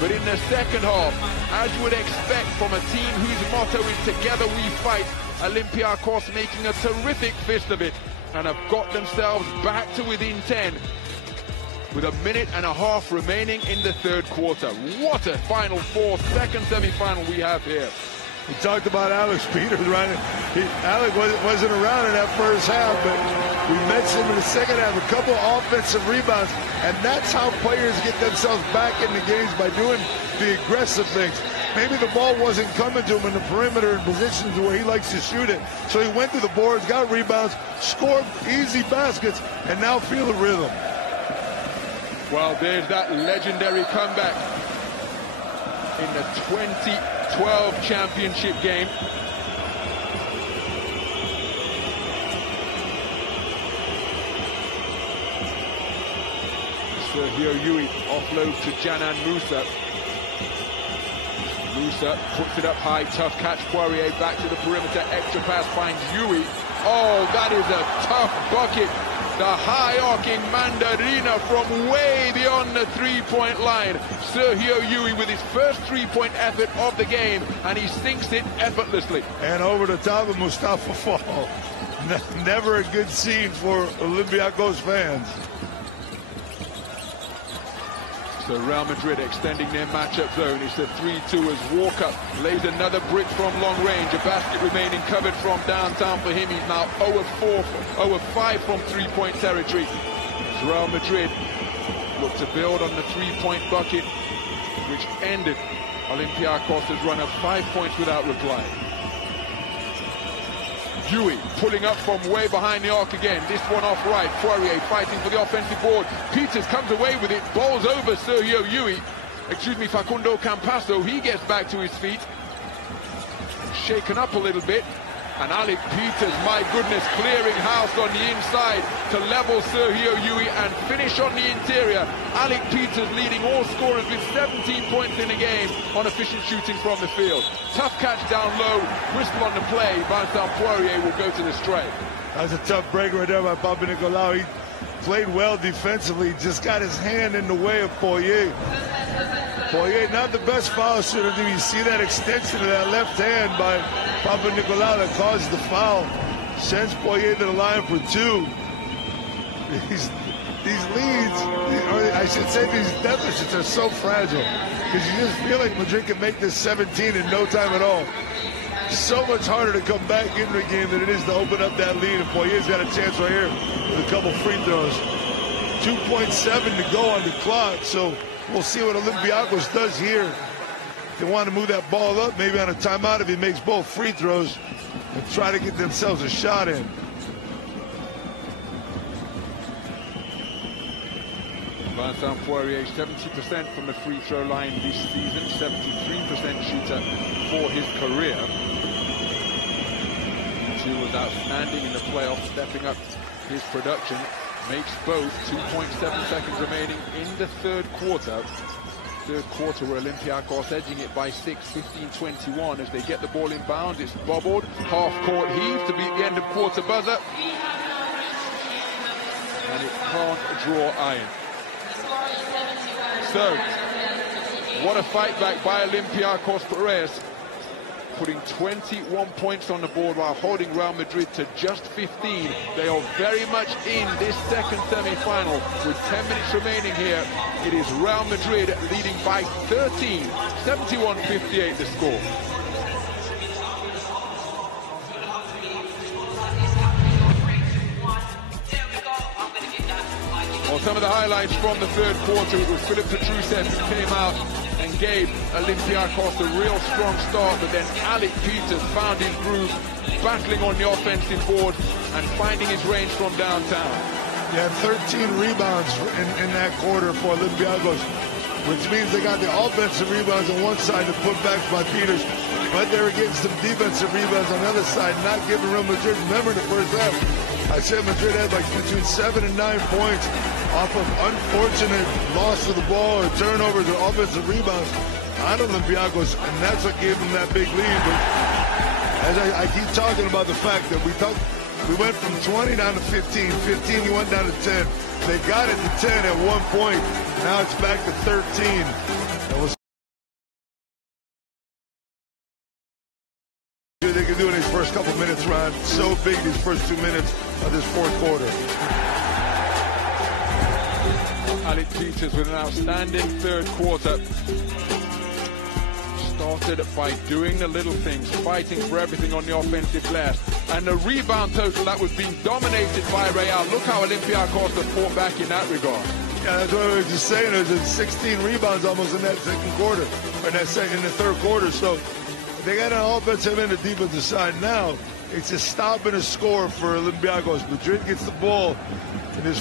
But in the second half, as you would expect from a team whose motto is together we fight, Olympiacos making a terrific fist of it and have got themselves back to within 10 with a minute and a half remaining in the third quarter. What a Final Four, second semi-final we have here. We talked about Alex Peters, right? Alex wasn't around in that first half, but we mentioned him in the second half, a couple offensive rebounds, and that's how players get themselves back in the games, by doing the aggressive things. Maybe the ball wasn't coming to him in the perimeter in positions where he likes to shoot it, so he went to the boards, got rebounds, scored easy baskets, and now feel the rhythm. Well, there's that legendary comeback in the 2012 championship game. Sergio Yui offloads to Janan Musa. Musa puts it up high, tough catch. Poirier back to the perimeter, extra pass finds Yui. Oh, that is a tough bucket. The high-arcing mandarina from way beyond the three-point line. Sergio Yui with his first three-point effort of the game, and he sinks it effortlessly. And over the top of Mustafa Fall. Never a good scene for Olympiacos fans. So Real Madrid extending their matchup zone. It's a 3-2 as Walker lays another brick from long range. A basket remaining covered from downtown for him. He's now 0-5 from three-point territory. So Real Madrid look to build on the three-point bucket, which ended Olympiacos' run of 5 points without reply. Yui pulling up from way behind the arc again. This one off right. Poirier fighting for the offensive board. Peters comes away with it. Bowls over Sergio Yui. Facundo Campasso. He gets back to his feet. Shaken up a little bit. And Alec Peters, my goodness, clearing house on the inside to level Sergio Yui and finish on the interior. Alec Peters leading all scorers with 17 points in the game on efficient shooting from the field. Tough catch down low, whistle on the play. Vincent Poirier will go to the strike. That was a tough break right there by Papa Nicolau. He played well defensively, just got his hand in the way of Poirier. Poirier, not the best foul shooter. You see that extension of that left hand by Papa Nicolau that caused the foul. Sends Poirier to the line for two. These leads, or I should say these deficits, are so fragile, because you just feel like Madrid can make this 17 in no time at all. So much harder to come back into the game than it is to open up that lead. And Poirier's got a chance right here with a couple free throws. 2.7 to go on the clock, so we'll see what Olympiacos does here. They want to move that ball up, maybe on a timeout if he makes both free throws, and try to get themselves a shot in. Vincent Poirier, 70% from the free throw line this season, 73% shooter for his career. He was outstanding in the playoffs, stepping up his production. Makes both. 2.7 seconds remaining in the third quarter. Third quarter where Olympiacos edging it by 6, 15-21 as they get the ball inbound. It's bobbled. Half-court heave to beat the end of quarter buzzer. And it can't draw iron. So, what a fight back by Olympiacos Piraeus, putting 21 points on the board while holding Real Madrid to just 15. They are very much in this second semi-final with 10 minutes remaining here. It is Real Madrid leading by 13, 71-58 the score. Well, some of the highlights from the third quarter, it was Philip Petrusev who came out and gave Olympiacos a real strong start, but then Alec Peters found his groove, battling on the offensive board and finding his range from downtown. He had 13 rebounds in that quarter for Olympiacos. which means they got the offensive rebounds on one side to put back by Peters, but they were getting some defensive rebounds on the other side, not giving Real Madrid. Remember the first half, I said Madrid had like between 7 and 9 points off of unfortunate loss of the ball or turnovers or offensive rebounds on Olympiacos, and that's what gave them that big lead. But as I keep talking about the fact that we went from 20 down to 15, 15 we went down to 10. They got it to 10 at one point. Now it's back to 13. It was they can do in these first couple minutes, Ron. So big these first 2 minutes of this fourth quarter. Alec Peters with an outstanding third quarter. Started by doing the little things, fighting for everything on the offensive glass. And the rebound total that was being dominated by Real. Look how Olympiacos have fought back in that regard. Yeah, that's what I was just saying. There's 16 rebounds almost in that second quarter, or in the third quarter. So they got an offensive and a defensive side. Now it's a stop and a score for Olympiacos. Madrid gets the ball in this.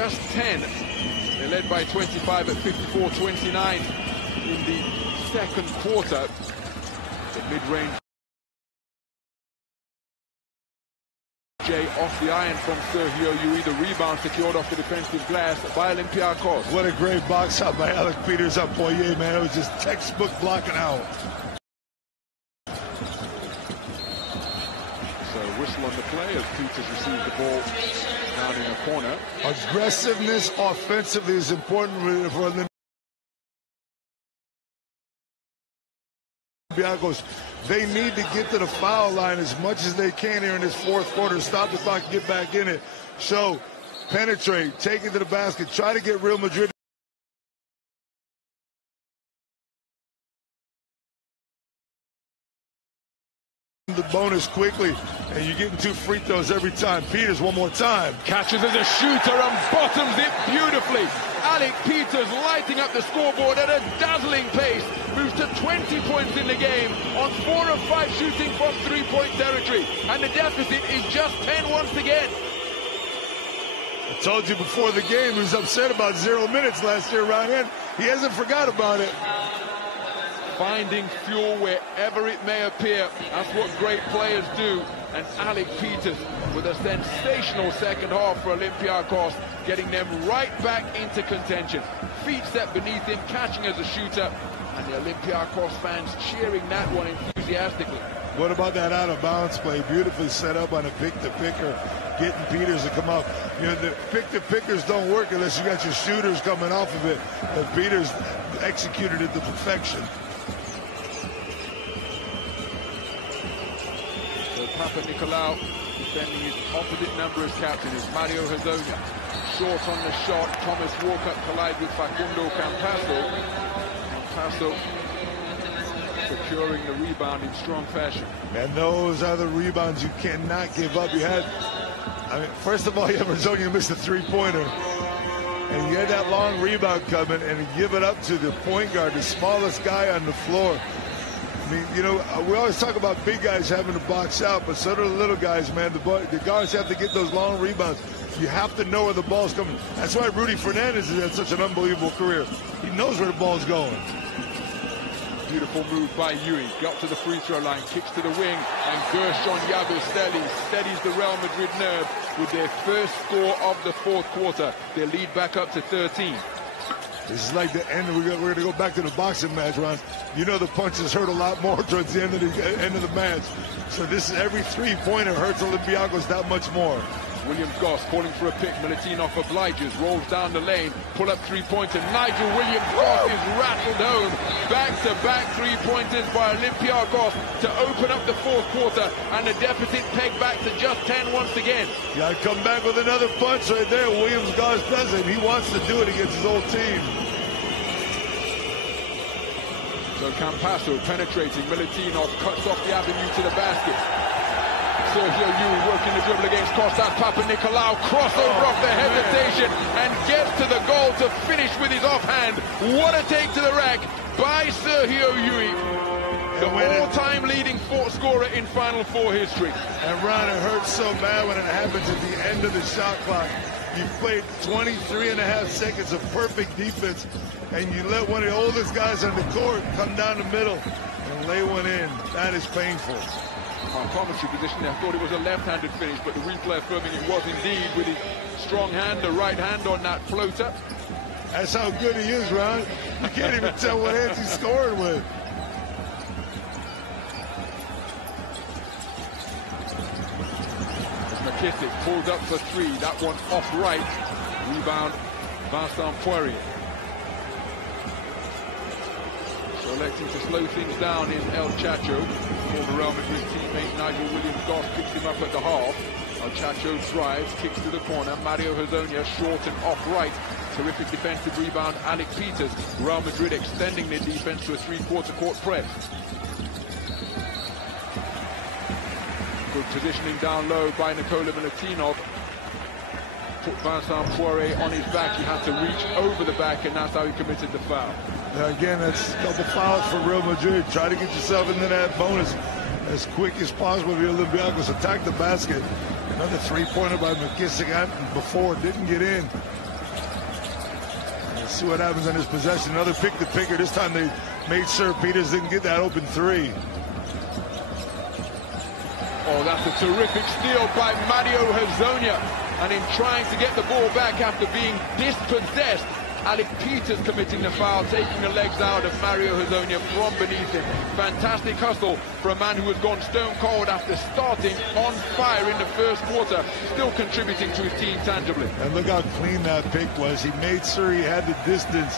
Just 10. They led by 25 at 54-29 in the second quarter. The mid-range Jay off the iron from Sergio Yui. The rebound secured off the defensive glass by Olympiacos. What a great box out by Alec Peters on Poirier, man. It was just textbook blocking out. So whistle on the play as Peters received the ball down in the corner. Aggressiveness offensively is important for Olympiacos. They need to get to the foul line as much as they can here in this fourth quarter. Stop the clock, get back in it. So penetrate, take it to the basket, try to get Real Madrid the bonus quickly, and you're getting 2 free throws every time. Peters one more time. Catches as a shooter and bottoms it beautifully. Alec Peters lighting up the scoreboard at a dazzling pace. Moves to 20 points in the game on 4 of 5 shooting from 3-point territory. And the deficit is just 10 once again. I told you before the game he was upset about 0 minutes last year, Ryan. He hasn't forgot about it. Finding fuel wherever it may appear. That's what great players do. And Alec Peters with a sensational second half for Olympiacos, getting them right back into contention. Feet set beneath him, catching as a shooter, and the Olympiacos fans cheering that one enthusiastically. What about that out-of-bounds play? Beautifully set up on a pick-to-picker, getting Peters to come out. You know, the pick-to-pickers don't work unless you got your shooters coming off of it. And Peters executed it to perfection. Papa Nicolau defending his opposite number as captain is Mario Hezonja. Short on the shot. Thomas Walker collide with Facundo Campasso. Campasso securing the rebound in strong fashion. And those are the rebounds you cannot give up. You had, first of all, you have Hezonja miss a 3-pointer. And you had that long rebound coming and you give it up to the point guard, the smallest guy on the floor. I mean, you know, we always talk about big guys having to box out, but so do the little guys, man. The guards have to get those long rebounds. You have to know where the ball's coming. That's why Rudy Fernandez has had such an unbelievable career. He knows where the ball's going. Beautiful move by Yui. Got to the free throw line, kicks to the wing, and Gershon Yabusele steadies the Real Madrid nerve with their first score of the fourth quarter. Their lead back up to 13. This is like the end. We're going to go back to the boxing match, Ron. You know the punches hurt a lot more towards the end of the match. So this is every 3-pointer hurts Olympiacos that much more. Williams Goss calling for a pick. Milutinov obliges, rolls down the lane, pull up 3-pointer. Nigel Williams Goss is rattled home. Back-to-back 3-pointers by Olympiacos to open up the fourth quarter, and the deficit pegged back to just 10 once again. Got to come back with another punch right there. Williams Goss does it. He wants to do it against his old team. So Campasso penetrating. Milutinov cuts off the avenue to the basket. Sergio Yui working the dribble against Kostas Papanikolaou. Crossover off the hesitation and gets to the goal to finish with his offhand. What a take to the rack by Sergio Yui. The all-time leading scorer in Final Four history. And Ron, it hurts so bad when it happens at the end of the shot clock. You played 23.5 seconds of perfect defense, and you let one of the oldest guys on the court come down the middle and lay one in. That is painful. On commentary position, I thought it was a left-handed finish, but the replay affirming it was indeed with his strong hand, the right hand on that floater. That's how good he is, Ron. You can't even tell what hands he's scoring with. McKissick pulled up for three. That one off right. Rebound, Vincent Poirier. So electing to slow things down is El Chacho. Former Real Madrid teammate Nigel Williams-Goss picks him up at the half. El Chacho drives, kicks to the corner. Mario Hezonja short and off right. Terrific defensive rebound, Alec Peters. Real Madrid extending their defense to a three-quarter court press. Good positioning down low by Nikola Milutinov. Put Vincent Poirier on his back. He had to reach over the back, and that's how he committed the foul. Now again, that's a couple fouls for Real Madrid. Try to get yourself into that bonus as quick as possible. The Olympiacos attack the basket. Another three-pointer by McKissick before, didn't get in. Let's see what happens on this possession. Another pick-to-picker. This time they made sure Peters didn't get that open three. Oh, that's a terrific steal by Mario Hezonja. And in trying to get the ball back after being dispossessed, Alec Peters committing the foul, taking the legs out of Mario Hezonja from beneath him. Fantastic hustle for a man who has gone stone cold after starting on fire in the first quarter, still contributing to his team tangibly. And look how clean that pick was. He made sure he had the distance.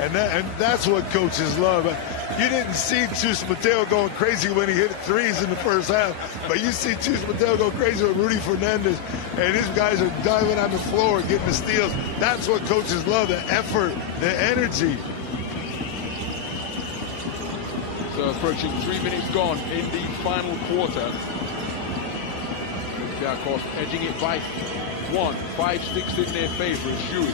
And that's what coaches love. You didn't see Chus Mateo going crazy when he hit threes in the first half, but you see Chus Mateo go crazy with Rudy Fernandez, and these guys are diving on the floor, getting the steals. That's what coaches love, the effort, the energy. So approaching 3 minutes gone in the final quarter. Olympiacos edging it by one. 5-6 in their favor. It's Yui.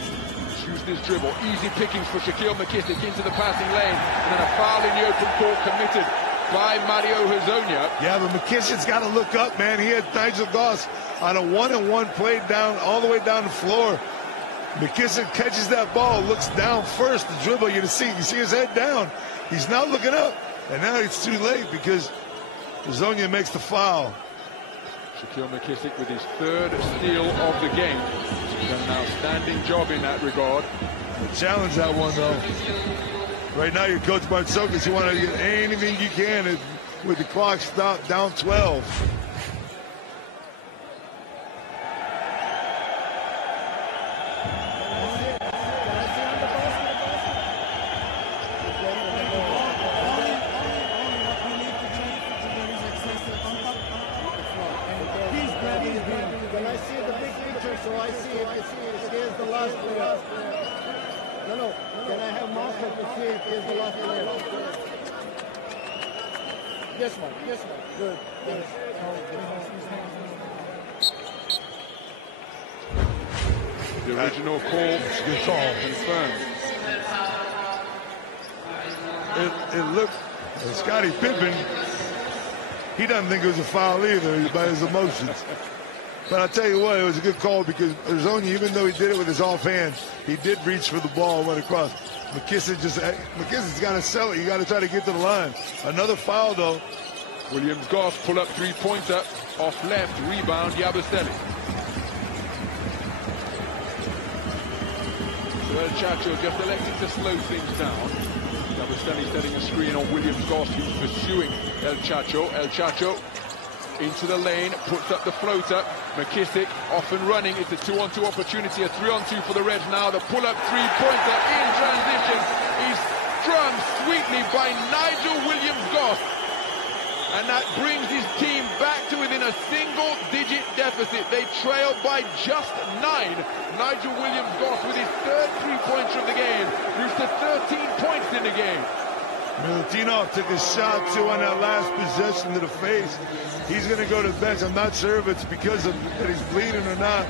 Using his dribble, easy pickings for Shaquille McKissick into the passing lane, and then a foul in the open court committed by Mario Hezonja. Yeah, but McKissick's got to look up, man. He had Nigel Goss on a one-on-one play down, all the way down the floor. McKissick catches that ball, looks down first to dribble. You see his head down. He's not looking up, and now it's too late because Hezonja makes the foul. Shaquille McKissick with his third steal of the game. He's done an outstanding job in that regard. Challenge that one, though. Right now, you're Coach Bartzokis. You want to get anything you can with the clock stopped down 12. When I see the big picture, so I see it is the last player. No. Can I have Master to see it is the last player? This one. Good. The original call. Good call. Confirmed. It looked, Scottie Pippen, he doesn't think it was a foul either by his emotions. But I'll tell you what, it was a good call because Hezonja, even though he did it with his offhand, he did reach for the ball and went across. McKissick's got to sell it. You got to try to get to the line. Another foul, though. Williams-Goss pull up three-pointer off left, rebound, Yabusele. So El Chacho just elected to slow things down. Yabusele setting a screen on Williams-Goss, who's pursuing El Chacho. El Chacho into the lane, puts up the floater. McKissick off and running. It's a 2-on-2 opportunity, a 3-on-2 for the Reds now. The pull-up three-pointer in transition is strung sweetly by Nigel Williams-Goss. And that brings his team back to within a single-digit deficit. They trailed by just 9. Nigel Williams-Goss with his third three-pointer of the game moves to 13 points in the game. Milutinov took a shot, too, on that last possession to the face. He's going to go to the bench. I'm not sure if it's because of that he's bleeding or not.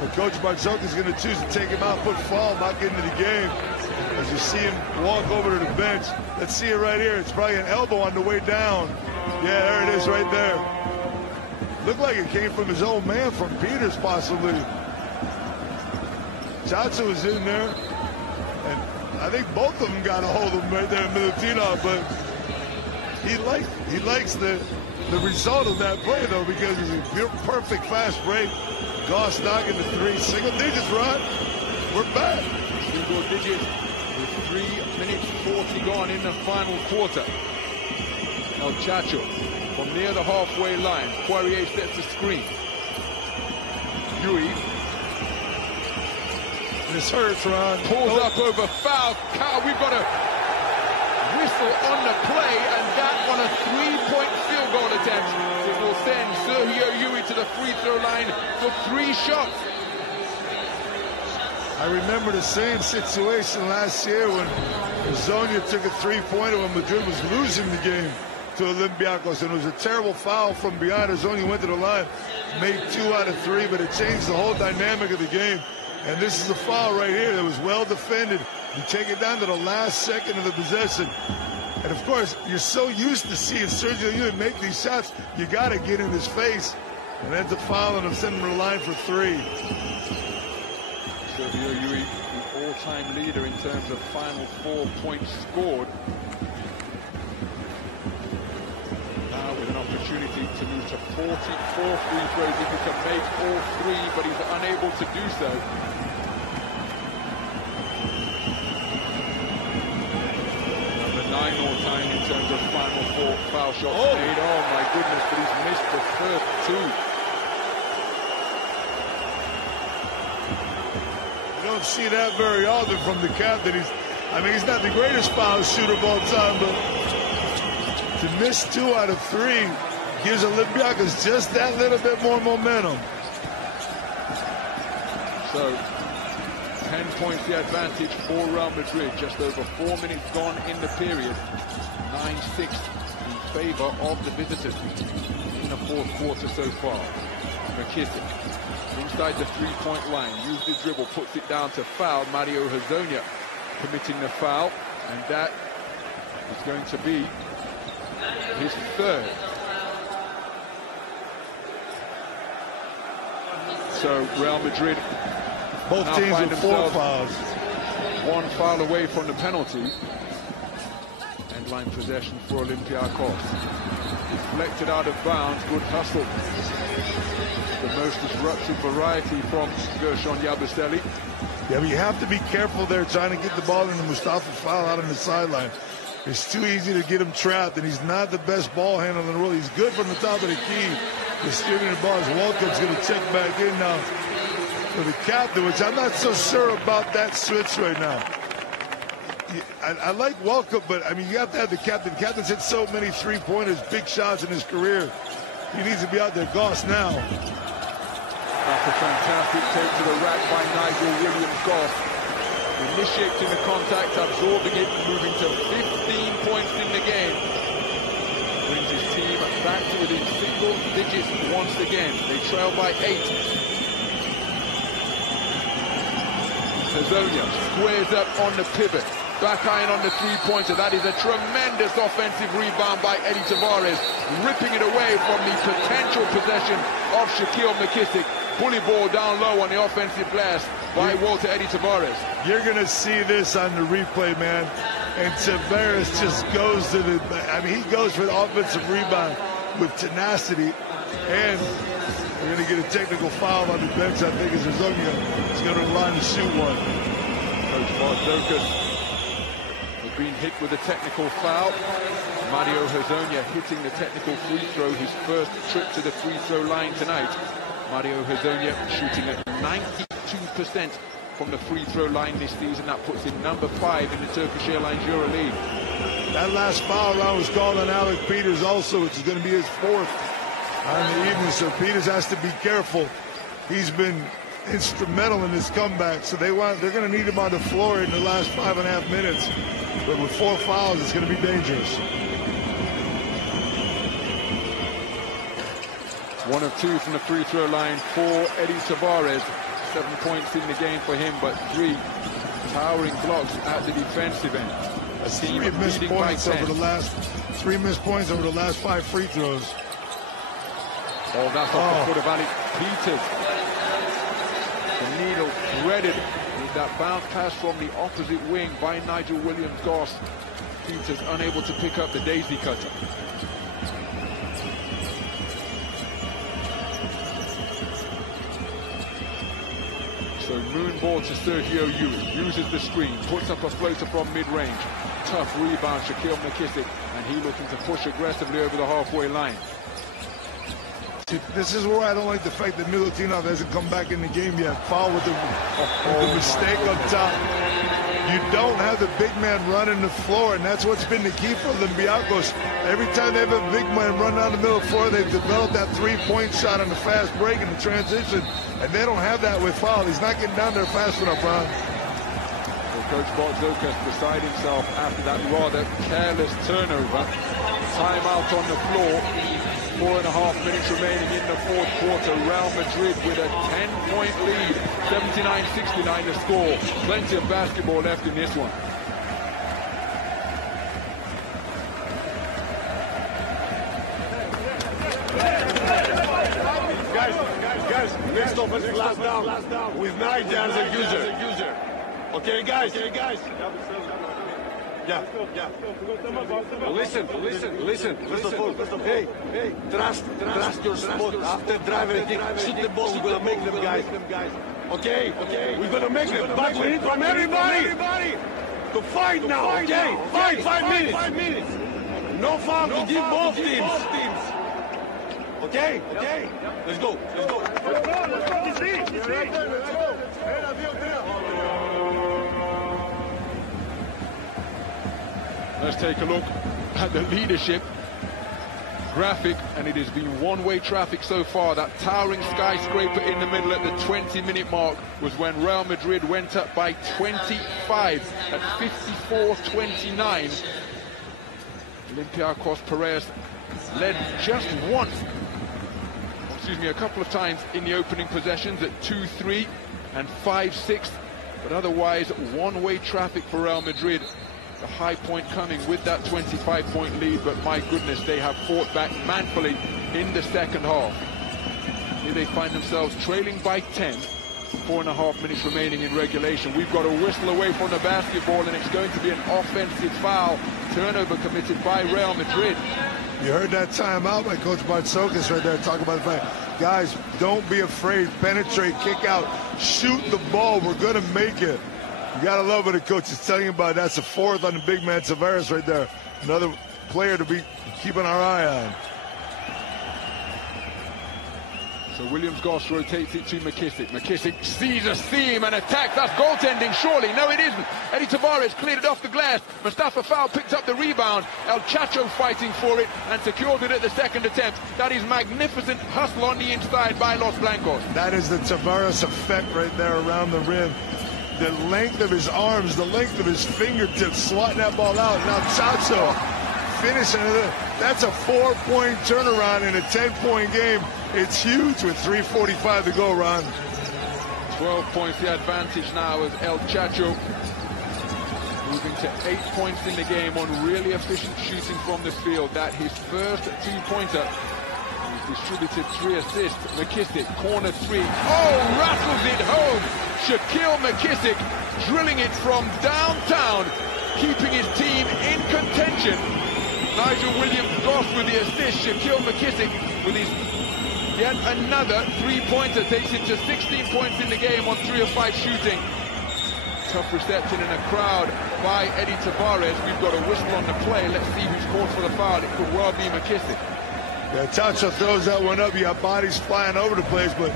But Coach Marzoka is going to choose to take him out, put Fall back into the game. As you see him walk over to the bench. Let's see it right here. It's probably an elbow on the way down. Yeah, there it is right there. Looked like it came from his own man, from Peters, possibly. Chacho was in there. And I think both of them got a hold of him right there, Milutinov, but he likes the result of that play, though, because it's a perfect fast break. Goss knocking the three. Single digits, Rod. We're back. Single digits with 3 minutes 40 gone in the final quarter. El Chacho from near the halfway line. Poirier sets the screen. Yui. This hurts, Ron. Pulls up over foul. We've got a whistle on the play, and that on a 3-point field goal attempt. It will send Sergio Yui to the free throw line for 3 shots. I remember the same situation last year when Zonia took a 3-pointer when Madrid was losing the game to Olympiacos, and it was a terrible foul from behind. Zonia went to the line, made 2 out of 3, but it changed the whole dynamic of the game. And this is the foul right here that was well defended. You take it down to the last second of the possession. And of course, you're so used to seeing Sergio Yui make these shots, you got to get in his face. And that's a foul, and send him to the line for 3. Sergio Yui, the all-time leader in terms of final 4 points scored. Now with an opportunity to move to 44 free throws if he can make all 3, but he's unable to do so. Number 9 all-time in terms of final 4 foul shots made. Oh my goodness, but he's missed the first 2. You don't see that very often from the captain. He's not the greatest foul shooter of all time, but to miss 2 out of 3 gives Olympiacos just that little bit more momentum. So 10 points the advantage for Real Madrid. Just over 4 minutes gone in the period. 9-6 in favor of the visitors in the 4th quarter so far. McKissick inside the 3-point line, used the dribble, puts it down to foul. Mario Hezonja committing the foul, and that is going to be his 3rd. So Real Madrid, both teams with 4 fouls. 1 foul away from the penalty. End line possession for Olympiacos. Deflected out of bounds, good hustle. The most disruptive variety from Gershon Yabusele. Yeah, but you have to be careful there trying to get the ball into Mustafa Fall out on the sideline. It's too easy to get him trapped, and he's not the best ball handler in the world. He's good from the top of the key, distributing the ball. As Walcott's going to check back in now for the captain, which I'm not so sure about that switch right now. I like Walcott, but, you have to have the captain. The captain's hit so many 3-pointers, big shots in his career. He needs to be out there. Goss now. That's a fantastic take to the rack by Nigel Williams-Goss. Initiating the contact, absorbing it, moving to 15 points in the game. Brings his team back to within single digits once again. They trail by 8. Hezonja squares up on the pivot. Back iron on the 3-pointer. That is a tremendous offensive rebound by Eddie Tavares, ripping it away from the potential possession of Shaquille McKissick. Bully ball down low on the offensive blast by Walter Eddie Tavares. You're going to see this on the replay, man. And Tavares just goes to the... he goes for the offensive rebound with tenacity. And we're going to get a technical foul on the bench, I think, as Hezonja is going to line to shoot one. Coach Marzoka being hit with a technical foul. Mario Hezonja hitting the technical free throw, his first trip to the free throw line tonight. Mario Hezonja shooting at 92% from the free throw line this season. That puts him number 5 in the Turkish Airlines Euroleague. That last foul round was called on Alec Peters also, which is going to be his 4th on the evening, so Peters has to be careful. He's been instrumental in this comeback, so they're going to need him on the floor in the last 5.5 minutes. But with 4 fouls, it's going to be dangerous. 1 of 2 from the free throw line for Eddie Tavares. 7 points in the game for him, but 3 towering blocks at the defensive end. A team 3 missed points over the last 3 missed points over the last 5 free throws. Oh, that's off the foot of Alec Peters. The needle threaded with that bounce pass from the opposite wing by Nigel Williams-Goss. Peters unable to pick up the daisy cutter. So moon ball to Sergio Ewing, uses the screen, puts up a floater from mid-range. Tough rebound, Shaquille McKissick, and he looking to push aggressively over the halfway line. This is where I don't like the fact that Milutinov hasn't come back in the game yet. Foul with the mistake up top. You don't have the big man running the floor, and that's what's been the key for Olympiacos. Every time they have a big man run down the middle of the floor, they've developed that three-point shot on the fast break and the transition, and they don't have that with foul. He's not getting down there fast enough, Ron. Well, Coach Bartzokas beside himself after that rather careless turnover. Timeout on the floor. 4.5 minutes remaining in the fourth quarter. Real Madrid with a 10-point lead. 79-69 the score. Plenty of basketball left in this one. Guys, next offensive last down with 9 as a user. Okay, guys. Yeah. Listen. Hey, trust your spot. After driving, shoot the ball. We're gonna make them, guys. Okay, we're gonna make them. But we need from everybody to fight now. Okay, fight 5 minutes. No foul to give both teams. Okay. Let's go. Let's take a look at the leadership graphic, and it has been one-way traffic so far. That towering skyscraper in the middle at the 20-minute mark was when Real Madrid went up by 25 at 54-29. Olympiacos Piraeus led just a couple of times in the opening possessions at 2-3 and 5-6, but otherwise one-way traffic for Real Madrid. The high point coming with that 25-point lead, but my goodness, they have fought back manfully in the second half. Here they find themselves trailing by 10, 4.5 minutes remaining in regulation. We've got a whistle away from the basketball, and it's going to be an offensive foul. Turnover committed by Real Madrid. You heard that timeout by Coach Bartzokas right there, talking about the fact, guys, don't be afraid, penetrate, kick out, shoot the ball, we're going to make it. You got to love what the coach is telling you about. That's the 4th on the big man, Tavares, right there. Another player to be keeping our eye on. So Williams-Goss rotates it to McKissick. McKissick sees a seam and attacks. That's goaltending, surely. No, it isn't. Eddie Tavares cleared it off the glass. Mustafa Foul picked up the rebound. El Chacho fighting for it and secured it at the second attempt. That is magnificent hustle on the inside by Los Blancos. That is the Tavares effect right there around the rim. The length of his arms, the length of his fingertips, swatting that ball out. Now Chacho finishing it. That's a 4-point turnaround in a 10-point game. It's huge with 3:45 to go, Ron. 12 points the advantage now as El Chacho moving to 8 points in the game on really efficient shooting from the field. That his first 2-pointer. He's distributed 3 assists. McKissick, corner 3. Oh, rattles it home. Shaquille McKissick drilling it from downtown, keeping his team in contention. Nigel Williams-Goss with the assist. Shaquille McKissick with his yet another 3-pointer takes him to 16 points in the game on 3 of 5 shooting. Tough reception in a crowd by Eddie Tavares. We've got a whistle on the play. Let's see who's called for the foul. It could well be McKissick. Yeah, Chacho throws that one up. You got bodies flying over the place, but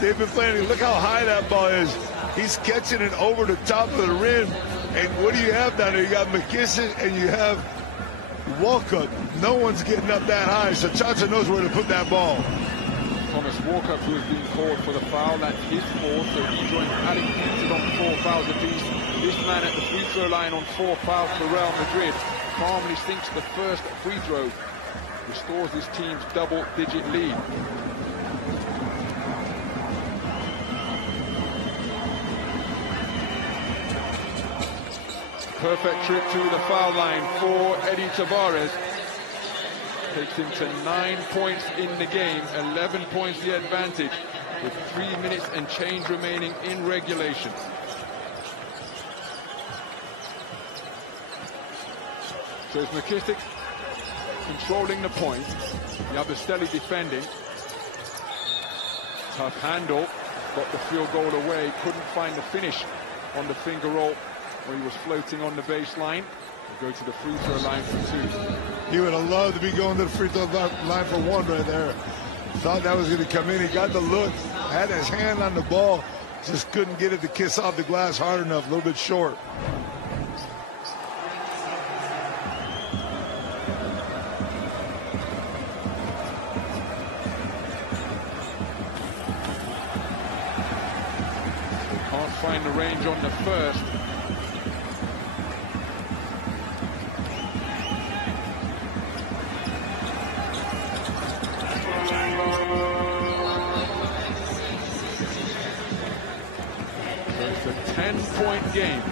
they've been playing. Look how high that ball is. He's catching it over the top of the rim. And what do you have down there? You got McKissick and you have Walcott. No one's getting up that high, so Chacho knows where to put that ball. Thomas Walker, who has been called for the foul. That's his fourth, so he joins Alec Peters on 4 fouls apiece. This man at the free throw line on 4 fouls for Real Madrid calmly sinks the first free throw, restores his team's double-digit lead. Perfect trip to the foul line for Eddie Tavares. Takes him to 9 points in the game, 11 points the advantage, with 3 minutes and change remaining in regulation. So it's McKissick controlling the point. Yabastelli defending. Tough handle, got the field goal away, couldn't find the finish on the finger roll where he was floating on the baseline. We'll go to the free throw line for 2. He would have loved to be going to the free throw line for 1 right there. Thought that was going to come in. He got the look, had his hand on the ball, just couldn't get it to kiss off the glass hard enough, a little bit short. Can't find the range on the first. So it's a 10-point game,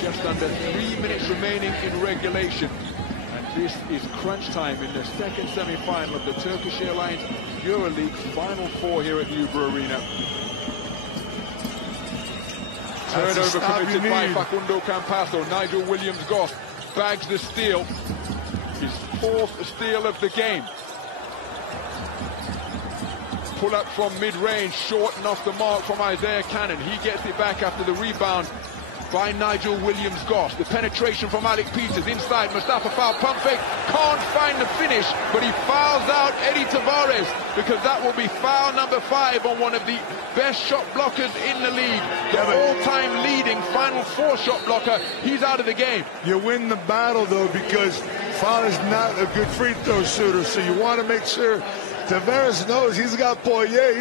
just under 3 minutes remaining in regulation. And this is crunch time in the second semi-final of the Turkish Airlines Euroleague Final 4 here at Ubra Arena. Turnover committed by Facundo Campasso. Nigel Williams-Goss bags the steal. His 4th steal of the game. Pull up from mid-range, short and off the mark from Isaiah Cannon. He gets it back after the rebound by Nigel Williams-Goss. The penetration from Alec Peters inside. Mustafa Fall pump fake, can't find the finish, but he fouls out Eddie Tavares, because that will be foul number 5 on one of the best shot blockers in the league. The all-time leading Final 4 shot blocker. He's out of the game. You win the battle, though, because Fall is not a good free throw shooter, so you want to make sure Tavares knows he's got Poirier,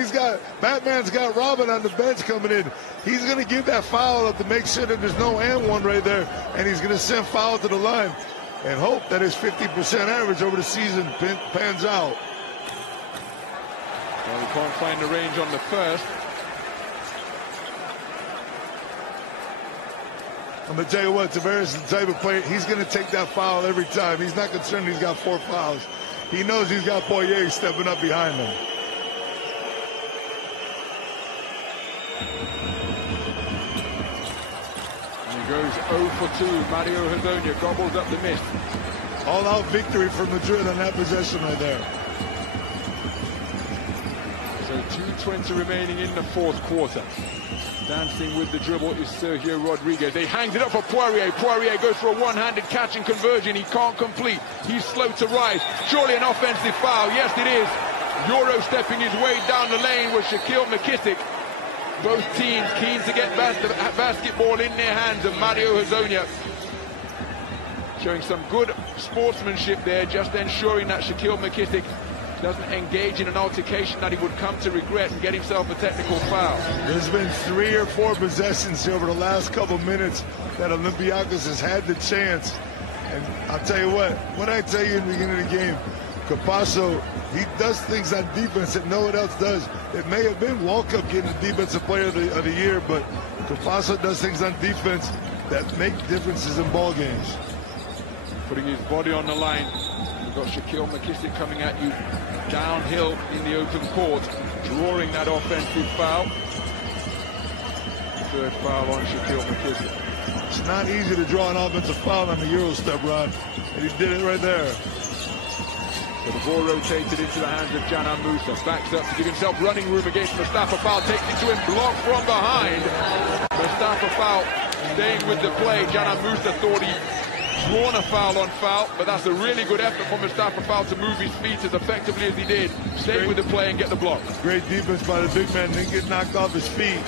Batman's got Robin on the bench coming in. He's going to give that foul up to make sure that there's no and one right there, and he's going to send Foul to the line and hope that his 50% average over the season pans out. Well, he can't find the range on the first. I'm going to tell you what, Tavares is the type of player, he's going to take that foul every time. He's not concerned he's got 4 fouls. He knows he's got Poirier stepping up behind him. And he goes 0 for 2. Mario Hezonja gobbles up the miss. All-out victory for Madrid on that possession right there. So 2:20 remaining in the 4th quarter. Dancing with the dribble is Sergio Rodriguez. He hangs it up for Poirier. Poirier goes for a one-handed catch and conversion. He can't complete. He's slow to rise. Surely an offensive foul. Yes, it is. Euro stepping his way down the lane with Shaquille McKissick. Both teams keen to get basketball in their hands, and Mario Hezonja showing some good sportsmanship there, just ensuring that Shaquille McKissick doesn't engage in an altercation that he would come to regret and get himself a technical foul. There's been 3 or 4 possessions here over the last couple minutes that Olympiacos has had the chance. And I'll tell you what I tell you in the beginning of the game, Campasso, he does things on defense that no one else does. It may have been Walkup getting the defensive player of the year, but Campasso does things on defense that make differences in ball games. Putting his body on the line. You've got Shaquille McKissick coming at you downhill in the open court, drawing that offensive foul. 3rd foul on Shaquille McKissick. It's not easy to draw an offensive foul on the Euro step, Ron, and he did it right there. So the ball rotated into the hands of Canan Musa. Backs up to give himself running room against Mustafa Fall. Takes it to him, blocked from behind. Mustafa Fall staying with the play. Canan Musa thought he drawn a foul on Fall, but that's a really good effort from Mustafa Fall to move his feet as effectively as he did. Stay with the play and get the block. Great defense by the big man. Didn't get knocked off his feet.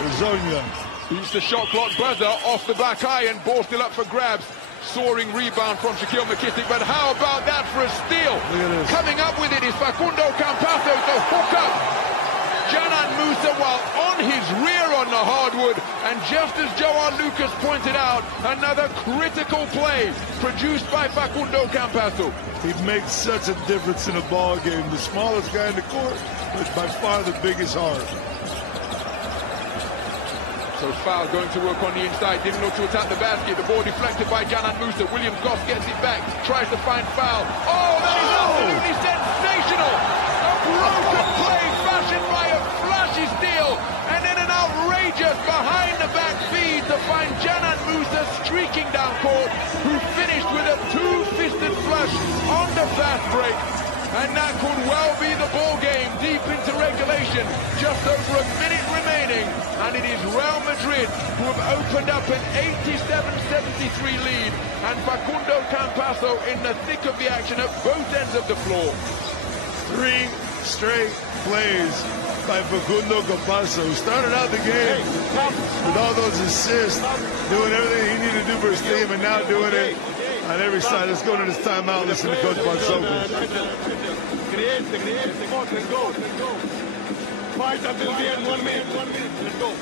Hezonja beats the shot clock buzzer off the back iron. Ball still up for grabs. Soaring rebound from Shaquille McKissick, but how about that for a steal? Coming up with it is Facundo Campazzo to hook up Canan Musa while on his rear on the hardwood. And just as Joao Lucas pointed out, another critical play produced by Facundo Campazzo. He makes such a difference in a ball game. The smallest guy in the court, but by far the biggest heart. So foul going to work on the inside, didn't look to attack the basket. The ball deflected by Canan Musa. William Goss gets it back, tries to find foul. Oh, that is absolutely sensational! A broken play fashioned by a flashy steal, and then an outrageous behind-the-back feed to find Canan Musa streaking down court, who finished with a two-fisted flush on the fast break. And that could well be the ball game deep into regulation. Just over a minute remaining, and it is Real Madrid who have opened up an 87-73 lead, and Facundo Campazzo in the thick of the action at both ends of the floor. 3 straight plays by Facundo Campazzo. Started out the game with all those assists, doing everything he needed to do for his team, and now doing it on every side. Let's go to this timeout. Listen to Coach Bonsoka. Let's go. Fight until the end. 1 minute. Let's go.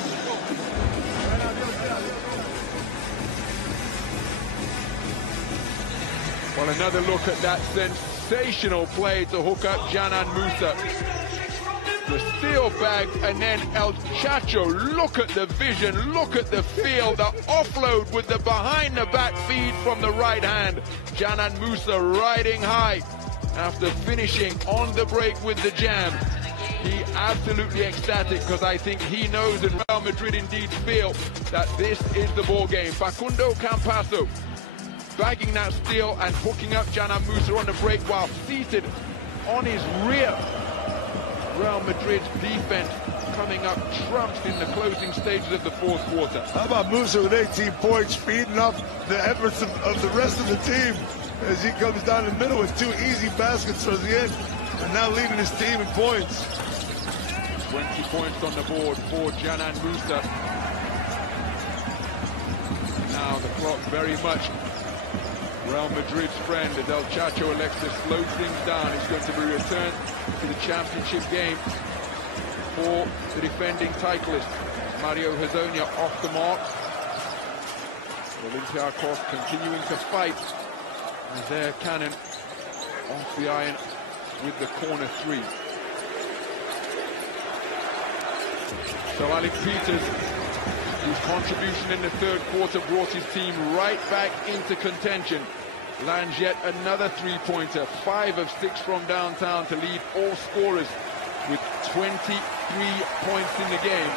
Well, another look at that sensational play to hook up Canan Musa. The steal bag, and then El Chacho, look at the vision, look at the feel, the offload with the behind-the-back feed from the right hand. Canan Musa riding high after finishing on the break with the jam. He absolutely ecstatic, because I think he knows, and Real Madrid indeed feel, that this is the ball game. Facundo Campazzo bagging that steal and hooking up Canan Musa on the break while seated on his rear. Real Madrid's defense coming up trumps in the closing stages of the fourth quarter. How about Musa with 18 points, feeding off the efforts of the rest of the team as he comes down the middle with 2 easy baskets towards the end, and now leading his team in points. 20 points on the board for Canan Musa. Now the clock very much Real Madrid's friend, as El Chacho elects to slow things down. It's going to be returned to the championship game for the defending titleist. Mario Hezonja off the mark. Olympiacos continuing to fight. And there, Cannon off the iron with the corner 3. So Alec Peters, whose contribution in the third quarter brought his team right back into contention, lands yet another 3-pointer, 5 of 6 from downtown to lead all scorers with 23 points in the game.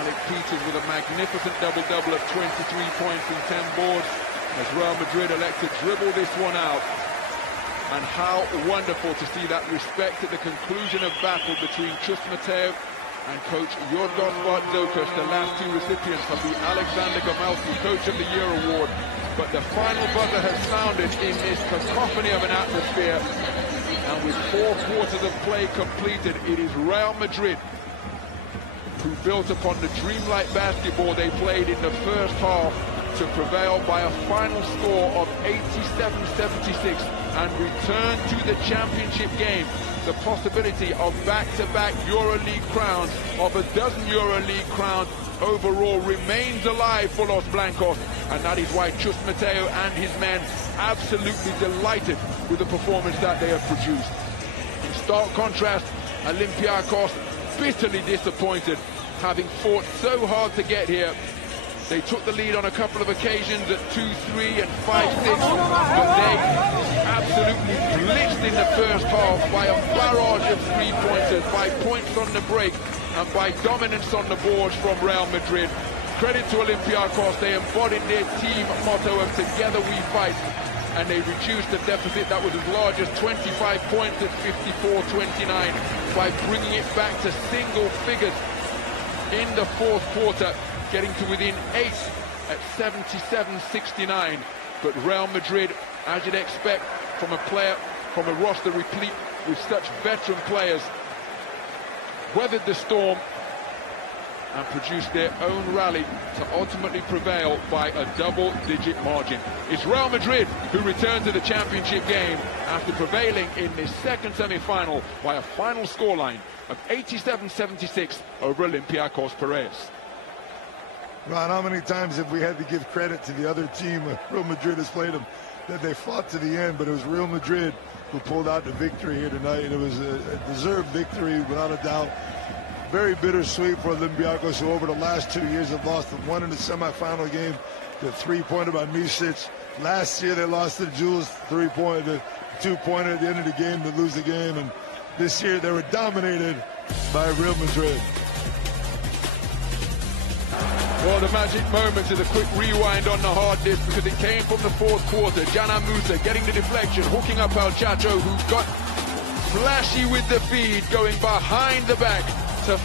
Alec Peters with a magnificent double-double of 23 points and 10 boards as Real Madrid elect to dribble this one out. And how wonderful to see that respect at the conclusion of battle between Chus Mateo and coach Yorgos Bartzokas, the last 2 recipients of the Alexander Gamalski Coach of the Year award. But the final buzzer has sounded in this cacophony of an atmosphere, and with 4 quarters of play completed, it is Real Madrid who built upon the dreamlike basketball they played in the first half to prevail by a final score of 87-76 and return to the championship game. The possibility of back-to-back Euroleague crowns, of a dozen Euroleague crowns overall, remains alive for Los Blancos, and that is why Chus Mateo and his men absolutely delighted with the performance that they have produced. In stark contrast, Olympiacos bitterly disappointed, having fought so hard to get here. They took the lead on a couple of occasions at 2-3 and 5-6, but they absolutely blitzed in the first half by a barrage of 3-pointers, by points on the break, and by dominance on the boards from Real Madrid. Credit to Olympiacos, they embodied their team motto of "Together we fight," and they reduced the deficit that was as large as 25 points at 54-29 by bringing it back to single figures in the fourth quarter, getting to within 8 at 77-69. But Real Madrid, as you'd expect from a roster replete with such veteran players, weathered the storm and produce their own rally to ultimately prevail by a double-digit margin. It's Real Madrid who return to the championship game after prevailing in this second semi-final by a final scoreline of 87-76 over Olympiacos Piraeus. Ron, how many times have we had to give credit to the other team, Real Madrid has played them, that they fought to the end, but it was Real Madrid who pulled out the victory here tonight. It was a deserved victory, without a doubt. Very bittersweet for Olympiacos, who over the last 2 years have lost one in the semifinal game, the three-pointer by Misic. Last year they lost to Jules, the two-pointer at the end of the game to lose the game, and this year they were dominated by Real Madrid. Well, the magic moments is a quick rewind on the hard disk because it came from the fourth quarter. Jana Musa getting the deflection, hooking up El Chacho, who got flashy with the feed, going behind the back to